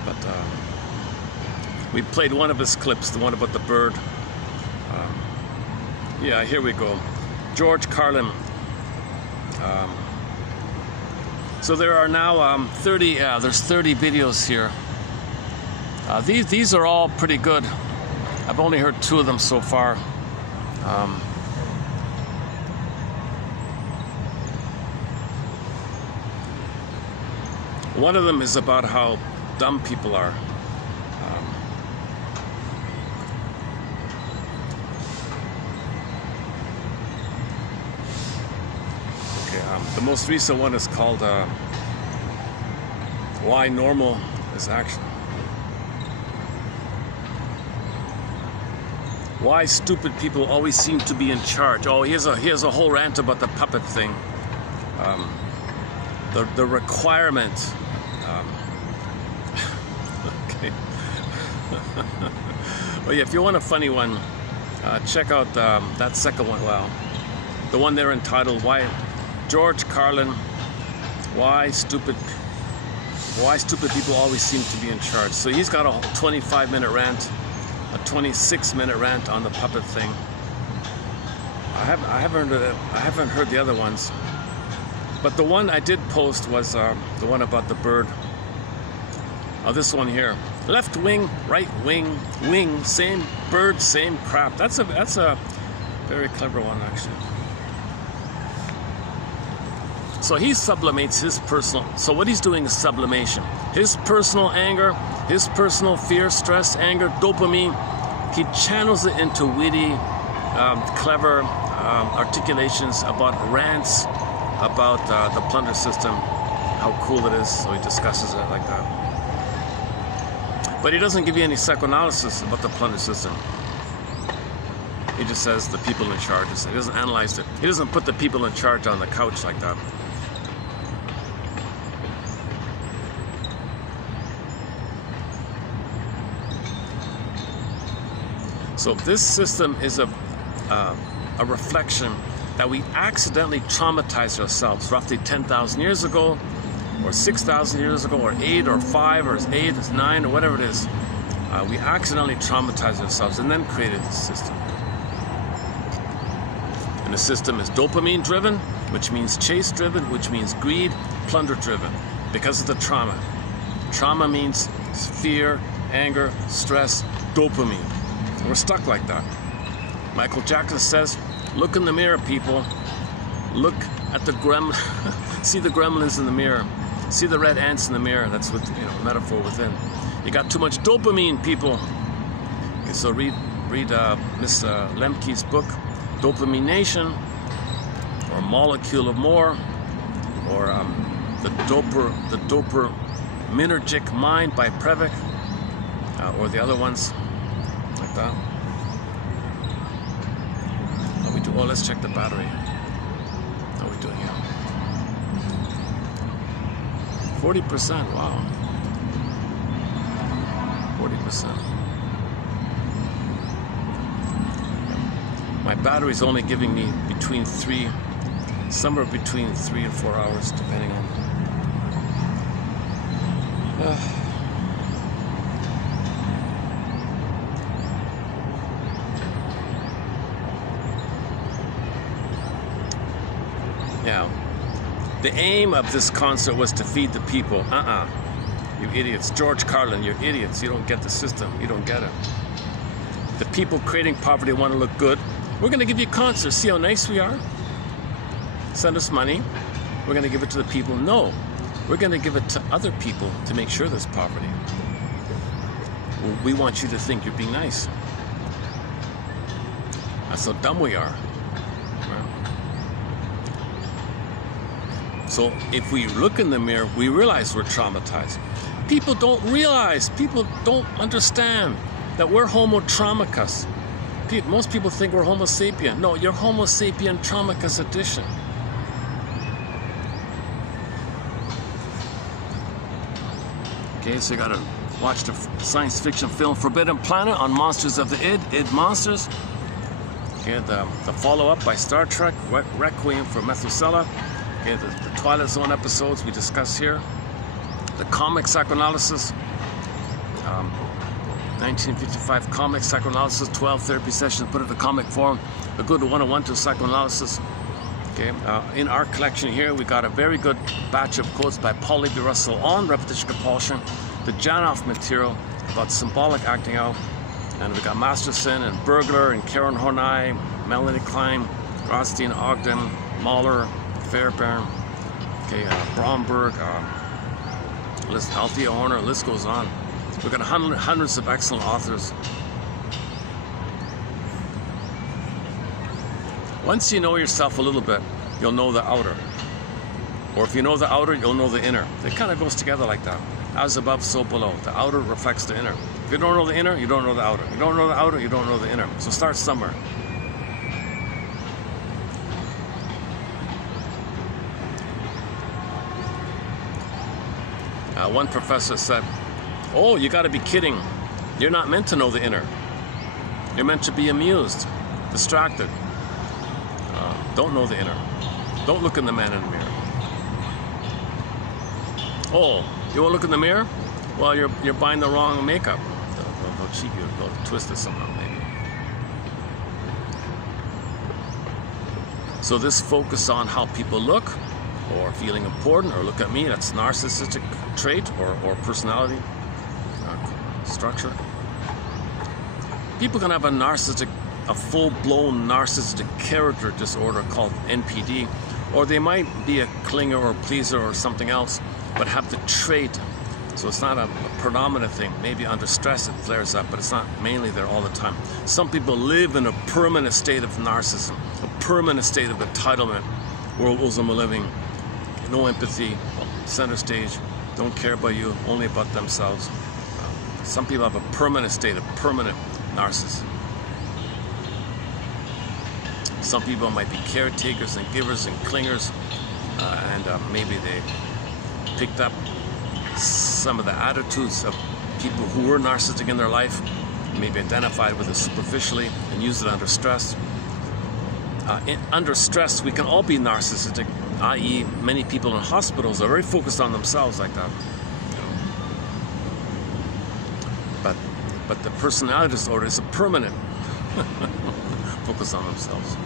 but we played one of his clips, the one about the bird. Yeah, here we go. George Carlin. So there are now 30. There's 30 videos here. These are all pretty good. I've only heard 2 of them so far. One of them is about how dumb people are. The most recent one is called Why Normal is Action. Why stupid people always seem to be in charge. Oh, he has a whole rant about the puppet thing. The requirement. Okay. Well, yeah, if you want a funny one, check out that second one. Wow, the one there entitled "Why George Carlin? Why stupid people always seem to be in charge." So he's got a 25-minute rant. A 26-minute rant on the puppet thing. I haven't heard the other ones, but the one I did post was the one about the bird. Oh, this one here. Left wing, right wing, wing, same bird, same crap. That's a very clever one, actually. So he sublimates his personal. So what he's doing is sublimation. His personal anger, his personal fear, stress, anger, dopamine. He channels it into witty, clever articulations about rants about the plunder system, how cool it is. So he discusses it like that. But he doesn't give you any psychoanalysis about the plunder system. He just says the people in charge. He doesn't analyze it. He doesn't put the people in charge on the couch like that. So this system is a reflection that we accidentally traumatized ourselves roughly 10,000 years ago, or 6,000 years ago, or 8 or 5 or 8 or 9 or whatever it is. We accidentally traumatized ourselves and then created this system. And the system is dopamine driven, which means chase driven, which means greed, plunder driven, because of the trauma. Trauma means fear, anger, stress, dopamine. We're stuck like that. Michael Jackson says, look in the mirror, people. Look at the see the gremlins in the mirror. See the red ants in the mirror. That's what, metaphor within. You got too much dopamine, people. Okay, so read Miss Lemke's book, Dopamination, or Molecule of More, or the Dopaminergic Mind by Previk, or the other ones. Like that. Well, let's check the battery. How are we doing here? 40%, wow. 40%. My battery's only giving me somewhere between 3 and 4 hours, depending on. Yeah. The aim of this concert was to feed the people. You idiots. George Carlin, you're idiots. You don't get the system. You don't get it. The people creating poverty want to look good. We're going to give you a concert. See how nice we are? Send us money. We're going to give it to the people. No. We're going to give it to other people to make sure there's poverty. We want you to think you're being nice. That's how dumb we are. So if we look in the mirror, we realize we're traumatized. People don't realize, people don't understand that we're homo traumicus. Most people think we're homo sapien. No, you're homo sapien traumicus edition. Okay, so you gotta watch the science fiction film Forbidden Planet on Monsters of the Id Monsters. Okay, the follow-up by Star Trek, Requiem for Methuselah. Okay, the Twilight Zone episodes we discuss here. The comic psychoanalysis, 1955 comic psychoanalysis, 12 therapy sessions put in the comic form. A good one-on-one to psychoanalysis. Okay, in our collection here, we got a very good batch of quotes by Paul B. Russell on repetition compulsion, the Janoff material about symbolic acting out, and we got Masterson and Burglar and Karen Horney, Melanie Klein, Rothstein, Ogden, Mahler, Fairbairn, okay, Bromberg, Althea Horner, list goes on. We've got hundreds of excellent authors. Once you know yourself a little bit, you'll know the outer. Or if you know the outer, you'll know the inner. It kind of goes together like that. As above, so below. The outer reflects the inner. If you don't know the inner, you don't know the outer. You don't know the outer, you don't know the inner. So start somewhere. One professor said, "Oh, you got to be kidding. You're not meant to know the inner. You're meant to be amused, distracted. Don't know the inner. Don't look in the man in the mirror." Oh, you won't look in the mirror? Well, you're buying the wrong makeup. They'll cheat you. They'll twist it somehow, maybe. So this focus on how people look, or feeling important, or look at me, that's narcissistic trait or personality structure. People can have a full-blown narcissistic character disorder called NPD, or they might be a clinger or pleaser or something else, but have the trait. So it's not a predominant thing. Maybe under stress it flares up, but it's not mainly there all the time. Some people live in a permanent state of narcissism, a permanent state of entitlement, world I'm living, no empathy, center stage, don't care about you, only about themselves. Some people have a permanent state of permanent narcissism. Some people might be caretakers and givers and clingers, and maybe they picked up some of the attitudes of people who were narcissistic in their life, maybe identified with it superficially and used it under stress. Under stress, we can all be narcissistic, i.e. many people in hospitals are very focused on themselves like that. But the personality disorder is a permanent focus on themselves.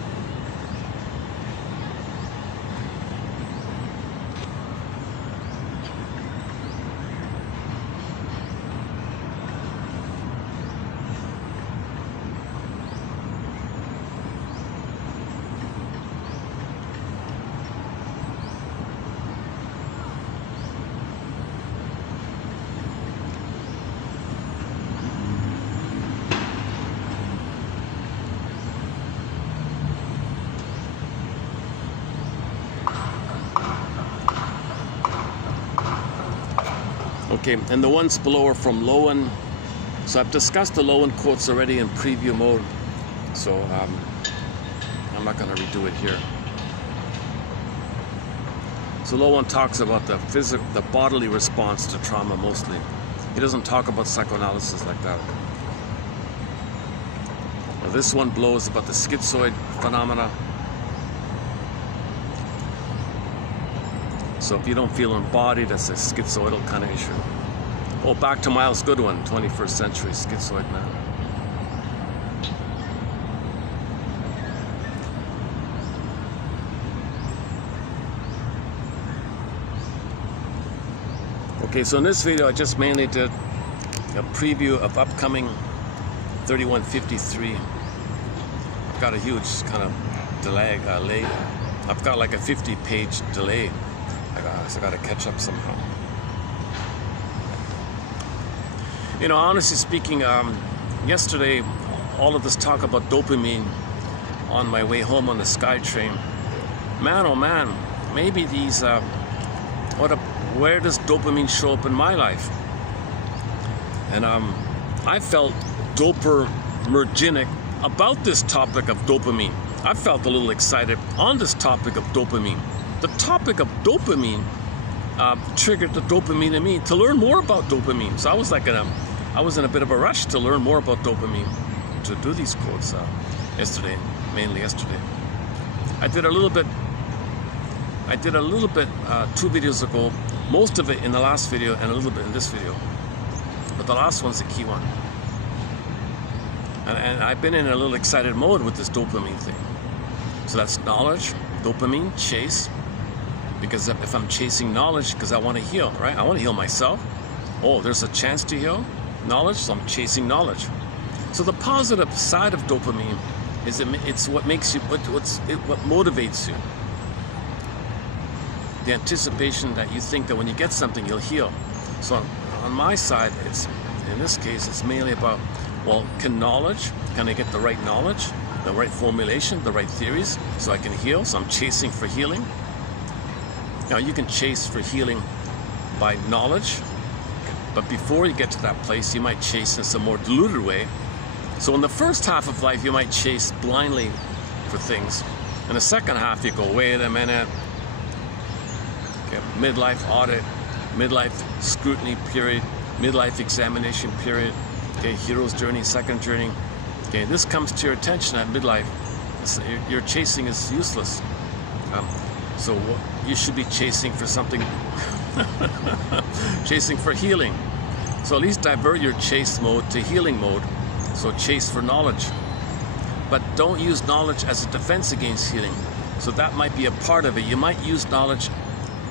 Okay, and the ones below are from Lowen. So I've discussed the Lowen quotes already in preview mode. So I'm not going to redo it here. So Lowen talks about the bodily response to trauma mostly. He doesn't talk about psychoanalysis like that. Now, this one blows about the schizoid phenomena. So if you don't feel embodied, that's a schizoidal kind of issue. Oh, back to Miles Goodwin, 21st century schizoid man. Okay, so in this video I just mainly did a preview of upcoming 3153. I've got a huge kind of delay. I've got like a 50-page delay. I got to catch up somehow. You know, honestly speaking, yesterday, all of this talk about dopamine on my way home on the SkyTrain, man, oh man, maybe these, where does dopamine show up in my life? And I felt dopaminergic about this topic of dopamine. I felt a little excited on this topic of dopamine. The topic of dopamine triggered the dopamine in me to learn more about dopamine. So I was like I was in a bit of a rush to learn more about dopamine, to do these quotes yesterday, mainly yesterday. I did a little bit 2 videos ago, most of it in the last video and a little bit in this video. But the last one's the key one. And I've been in a little excited mode with this dopamine thing. So that's knowledge, dopamine, chase. Because if I'm chasing knowledge, because I want to heal, right? I want to heal myself. Oh, there's a chance to heal knowledge, so I'm chasing knowledge. So the positive side of dopamine is it's what makes you, what motivates you. The anticipation that you think that when you get something, you'll heal. So on my side, in this case, it's mainly about, well, can I get the right knowledge, the right formulation, the right theories, so I can heal? So I'm chasing for healing. Now, you can chase for healing by knowledge, but before you get to that place, you might chase in some more diluted way. So in the first half of life, you might chase blindly for things. In the second half, you go, wait a minute. Okay, midlife audit, midlife scrutiny period, midlife examination period. Okay, hero's journey, second journey. Okay, this comes to your attention at midlife. Your chasing is useless. So you should be chasing for something, chasing for healing. So at least divert your chase mode to healing mode. So chase for knowledge. But don't use knowledge as a defense against healing. So that might be a part of it. You might use knowledge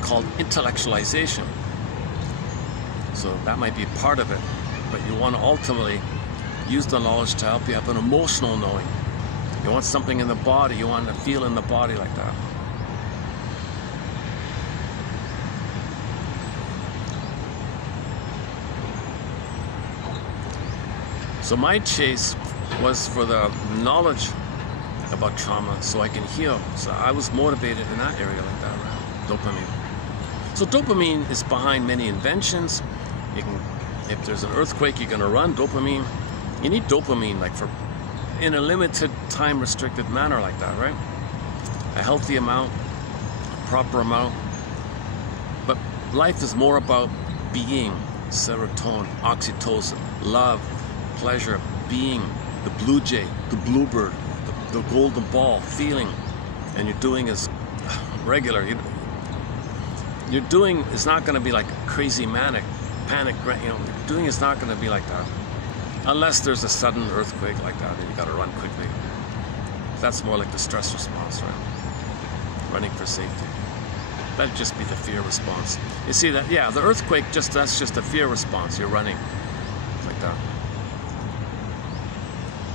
called intellectualization. So that might be part of it. But you want to ultimately use the knowledge to help you have an emotional knowing. You want something in the body. You want to feel in the body like that. So my chase was for the knowledge about trauma so I can heal. So I was motivated in that area like that, right? Dopamine. So dopamine is behind many inventions. You can, if there's an earthquake, you're gonna run dopamine. You need dopamine like for in a limited time restricted manner like that, right? A healthy amount, a proper amount. But life is more about being, serotonin, oxytocin, love, pleasure, being, the blue jay, the bluebird, the golden ball, feeling. And your doing is regular. Your doing is not going to be like crazy panic, doing is not going to be like that. Unless there's a sudden earthquake like that, and you got to run quickly. That's more like the stress response, right? Running for safety. That'd just be the fear response. You see that? Yeah, the earthquake, that's just a fear response. You're running like that.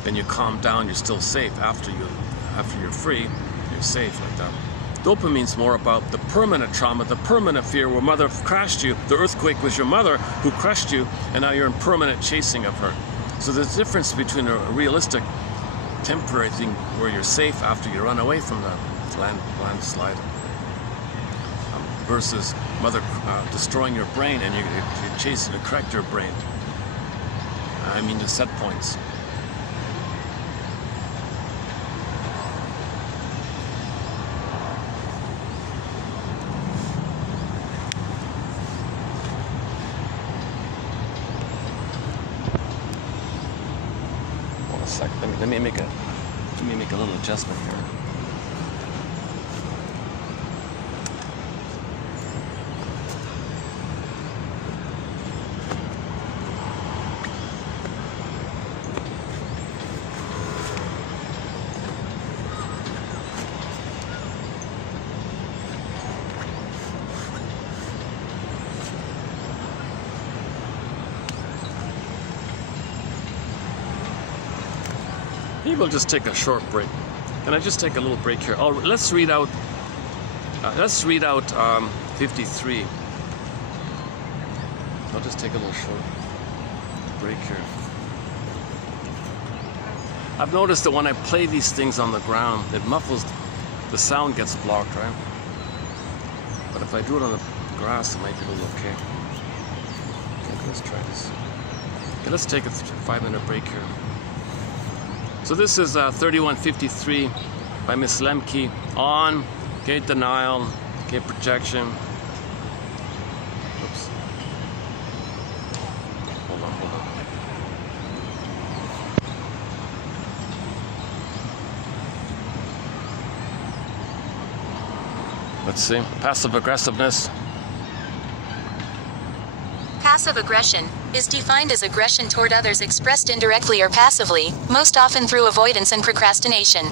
Then you calm down, you're still safe. After you're free, you're safe like that. Dopamine's more about the permanent trauma, the permanent fear where mother crashed you. The earthquake was your mother who crushed you, and now you're in permanent chasing of her. So there's a difference between a realistic, temporary thing where you're safe after you run away from the landslide versus mother destroying your brain and you're chasing to correct your brain. I mean the set points. second. Let me make a little adjustment here. Maybe we'll just take a short break. Can I just take a little break here? Oh, let's read out 53. I'll just take a little short break here. I've noticed that when I play these things on the ground, it muffles, the sound gets blocked, right? But if I do it on the grass, it might be a little okay. Okay, let's try this. Okay, let's take a 5-minute break here. So this is 3153 by Miss Lemke on gate denial, gate projection. Oops. Hold on. Let's see. Passive aggressiveness. Passive aggression is defined as aggression toward others expressed indirectly or passively, most often through avoidance and procrastination.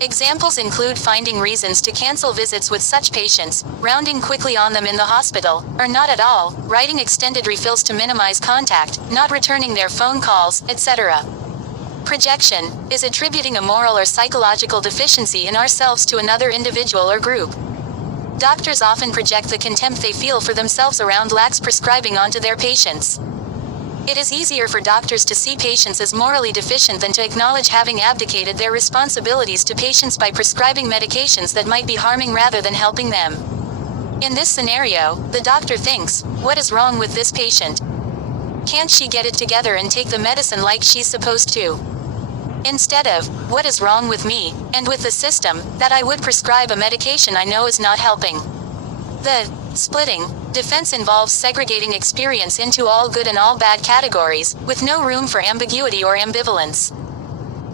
Examples include finding reasons to cancel visits with such patients, rounding quickly on them in the hospital, or not at all, writing extended refills to minimize contact, not returning their phone calls, etc. Projection is attributing a moral or psychological deficiency in ourselves to another individual or group. Doctors often project the contempt they feel for themselves around lax prescribing onto their patients. It is easier for doctors to see patients as morally deficient than to acknowledge having abdicated their responsibilities to patients by prescribing medications that might be harming rather than helping them. In this scenario, the doctor thinks, "What is wrong with this patient? Can't she get it together and take the medicine like she's supposed to?" Instead of, "What is wrong with me, and with the system, that I would prescribe a medication I know is not helping?" The splitting defense involves segregating experience into all good and all bad categories, with no room for ambiguity or ambivalence.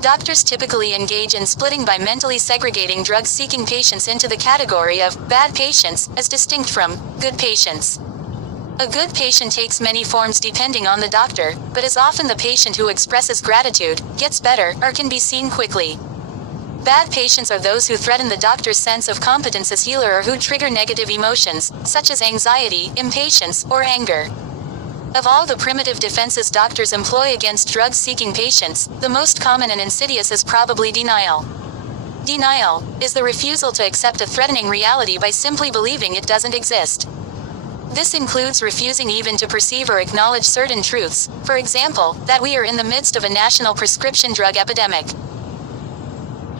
Doctors typically engage in splitting by mentally segregating drug-seeking patients into the category of bad patients, as distinct from good patients. A good patient takes many forms depending on the doctor, but is often the patient who expresses gratitude, gets better, or can be seen quickly. Bad patients are those who threaten the doctor's sense of competence as healer or who trigger negative emotions, such as anxiety, impatience, or anger. Of all the primitive defenses doctors employ against drug-seeking patients, the most common and insidious is probably denial. Denial is the refusal to accept a threatening reality by simply believing it doesn't exist. This includes refusing even to perceive or acknowledge certain truths, for example, that we are in the midst of a national prescription drug epidemic.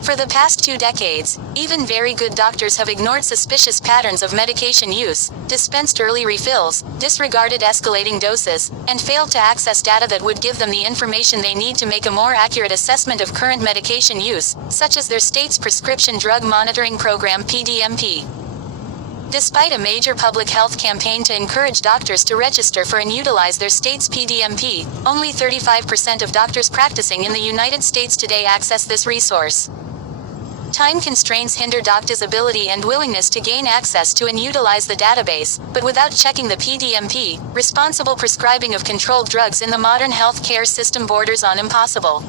For the past 2 decades, even very good doctors have ignored suspicious patterns of medication use, dispensed early refills, disregarded escalating doses, and failed to access data that would give them the information they need to make a more accurate assessment of current medication use, such as their state's Prescription Drug Monitoring Program (PDMP). Despite a major public health campaign to encourage doctors to register for and utilize their state's PDMP, only 35% of doctors practicing in the United States today access this resource. Time constraints hinder doctors' ability and willingness to gain access to and utilize the database, but without checking the PDMP, responsible prescribing of controlled drugs in the modern health care system borders on impossible.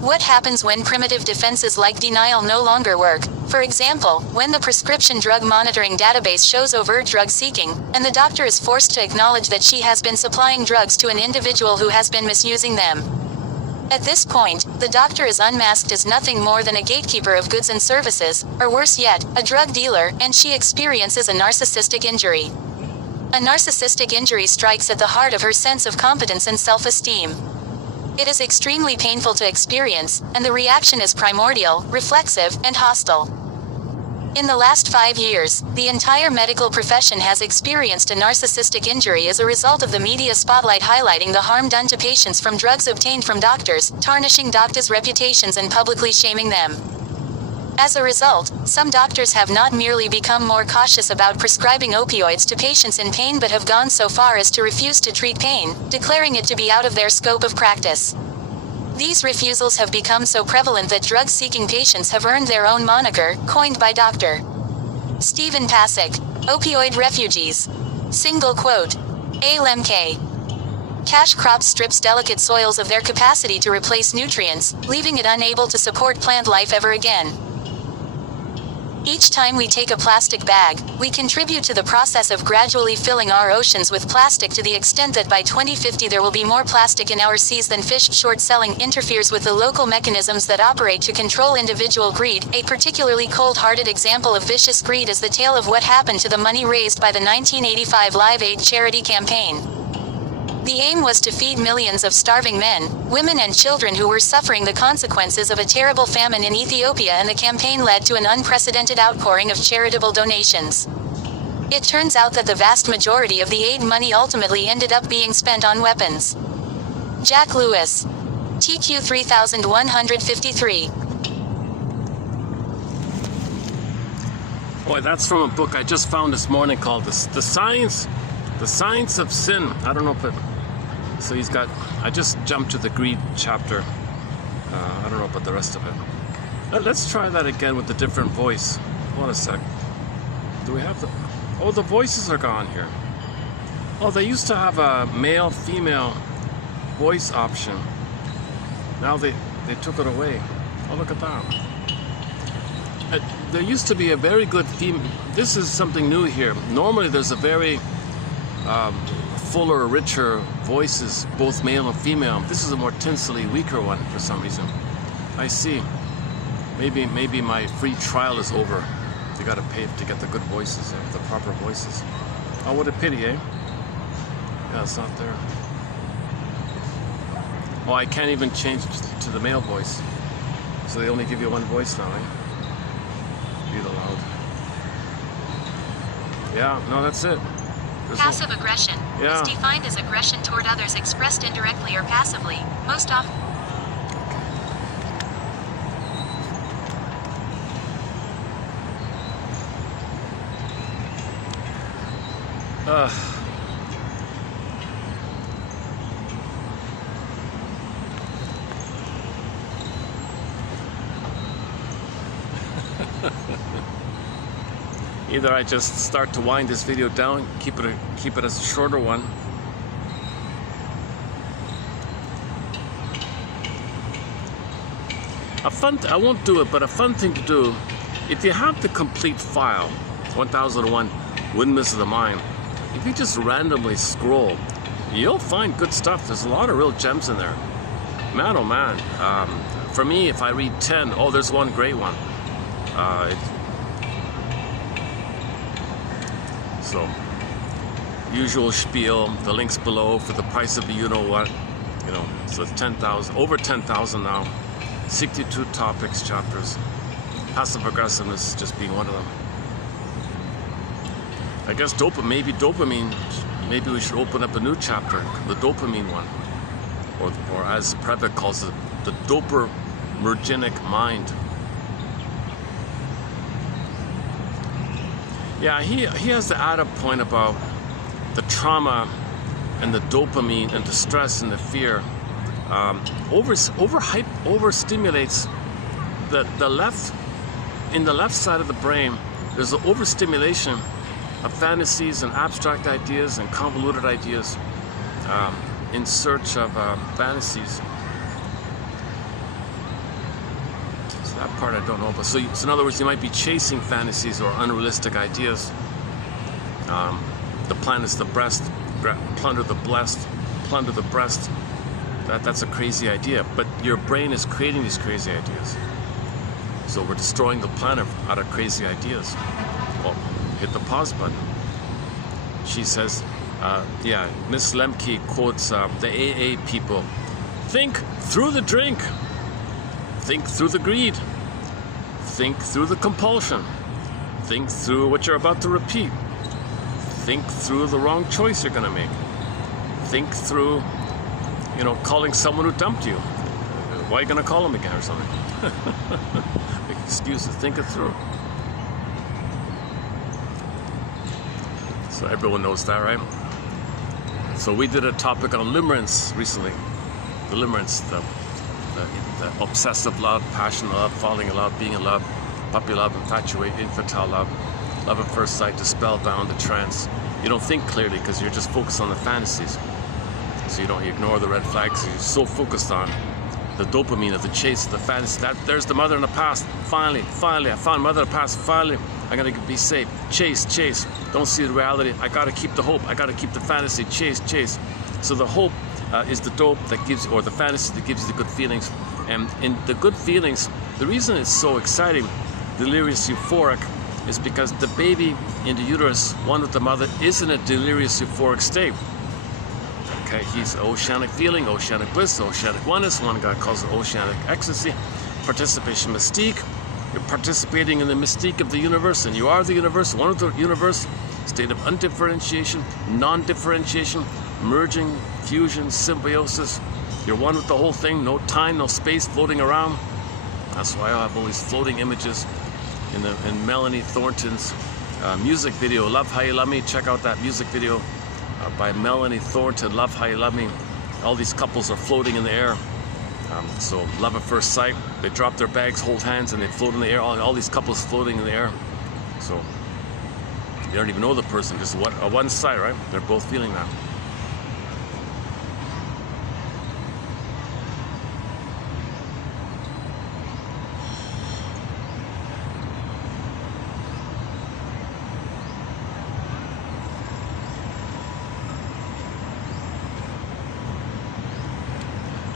What happens when primitive defenses like denial no longer work? For example, when the prescription drug monitoring database shows overt drug seeking, and the doctor is forced to acknowledge that she has been supplying drugs to an individual who has been misusing them. At this point, the doctor is unmasked as nothing more than a gatekeeper of goods and services, or worse yet, a drug dealer, and she experiences a narcissistic injury. A narcissistic injury strikes at the heart of her sense of competence and self-esteem. It is extremely painful to experience, and the reaction is primordial, reflexive, and hostile. In the last 5 years, the entire medical profession has experienced a narcissistic injury as a result of the media spotlight highlighting the harm done to patients from drugs obtained from doctors, tarnishing doctors' reputations and publicly shaming them. As a result, some doctors have not merely become more cautious about prescribing opioids to patients in pain but have gone so far as to refuse to treat pain, declaring it to be out of their scope of practice. These refusals have become so prevalent that drug-seeking patients have earned their own moniker, coined by Dr. Stephen Pasick, opioid refugees. Single quote. ALMK. Cash crops strips delicate soils of their capacity to replace nutrients, leaving it unable to support plant life ever again. Each time we take a plastic bag, we contribute to the process of gradually filling our oceans with plastic to the extent that by 2050 there will be more plastic in our seas than fish. Short selling interferes with the local mechanisms that operate to control individual greed. A particularly cold-hearted example of vicious greed is the tale of what happened to the money raised by the 1985 Live Aid charity campaign. The aim was to feed millions of starving men, women and children who were suffering the consequences of a terrible famine in Ethiopia, and the campaign led to an unprecedented outpouring of charitable donations. It turns out that the vast majority of the aid money ultimately ended up being spent on weapons. Jack Lewis. TQ 3153. Boy, that's from a book I just found this morning called The Science of Sin. I don't know if it... So he's got... I just jumped to the greed chapter. I don't know about the rest of it. Let's try that again with a different voice. Hold on a sec. Do we have the... Oh, the voices are gone here. Oh, they used to have a male-female voice option. Now they took it away. Oh, look at that. There used to be a very good female... This is something new here. Normally there's a very... fuller, richer voices, both male and female. This is a more tinsely, weaker one for some reason. I see. Maybe my free trial is over. You gotta pay to get the good voices, the proper voices. Oh, what a pity, eh? Yeah, it's not there. Oh, I can't even change to the male voice. So they only give you one voice now, eh? Read aloud. Yeah, no, that's it. Passive aggression Yeah. is defined as aggression toward others expressed indirectly or passively, most often. Either I just start to wind this video down, keep it as a shorter one. I won't do it, but a fun thing to do, if you have the complete file, 1001 Windmills of the Mind, if you just randomly scroll, you'll find good stuff. There's a lot of real gems in there. Man, oh man. For me, if I read 10, oh, there's one great one. So, usual spiel, the links below for the price of the you-know-what. You know, so it's 10,000, over 10,000 now. 62 topics, chapters. Passive aggressiveness just being one of them. I guess dopamine, maybe we should open up a new chapter, the dopamine one. Or as Previk calls it, the dopaminergic mind. Yeah, he has the added point about the trauma and the dopamine and the stress and the fear overstimulates the left, in the left side of the brain. There's an overstimulation of fantasies and abstract ideas and convoluted ideas in search of fantasies. That part I don't know, but so in other words, you might be chasing fantasies or unrealistic ideas. The plan is the breast, plunder the blessed, plunder the breast. That's a crazy idea, but your brain is creating these crazy ideas. So we're destroying the planet out of crazy ideas. Well, hit the pause button. She says, yeah, Miss Lemke quotes the AA people. Think through the drink. Think through the greed. Think through the compulsion. Think through what you're about to repeat. Think through the wrong choice you're going to make. Think through, calling someone who dumped you. Why are you going to call them again or something? Make excuses. Think it through. So everyone knows that, right? So we did a topic on limerence recently. The limerence, the obsessive love, passion love, falling in love, being in love, puppy love, infatuate, infantile love, love at first sight, the spellbound, the trance. You don't think clearly because you're just focused on the fantasies. So you ignore the red flags. You're so focused on the dopamine of the chase, the fantasy. There's the mother in the past. Finally, I found mother in the past. Finally, I'm gonna be safe. Chase. Don't see the reality. I gotta keep the hope. I gotta keep the fantasy. Chase. So the hope is the dope that gives you, or the fantasy that gives you the good feelings. And in the good feelings, the reason it's so exciting, delirious euphoric, is because the baby in the uterus, one with the mother, is in a delirious euphoric state. Okay, he's oceanic feeling, oceanic bliss, oceanic oneness. One guy calls it oceanic ecstasy. Participation mystique. You're participating in the mystique of the universe, and you are the universe, one with the universe. State of undifferentiation, non-differentiation, merging, fusion, symbiosis. You're one with the whole thing, no time, no space floating around. That's why I have all these floating images in Melanie Thornton's music video, Love How You Love Me. Check out that music video by Melanie Thornton, Love How You Love Me. All these couples are floating in the air. So love at first sight. They drop their bags, hold hands, and they float in the air. All these couples floating in the air. So you don't even know the person, just one side, right? They're both feeling that.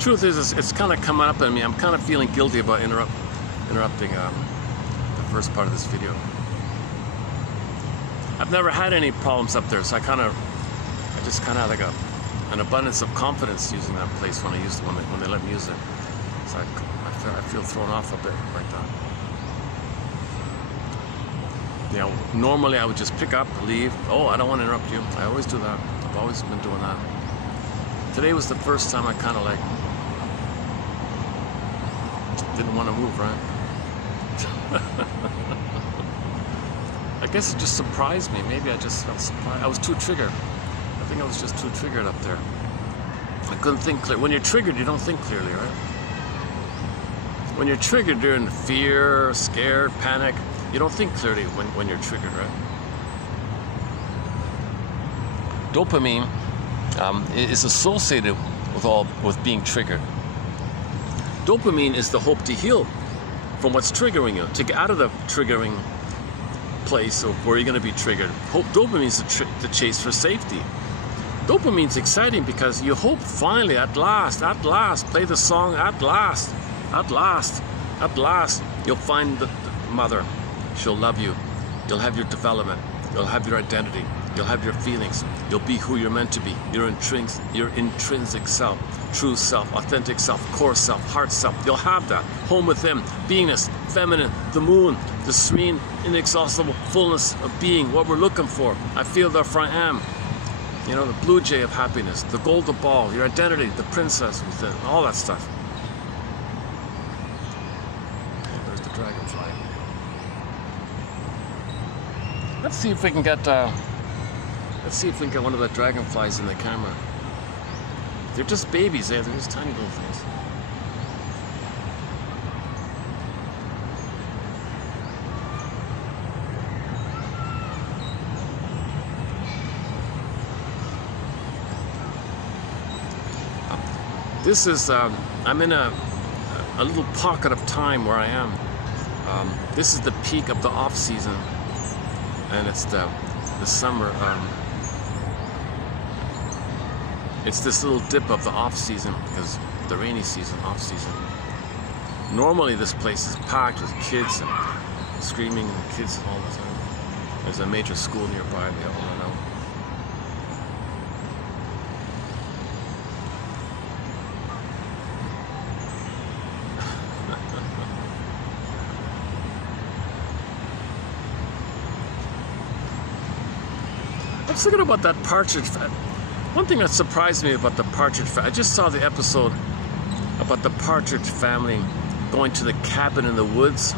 Truth is, it's kind of coming up on me. I'm kind of feeling guilty about interrupting the first part of this video. I've never had any problems up there, so I just kind of had like an abundance of confidence using that place when they let me use it. So I feel thrown off a bit like that. Normally I would just pick up, leave. Oh, I don't want to interrupt you. I always do that. I've always been doing that. Today was the first time I kind of didn't want to move, right? I guess it just surprised me. Maybe I just felt surprised. I was too triggered. I think I was just too triggered up there. I couldn't think clear. When you're triggered, you don't think clearly, right? When you're triggered, you're in fear, scared, panic. You don't think clearly when you're triggered, right? Dopamine is associated with being triggered. Dopamine is the hope to heal from what's triggering you, to get out of the triggering place of where you're going to be triggered. Dopamine is the chase for safety. Dopamine's exciting because you hope finally, at last, play the song, at last, you'll find the mother. She'll love you. You'll have your development. You'll have your identity. You'll have your feelings. You'll be who you're meant to be. Your intrinsic self, true self, authentic self, core self, heart self. You'll have that. Home within, beingness, feminine, the moon, the serene, inexhaustible fullness of being, what we're looking for. I feel therefore I am. The blue jay of happiness, the golden ball, your identity, the princess within, all that stuff. There's the dragonfly. Let's see if we can get one of the dragonflies in the camera. They're just babies, they're just tiny little things. This is, I'm in a little pocket of time where I am. This is the peak of the off season, and it's the summer. It's this little dip of the off season because the rainy season, off season. Normally this place is packed with kids and screaming and kids all the time. There's a major school nearby. They all run out. I was thinking about that partridge. One thing that surprised me about the partridge family, I just saw the episode about the partridge family going to the cabin in the woods,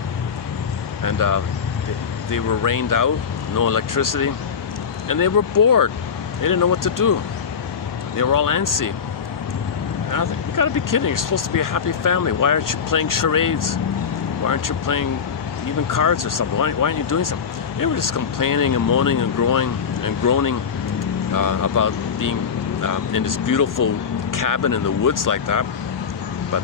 and they were rained out, no electricity, and they were bored. They didn't know what to do. They were all antsy. You gotta be kidding. You're supposed to be a happy family. Why aren't you playing charades? Why aren't you playing even cards or something? Why aren't you doing something? They were just complaining and moaning and groaning about being in this beautiful cabin in the woods like that. But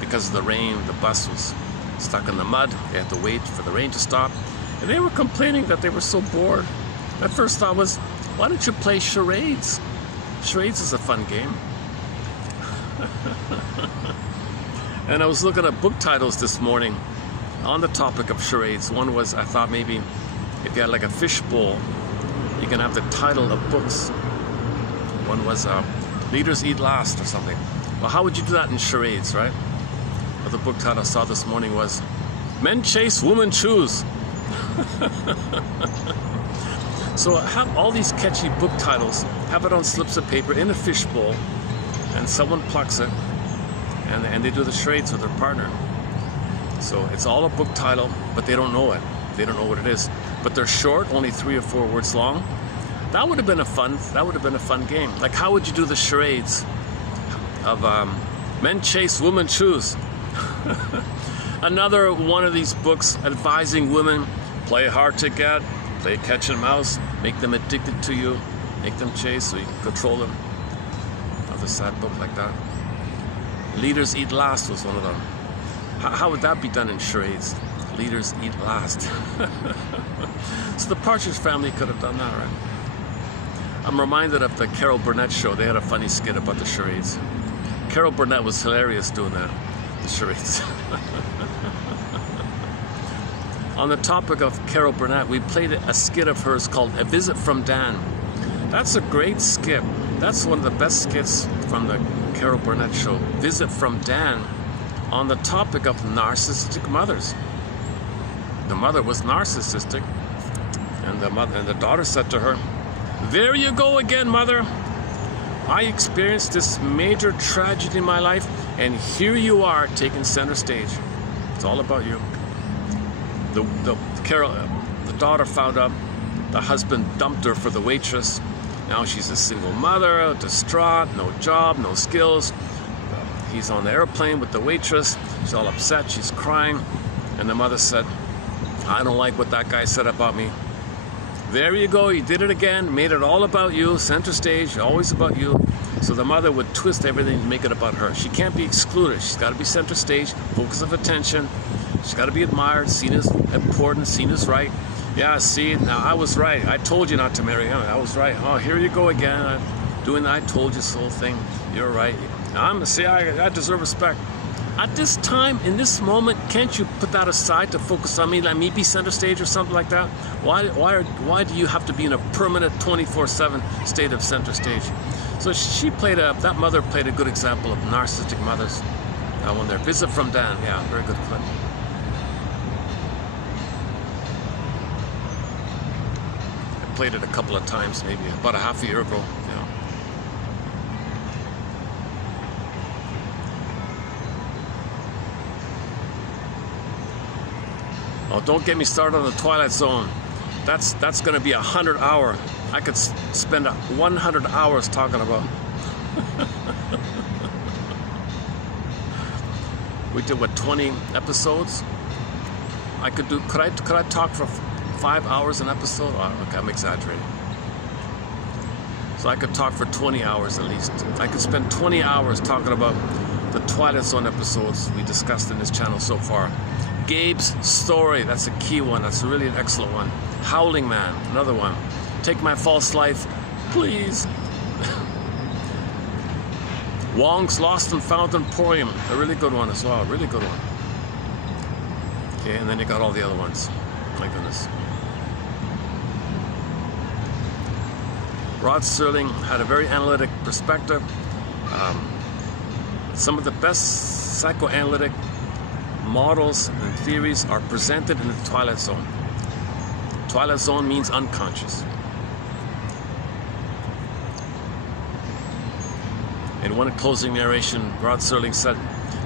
because of the rain, the bus was stuck in the mud. They had to wait for the rain to stop. And they were complaining that they were so bored. My first thought was, why don't you play charades? Charades is a fun game. And I was looking at book titles this morning on the topic of charades. One was, I thought maybe if you had like a fishbowl, you can have the title of books. One was Leaders Eat Last or something. Well, how would you do that in charades, right? Well, the book title I saw this morning was Men Chase, Women Choose. So have all these catchy book titles, have it on slips of paper in a fishbowl, and someone plucks it, and they do the charades with their partner. So it's all a book title, but they don't know it. They don't know what it is. But they're short, only 3 or 4 words long. That would have been a fun game. Like, how would you do the charades of Men Chase, Women Choose? Another one of these books advising women, play hard to get, play catch and mouse, make them addicted to you, make them chase so you can control them. Another sad book like that. Leaders Eat Last was one of them. How would that be done in charades? Leaders eat last. So the Partridge Family could have done that, right? I'm reminded of the Carol Burnett show. They had a funny skit about the charades. Carol Burnett was hilarious doing that, the charades. On the topic of Carol Burnett, we played a skit of hers called A Visit from Dan. That's a great skit. That's one of the best skits from the Carol Burnett show. Visit from Dan, on the topic of narcissistic mothers. The mother was narcissistic, and the daughter said to her, "There you go again, mother. I experienced this major tragedy in my life, and here you are taking center stage. It's all about you." The daughter found out the husband dumped her for the waitress. Now she's a single mother, distraught, no job, no skills. He's on the airplane with the waitress. She's all upset, she's crying. And the mother said, "I don't like what that guy said about me. There you go, you did it again, made it all about you, center stage, always about you." So the mother would twist everything to make it about her. She can't be excluded. She's got to be center stage, focus of attention. She's got to be admired, seen as important, seen as right. Yeah, see, now I was right. I told you not to marry him. I was right. Oh, here you go again. I'm doing the I told you so thing. You're right. I deserve respect. At this time, in this moment, can't you put that aside to focus on me? Let me be center stage or something like that? Why do you have to be in a permanent 24/7 state of center stage? So that mother played a good example of narcissistic mothers. That one there. Visit from Dan. Yeah, very good clip. I played it a couple of times, maybe about a half a year ago. Yeah. Oh, don't get me started on the Twilight Zone. That's going to be 100 hour. I could spend 100 hours talking about. We did 20 episodes? Could I talk for 5 hours an episode? Oh, okay, I'm exaggerating. So I could talk for 20 hours at least. I could spend 20 hours talking about the Twilight Zone episodes we discussed in this channel so far. Gabe's Story, that's a key one. That's really an excellent one. Howling Man, another one. Take My False Life, please. Wong's Lost and Found Emporium, a really good one as well, really good one. Okay, and then you got all the other ones. My goodness. Rod Serling had a very analytic perspective. Some of the best psychoanalytic models and theories are presented in the Twilight Zone. Twilight Zone means unconscious. In one closing narration, Rod Serling said,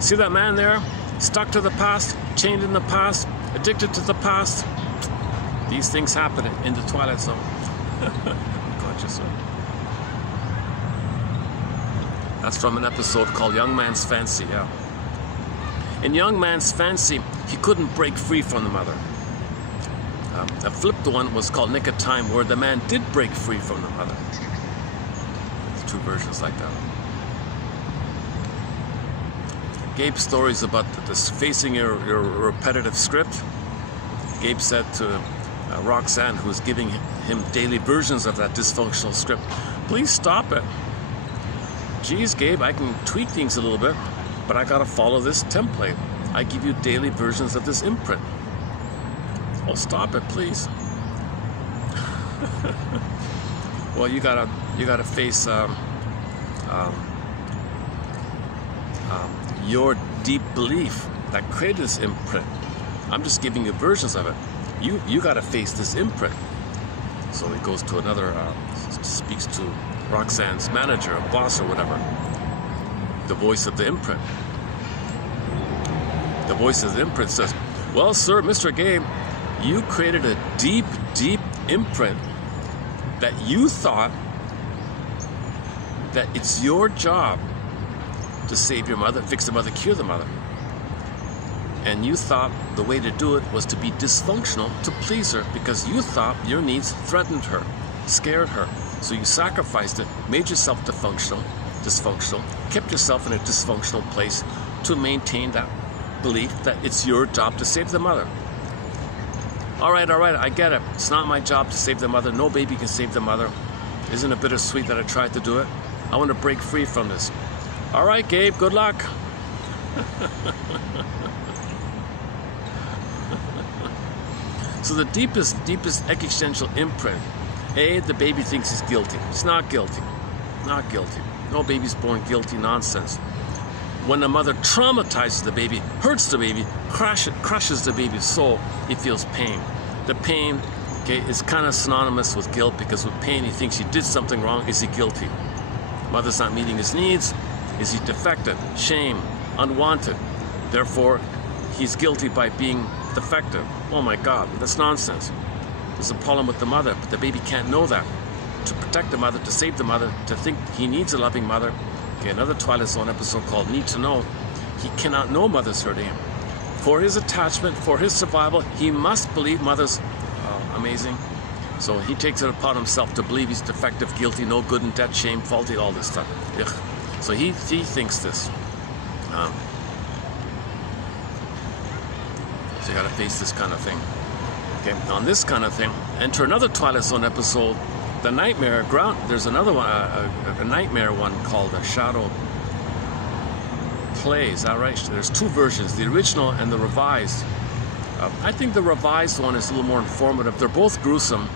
"See that man there? Stuck to the past, chained in the past, addicted to the past. These things happen in the Twilight Zone." Unconscious zone. That's from an episode called Young Man's Fancy, yeah. In Young Man's Fancy, he couldn't break free from the mother. A flipped one was called Nick of Time, where the man did break free from the mother. There's two versions like that. Gabe's stories about this facing your repetitive script. Gabe said to Roxanne, who was giving him daily versions of that dysfunctional script, please stop it. Geez, Gabe, I can tweak things a little bit, but I gotta follow this template. I give you daily versions of this imprint. Oh, stop it, please. Well, you gotta face your deep belief that created this imprint. I'm just giving you versions of it. You gotta face this imprint. So he goes to another, speaks to Roxanne's manager, or boss, or whatever. The voice of the imprint. The voice of the imprint says, well, sir, Mr. Gabe, you created a deep, deep imprint that you thought that it's your job to save your mother, fix the mother, cure the mother. And you thought the way to do it was to be dysfunctional to please her, because you thought your needs threatened her, scared her. So you sacrificed it, made yourself dysfunctional, kept yourself in a dysfunctional place to maintain that belief that it's your job to save the mother. All right, I get it. It's not my job to save the mother. No baby can save the mother. Isn't it bittersweet that I tried to do it? I want to break free from this. All right, Gabe, good luck. So the deepest existential imprint, the baby thinks he's guilty. He's not guilty. Not guilty. No baby's born guilty, nonsense. When the mother traumatizes the baby, hurts the baby, crushes the baby's soul, he feels pain. The pain, is kind of synonymous with guilt, because with pain he thinks he did something wrong. Is he guilty? Mother's not meeting his needs. Is he defective? Shame, unwanted. Therefore, he's guilty by being defective. Oh my God, that's nonsense. There's a problem with the mother, but the baby can't know that. To protect the mother, to save the mother, to think he needs a loving mother. Another Twilight Zone episode called Need to Know. He cannot know mother's hurting him. For his attachment, for his survival, he must believe mother's amazing. So he takes it upon himself to believe he's defective, guilty, no good, in debt, shame, faulty, all this stuff. Ugh. So he thinks this. So you gotta face this kind of thing. Okay, on this kind of thing, enter another Twilight Zone episode, the Nightmare Ground. There's another one, a Nightmare one called a Shadow Play. Is that right? There's two versions, the original and the revised. I think the revised one is a little more informative. They're both gruesome.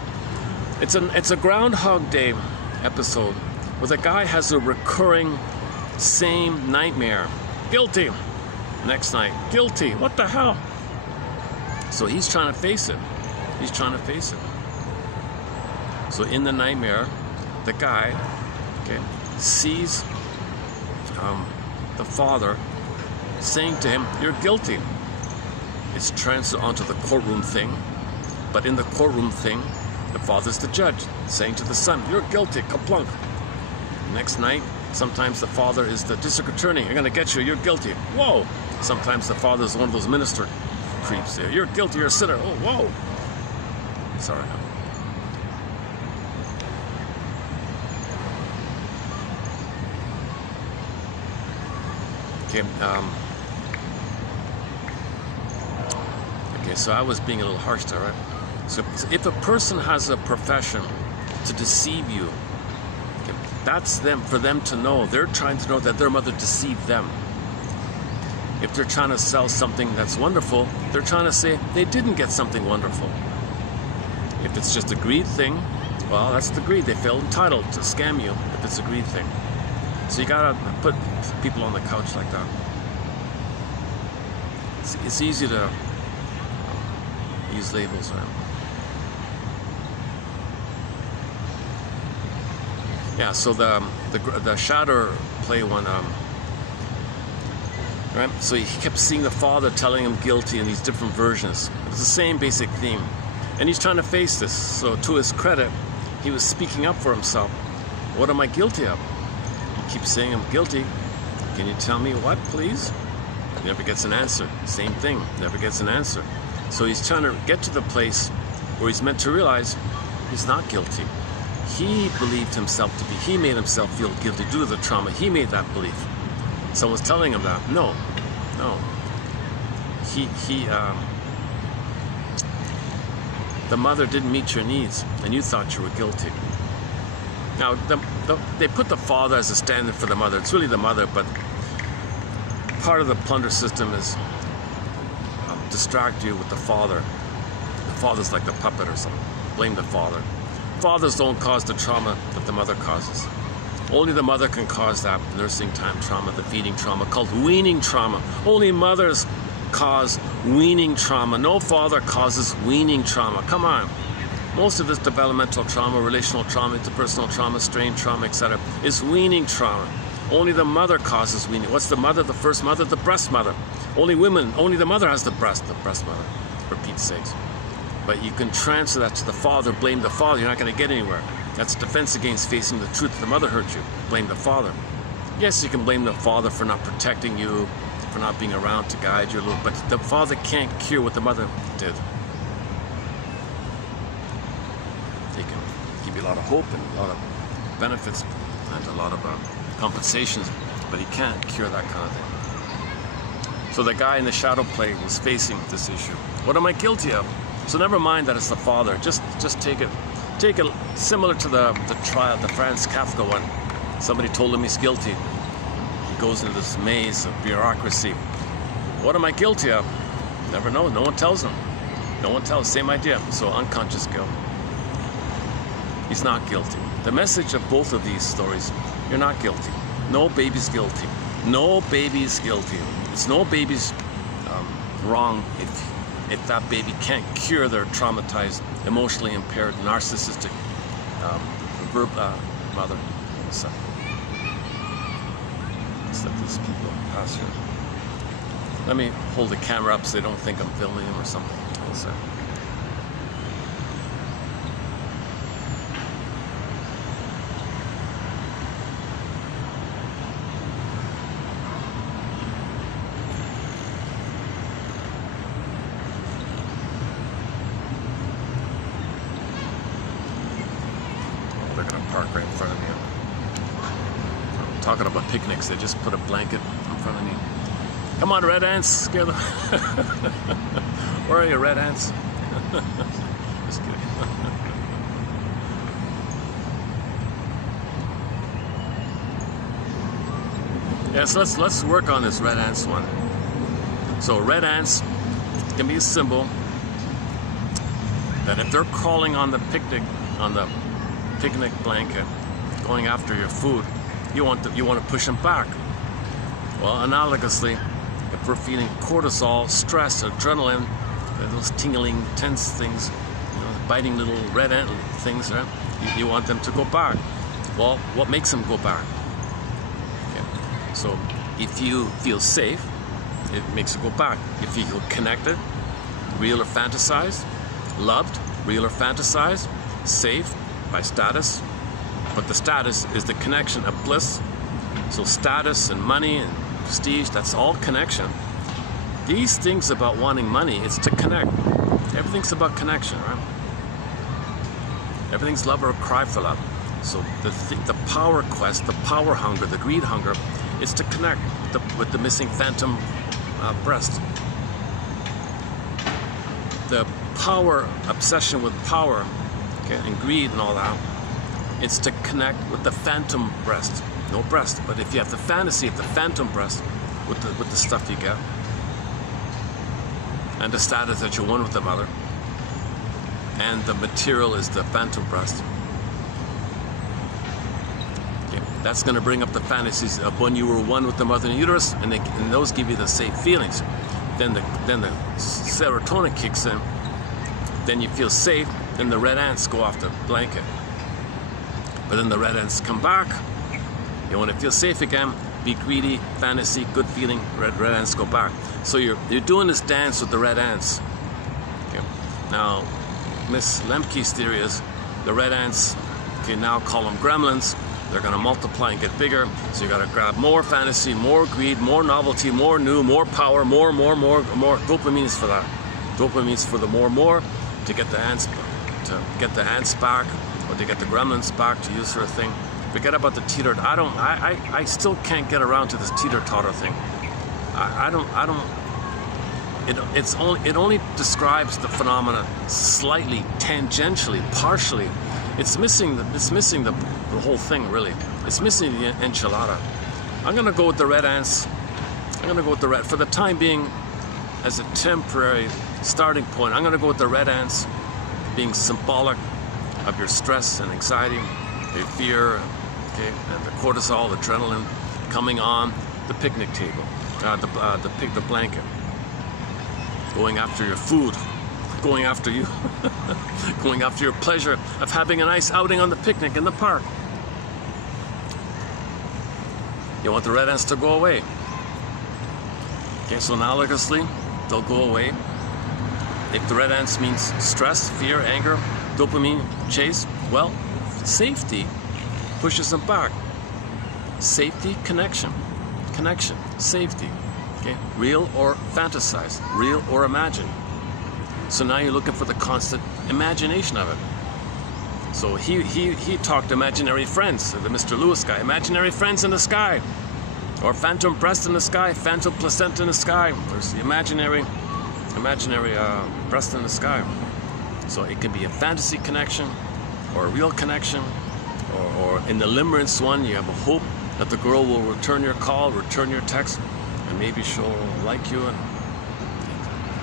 It's a Groundhog Day episode where the guy has a recurring same nightmare. Guilty. Next night, guilty. What the hell? So he's trying to face it. He's trying to face it. So in the nightmare, the guy sees the father saying to him, "You're guilty." It's transferred onto the courtroom thing, but in the courtroom thing, the father's the judge, saying to the son, "You're guilty, kaplunk." Next night, sometimes the father is the district attorney. "I'm gonna get you, you're guilty." Whoa! Sometimes the father is one of those minister creeps there. "You're guilty, you're a sinner." Oh, whoa! Sorry. Okay, so I was being a little harsh there, right? So if a person has a profession to deceive you, that's for them to know. They're trying to know that their mother deceived them. If they're trying to sell something that's wonderful, they're trying to say they didn't get something wonderful. If it's just a greed thing, well, that's the greed. They feel entitled to scam you if it's a greed thing. So you gotta put people on the couch like that. It's easy to use labels, right? Yeah. So the Shadow Play one, right? So he kept seeing the father telling him guilty in these different versions. It's the same basic theme, and he's trying to face this. So to his credit, he was speaking up for himself. What am I guilty of? keeps saying, I'm guilty. Can you tell me what, please? He never gets an answer. Same thing, never gets an answer. So he's trying to get to the place where he's meant to realize he's not guilty. He believed himself to be, he made himself feel guilty due to the trauma. He made that belief. Someone's telling him that. No. The mother didn't meet your needs, and you thought you were guilty. Now, they put the father as a standard for the mother. It's really the mother, but part of the plunder system is distract you with the father. The father's like the puppet or something. Blame the father. Fathers don't cause the trauma that the mother causes. Only the mother can cause that nursing time trauma, the feeding trauma, called weaning trauma. Only mothers cause weaning trauma. No father causes weaning trauma. Come on. Most of this developmental trauma, relational trauma, interpersonal trauma, strain trauma, etc. is weaning trauma. Only the mother causes weaning. What's the mother? The first mother? The breast mother. Only the mother has the breast mother, for Pete's sakes. But you can transfer that to the father, blame the father, you're not going to get anywhere. That's defense against facing the truth. The mother hurt you, blame the father. Yes, you can blame the father for not protecting you, for not being around to guide you a little, but the father can't cure what the mother did. They can give you a lot of hope and a lot of benefits and a lot of compensations, but he can't cure that kind of thing. So the guy in the shadow play was facing this issue. What am I guilty of? So never mind that it's the father. Just take it similar to the trial, the Franz Kafka one. Somebody told him he's guilty. He goes into this maze of bureaucracy. What am I guilty of? Never knows. No one tells him. No one tells. Same idea. So unconscious guilt. He's not guilty. The message of both of these stories: you're not guilty. No baby's guilty. No baby's guilty. It's no baby's wrong if that baby can't cure their traumatized, emotionally impaired, narcissistic mother. So, let's let these people pass here. Let me hold the camera up so they don't think I'm filming them or something. So. They're gonna park right in front of me. I'm talking about picnics. They just put a blanket in front of me. Come on, red ants, scare them. Where are you, red ants? Just kidding. Yes, let's work on this red ants one. So red ants can be a symbol that if they're crawling on the picnic blanket, going after your food, you want to push them back. Well, analogously, if we're feeling cortisol, stress, adrenaline, those tingling, tense things, biting little red ant things, right? You want them to go back. Well, what makes them go back? Okay. So, if you feel safe, it makes you go back. If you feel connected, real or fantasized, loved, real or fantasized, safe by status, but the status is the connection of bliss. So status and money and prestige, that's all connection. These things about wanting money, it's to connect. Everything's about connection, right? Everything's love or cry for love. So the power quest, the power hunger, the greed hunger, is to connect with the missing phantom breast. The power obsession with power, okay, and greed and all that, it's to connect with the phantom breast. No breast, but if you have the fantasy of the phantom breast with the stuff you get, and the status that you won with the mother, and the material is the phantom breast, okay, that's going to bring up the fantasies of when you were one with the mother in the uterus, and those give you the safe feelings. Then the serotonin kicks in, then you feel safe, then the red ants go off the blanket. But then the red ants come back. You want to feel safe again, be greedy, fantasy, good feeling, red ants go back. So you're doing this dance with the red ants. Okay. Now, Miss Lemke's theory is the red ants, okay, now call them gremlins, they're going to multiply and get bigger. So you got to grab more fantasy, more greed, more novelty, more new, more power, more. Dopamine is for that. Dopamine is for the more to get the ants back, or to get the gremlins back, to use her thing. Forget about the teeter. I still can't get around to this teeter-totter thing. It only describes the phenomena slightly, tangentially, partially. It's missing the whole thing, really. It's missing the enchilada. I'm gonna go with the red ants. I'm gonna go with the red for the time being, as a temporary starting point. I'm gonna go with the red ants, being symbolic of your stress and anxiety, your fear, okay, and the cortisol, the adrenaline coming on the picnic table, the blanket, going after your food, going after you, going after your pleasure of having a nice outing on the picnic in the park. You want the red ants to go away. Okay, so analogously, they'll go away. If the red ants means stress, fear, anger, dopamine, chase, well, safety pushes them back. Safety, connection, safety. Okay, real or fantasized, real or imagined. So now you're looking for the constant imagination of it. So he talked imaginary friends, the Mr. Lewis guy, imaginary friends in the sky, or phantom breast in the sky, phantom placenta in the sky. There's the imaginary breast in the sky. So it can be a fantasy connection, or a real connection, or in the limerence one, you have a hope that the girl will return your call, return your text, and maybe she'll like you and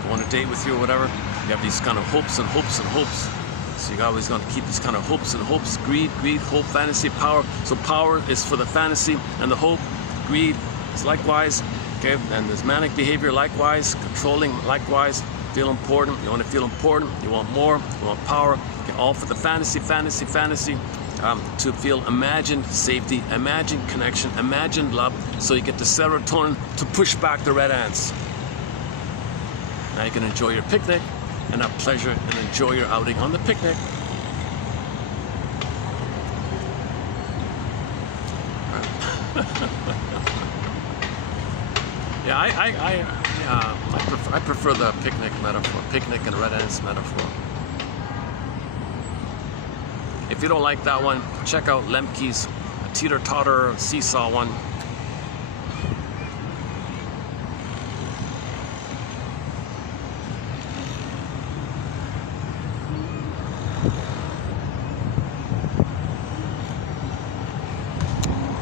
go on a date with you or whatever. You have these kind of hopes and hopes and hopes. So you're always going to keep these kind of hopes and hopes. Greed, hope, fantasy, power. So power is for the fantasy, and the hope, greed is likewise. Okay, and there's manic behavior likewise, controlling likewise. Feel important. You want to feel important. You want more. You want power. Okay, all for the fantasy. To feel imagined safety, imagined connection, imagined love. So you get the serotonin to push back the red ants. Now you can enjoy your picnic and have pleasure and enjoy your outing on the picnic. Yeah, I prefer the picnic metaphor, picnic and red ants metaphor. If you don't like that one, check out Lemke's teeter-totter seesaw one.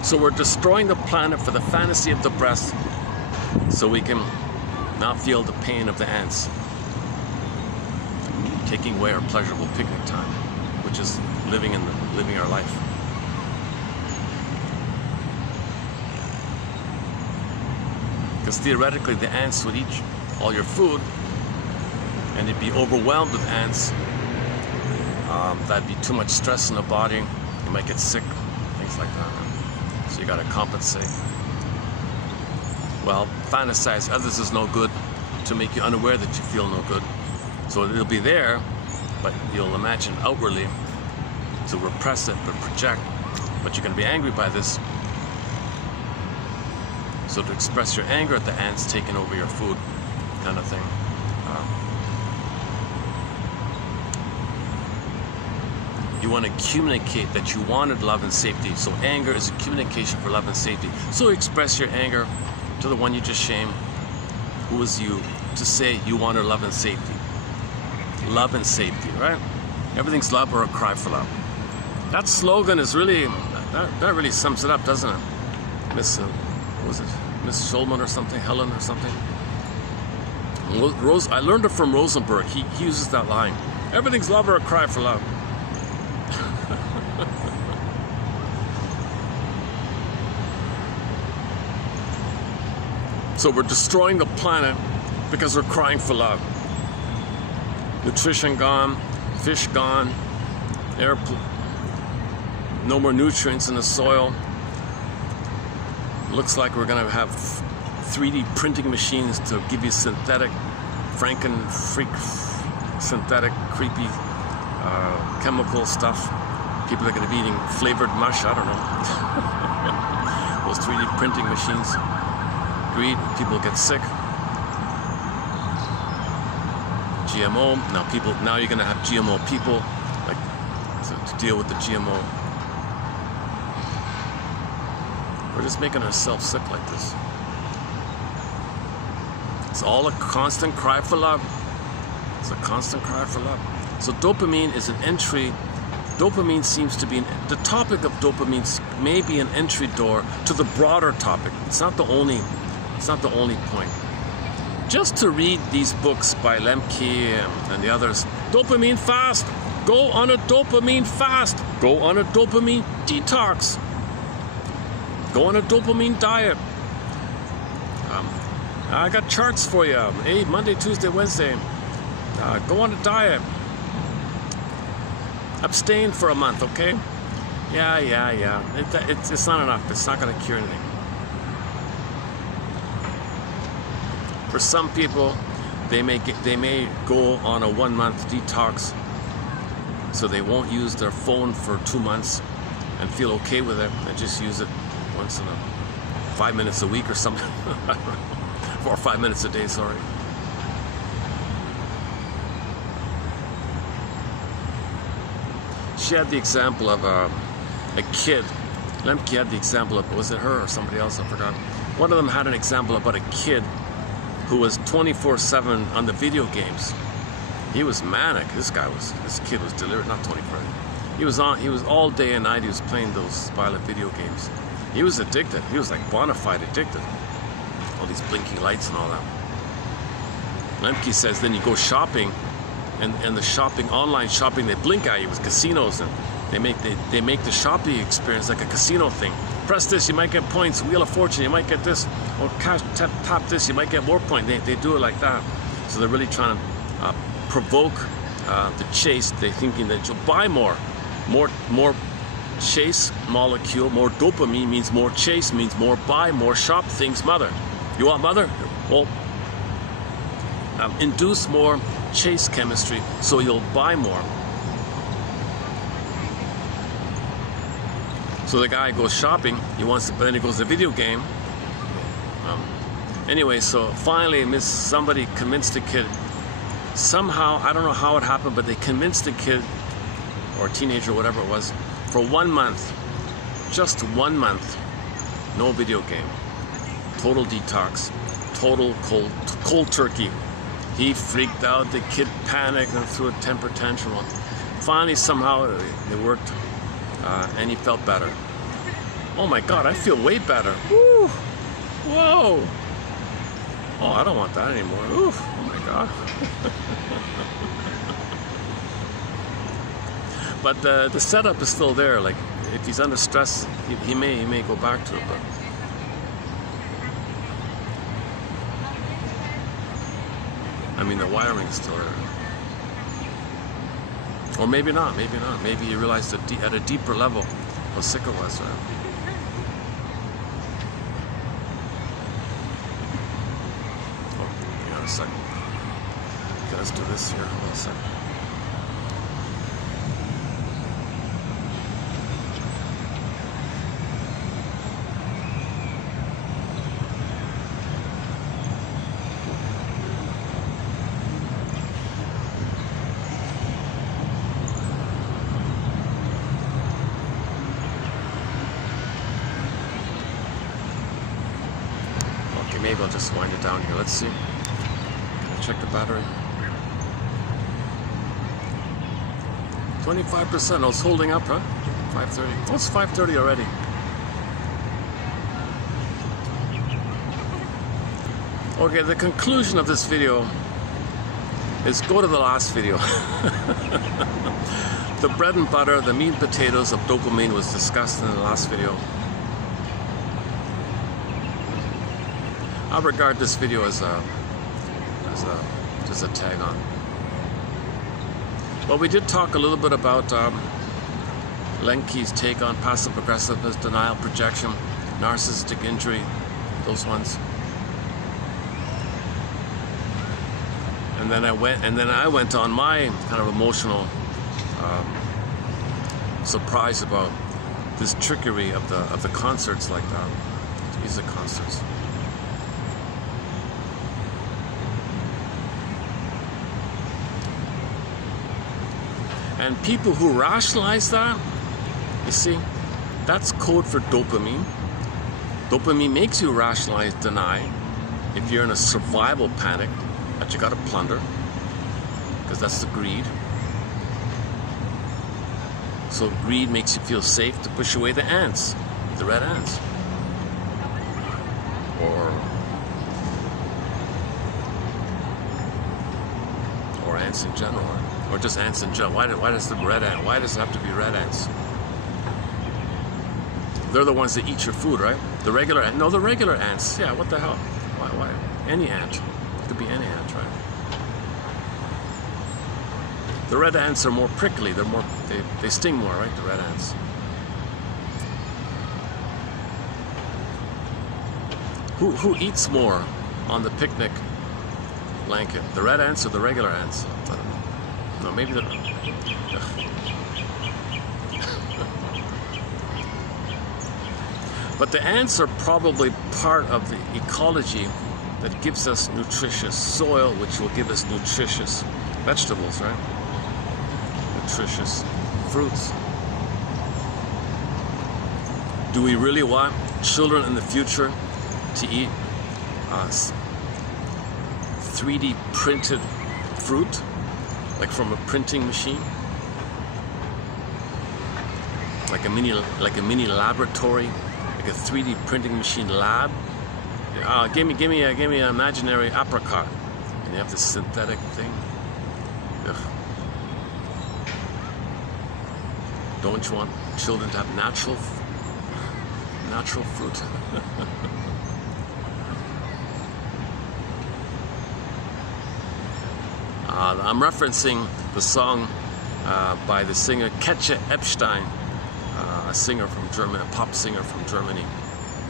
So we're destroying the planet for the fantasy of the breast, so we can not feel the pain of the ants, taking away our pleasurable picnic time, which is living our life. Because theoretically, the ants would eat all your food, and you'd be overwhelmed with ants. That'd be too much stress in the body. You might get sick, things like that. So you gotta compensate. Well, fantasize others is no good to make you unaware that you feel no good. So it'll be there, but you'll imagine outwardly to repress it, but project. But you're gonna be angry by this. So to express your anger at the ants taking over your food, kind of thing. You want to communicate that you wanted love and safety. So anger is a communication for love and safety. So express your anger to the one you just shamed, who was you, to say you wanted love and safety. Love and safety, right? Everything's love or a cry for love. That slogan is really, that really sums it up, doesn't it? Miss Schulman or something, Helen or something. I learned it from Rosenberg. He uses that line. Everything's love or a cry for love. So we're destroying the planet because we're crying for love. Nutrition gone, fish gone, no more nutrients in the soil. Looks like we're gonna have 3D printing machines to give you synthetic, synthetic, creepy chemical stuff. People are going to be eating flavored mush, I don't know. Those 3D printing machines. Greed, people get sick. GMO, now you're going to have GMO people, like, to deal with the GMO. We're just making ourselves sick like this. It's all a constant cry for love. It's a constant cry for love. So dopamine is an entry. Dopamine seems to be, the topic of dopamine may be an entry door to the broader topic. It's not the only point. Just to read these books by Lemke and the others, dopamine fast, go on a dopamine fast, go on a dopamine detox, go on a dopamine diet. I got charts for you. Hey, Monday, Tuesday, Wednesday. Go on a diet. Abstain for a month, okay? Yeah. It's not enough. It's not going to cure anything. For some people, they may go on a 1 month detox, so they won't use their phone for 2 months and feel okay with it, and just use it once in 5 minutes a week or something. 4 or 5 minutes a day, sorry. She had the example of a kid. Lemke had the example of, was it her or somebody else? I forgot. One of them had an example about a kid who was 24/7 on the video games. He was manic. This kid was delivered, not 24. He was all day and night. He was playing those violent video games. He was addicted. He was like bona fide addicted. All these blinking lights and all that. Lemke says then you go shopping, and the shopping, online shopping, they blink at you with casinos, and they make the shopping experience like a casino thing. Press this, you might get points. Wheel of Fortune, you might get this. Or cash, tap this, you might get more points. They do it like that. So they're really trying to provoke the chase. They're thinking that you'll buy more chase molecule, more dopamine means more chase, means more buy, more shop, things mother. You want mother? Well, induce more chase chemistry so you'll buy more. So the guy goes shopping, but then he goes to the video game. Anyway, so finally somebody convinced the kid, somehow, I don't know how it happened, but they convinced the kid, or teenager, whatever it was, for 1 month, just 1 month, no video game, total detox, total cold turkey. He freaked out, the kid panicked and threw a temper tantrum. Finally, somehow it worked, and he felt better. Oh my God, I feel way better. Woo! Whoa! Oh, I don't want that anymore. Oof! Oh my God. But the setup is still there. Like, if he's under stress, he may go back to it. But I mean, the wiring is still there. Or maybe not. Maybe he realized at a deeper level how sick it was. A second. Okay, let's do this here. Hold on a second. Okay, maybe I'll just wind it down here. Let's see. Check the battery. 25%. Oh, it's holding up, huh? 5:30. Oh, it's 5:30 already. Okay, the conclusion of this video is go to the last video. The bread and butter, the meat and potatoes of dopamine was discussed in the last video. I regard this video as just a tag on. Well, we did talk a little bit about Lemke's take on passive aggressiveness, denial, projection, narcissistic injury, those ones. And then I went on my kind of emotional surprised about this trickery of the concerts like that, music concerts. And people who rationalize that, you see, that's code for dopamine. Dopamine makes you rationalize, deny, if you're in a survival panic that you gotta plunder, because that's the greed. So greed makes you feel safe to push away the ants, the red ants. Or ants in general, or just ants in general. Why does the red ant? Why does it have to be red ants? They're the ones that eat your food, right? The regular ant. No, the regular ants. Yeah, what the hell? Why? Any ant. It could be any ant, right? The red ants are more prickly. They're more. They sting more, right? The red ants. Who eats more on the picnic blanket? The red ants or the regular ants? I don't know. No, maybe the. But the ants are probably part of the ecology that gives us nutritious soil, which will give us nutritious vegetables, right? Nutritious fruits. Do we really want children in the future to eat 3D printed fruit, like from a printing machine, like a mini laboratory, like a 3D printing machine lab? Give me an imaginary apricot, and you have this synthetic thing. Ugh. Don't you want children to have natural fruit? I'm referencing the song by the singer Katja Epstein, a singer from Germany, a pop singer from Germany.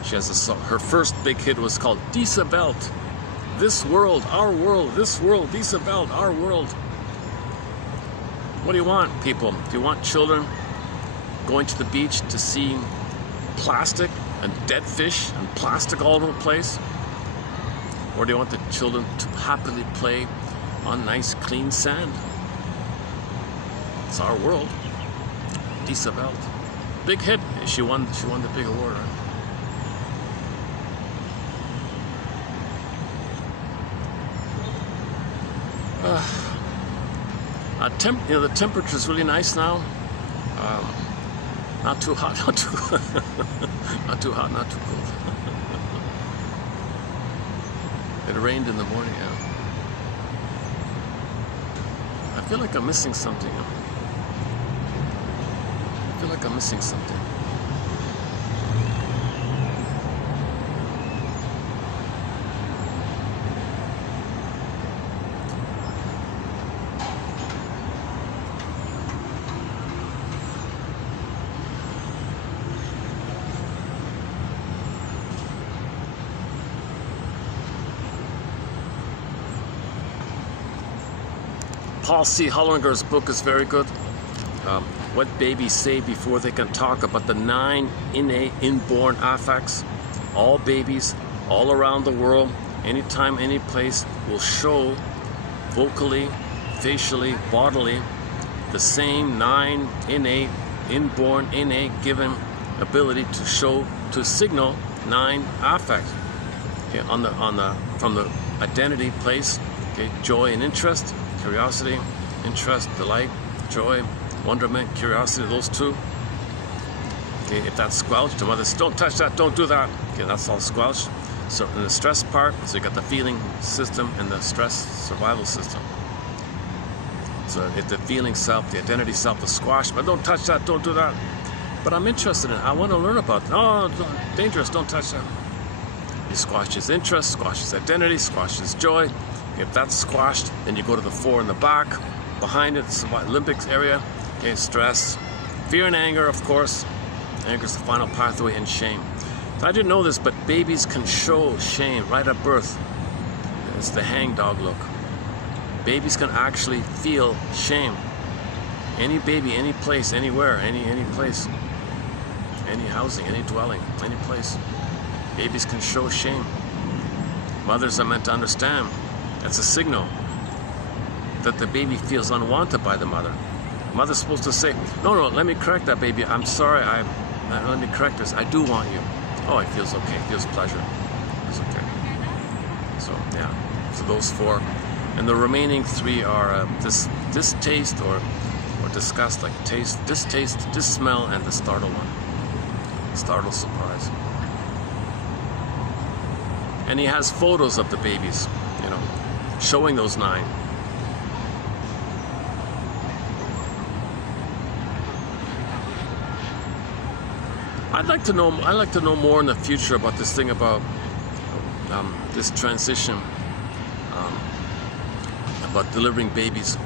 She has a song. Her first big hit was called Diese Welt. This world, our world, this world, diese Welt, our world. What do you want, people? Do you want children going to the beach to see plastic and dead fish and plastic all over the place? Or do you want the children to happily play on nice clean sand? It's our world. Diese Welt. Big hit. She won the big award. The temperature is really nice now. Not too hot, not too not too hot, not too cold. It rained in the morning. Yeah. I feel like I'm missing something. I feel like I'm missing something. Paul C. Hollinger's book is very good. What babies say before they can talk, about the 9 innate inborn affects. All babies, all around the world, anytime, any place, will show vocally, facially, bodily, the same 9 innate, inborn, innate, given ability to show, to signal 9 affects. Okay, from the identity place, okay, joy and interest, curiosity, interest, delight, joy, wonderment, curiosity, those 2. Okay, if that's squelched, the mother says, don't touch that, don't do that. Okay, that's all squelched. So in the stress part, so you got the feeling system and the stress survival system. So if the feeling self, the identity self is squashed, but don't touch that, don't do that. But I'm interested in it, I want to learn about it. No, dangerous, don't touch that. You squash his interest, squash his identity, squash his joy. If that's squashed, then you go to the 4 in the back. Behind it, it's the limbic area. Okay, stress, fear and anger, of course. Anger is the final pathway, and shame. So I didn't know this, but babies can show shame right at birth. It's the hangdog look. Babies can actually feel shame. Any baby, any place, anywhere, any place, any housing, any dwelling, any place. Babies can show shame. Mothers are meant to understand. That's a signal that the baby feels unwanted by the mother. Mother's supposed to say, no, let me correct that, baby. I'm sorry, let me correct this. I do want you. Oh, it feels okay. It feels pleasure. It's okay. So, yeah. So those 4. And the remaining 3 are distaste or disgust, like taste, distaste, smell, and the startle one. Startle, surprise. And he has photos of the babies, you know, showing those 9. I'd like to know more in the future about this thing about this transition, about delivering babies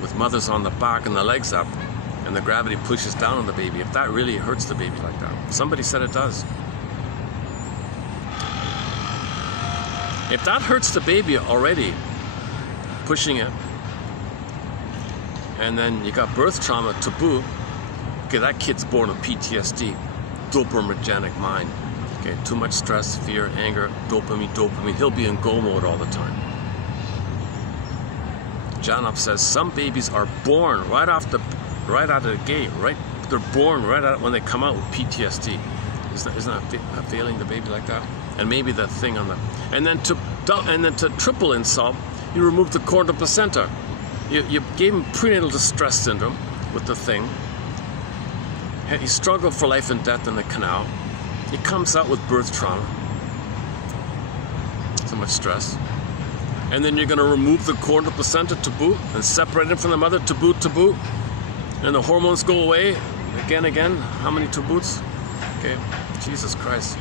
with mothers on the back and the legs up, and the gravity pushes down on the baby. If that really hurts the baby like that. Somebody said it does. If that hurts the baby already, pushing it, and then you got birth trauma, taboo, okay, that kid's born with PTSD, dopaminergic mind. Okay, too much stress, fear, anger, dopamine. He'll be in go mode all the time. Janop says some babies are born right out of the gate, right? They're born right out when they come out with PTSD. Isn't that failing the baby like that? And maybe that thing on the, and then to triple insult, you remove the cord of placenta. You gave him prenatal distress syndrome with the thing. He struggled for life and death in the canal. He comes out with birth trauma. So much stress. And then you're going to remove the cord of the placenta to boot and separate him from the mother to boot. And the hormones go away again. How many to boots? Okay, Jesus Christ.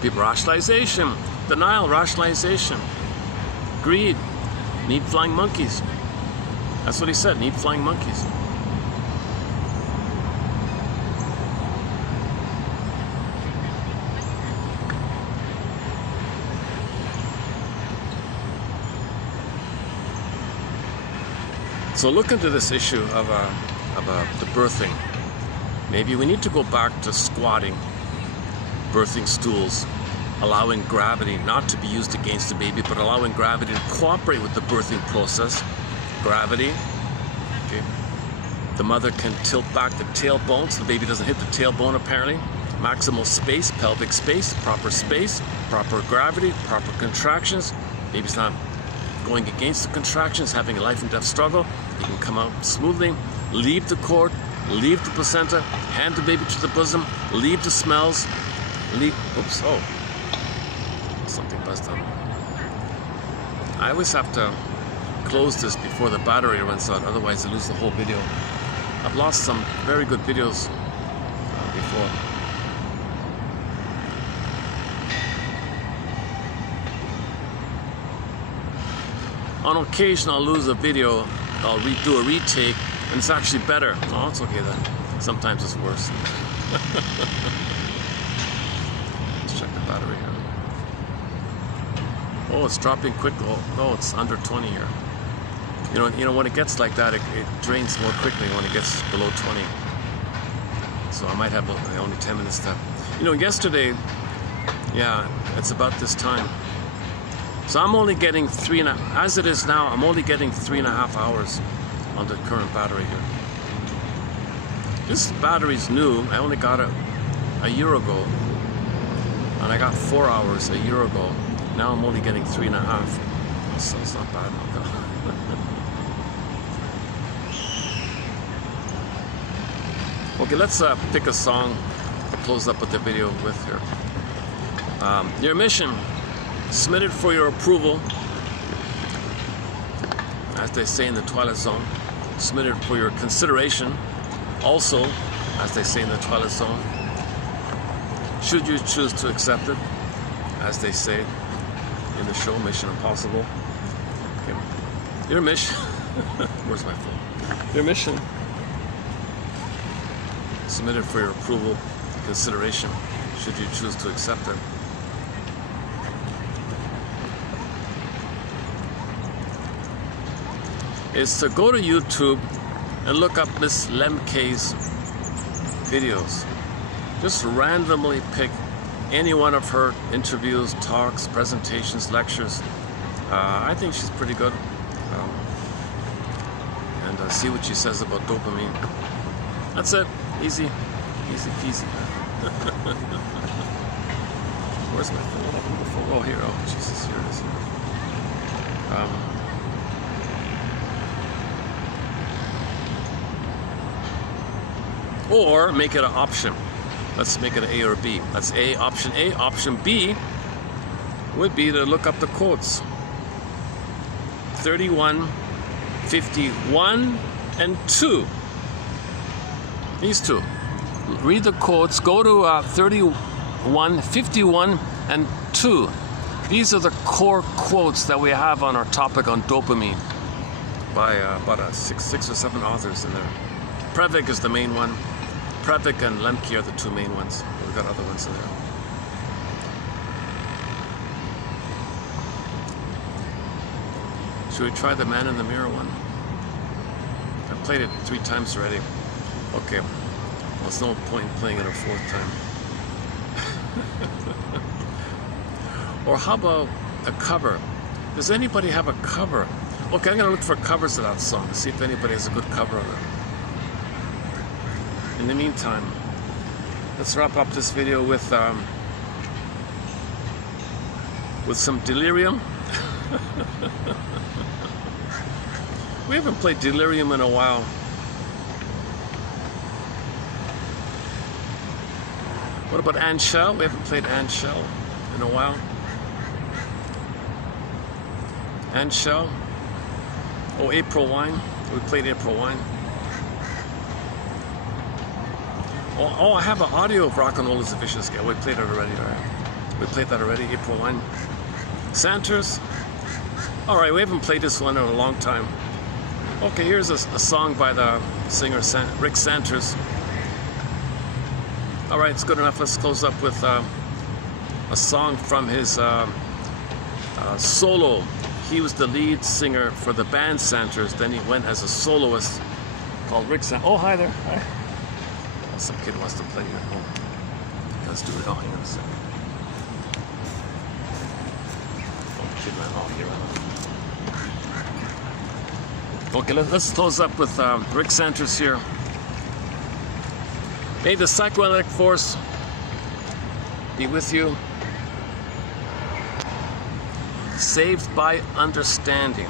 People, rationalization, denial, rationalization, greed, need flying monkeys. That's what he said, need flying monkeys. So look into this issue of the birthing. Maybe we need to go back to squatting, birthing stools, allowing gravity not to be used against the baby, but allowing gravity to cooperate with the birthing process. Gravity, okay. The mother can tilt back the tailbone so the baby doesn't hit the tailbone apparently. Maximal space, pelvic space, proper gravity, proper contractions. Baby's not going against the contractions, having a life and death struggle. He can come out smoothly, leave the cord, leave the placenta, hand the baby to the bosom, leave the smells, oops, oh, something buzzed on. I always have to close this before the battery runs out, otherwise I lose the whole video. I've lost some very good videos before. On occasion I'll lose a video, I'll do a retake, and it's actually better. Oh, it's okay then. Sometimes it's worse. Let's check the battery here. Oh, it's dropping quick. Oh, it's under 20 here. You know when it gets like that, it drains more quickly when it gets below 20. So I might have only 10 minutes left. Yesterday, yeah, it's about this time. So I'm only getting as it is now, I'm only getting 3.5 hours on the current battery here. This battery's new. I only got it a year ago, and I got 4 hours a year ago. Now I'm only getting 3.5. So it's not bad. Okay, let's pick a song to close up with the video with here. Your mission, submitted for your approval, as they say in the Twilight Zone. Submitted for your consideration, also, as they say in the Twilight Zone. Should you choose to accept it, as they say in the show Mission Impossible. Okay. Your mission. Where's my phone? Your mission, submitted for your approval, consideration, should you choose to accept it. is to go to YouTube and look up Miss Lemke's videos. Just randomly pick any one of her interviews, talks, presentations, lectures. I think she's pretty good. And see what she says about dopamine. That's it. Easy. Easy peasy. Where's my phone? Oh, here. Oh, Jesus. Here it is. Or make it an option. Let's make it an A or B. That's A, option A. Option B would be to look up the quotes. 31, 51, and 2. These two. Read the quotes. Go to 31, 51, and 2. These are the core quotes that we have on our topic on dopamine by about six or seven authors in there. Previk is the main one. Previk and Lemke are the two main ones. We've got other ones in there. Should we try the Man in the Mirror one? I've played it 3 times already. Okay. Well, it's no point in playing it a 4th time. Or how about a cover? Does anybody have a cover? Okay, I'm going to look for covers of that song. See if anybody has a good cover of it. In the meantime, let's wrap up this video with some Delirium. We haven't played Delirium in a while. What about Anne Shell? We haven't played Anne Shell in a while. Anne Shell. Oh, April Wine. We played April Wine. Oh, I have an audio of Rock and Roll is a Vicious Game. We played it already, all right? We played that already, April Wine. Santers. All right, we haven't played this one in a long time. Okay, here's a song by the singer Rick Santers. All right, it's good enough. Let's close up with a song from his solo. He was the lead singer for the band Santers. Then he went as a soloist called Rick Santers. Oh, hi there. Hi. Oh, some kid wants to play at home. Let's do it. Oh, hang on a second. Oh, kid ran off here. Okay, let's close up with Rick Santers here. May the psychoanalytic force be with you. Saved by understanding.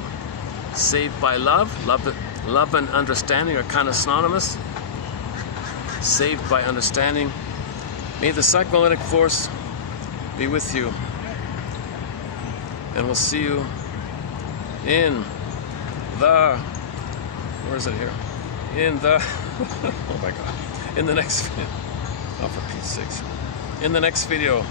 Saved by love. Love and understanding are kind of synonymous. Saved by understanding. May the psychoanalytic force be with you. And we'll see you in the... Where is it here? In the... oh my God. In the next video. Oh, for Pete's sakes. In the next video.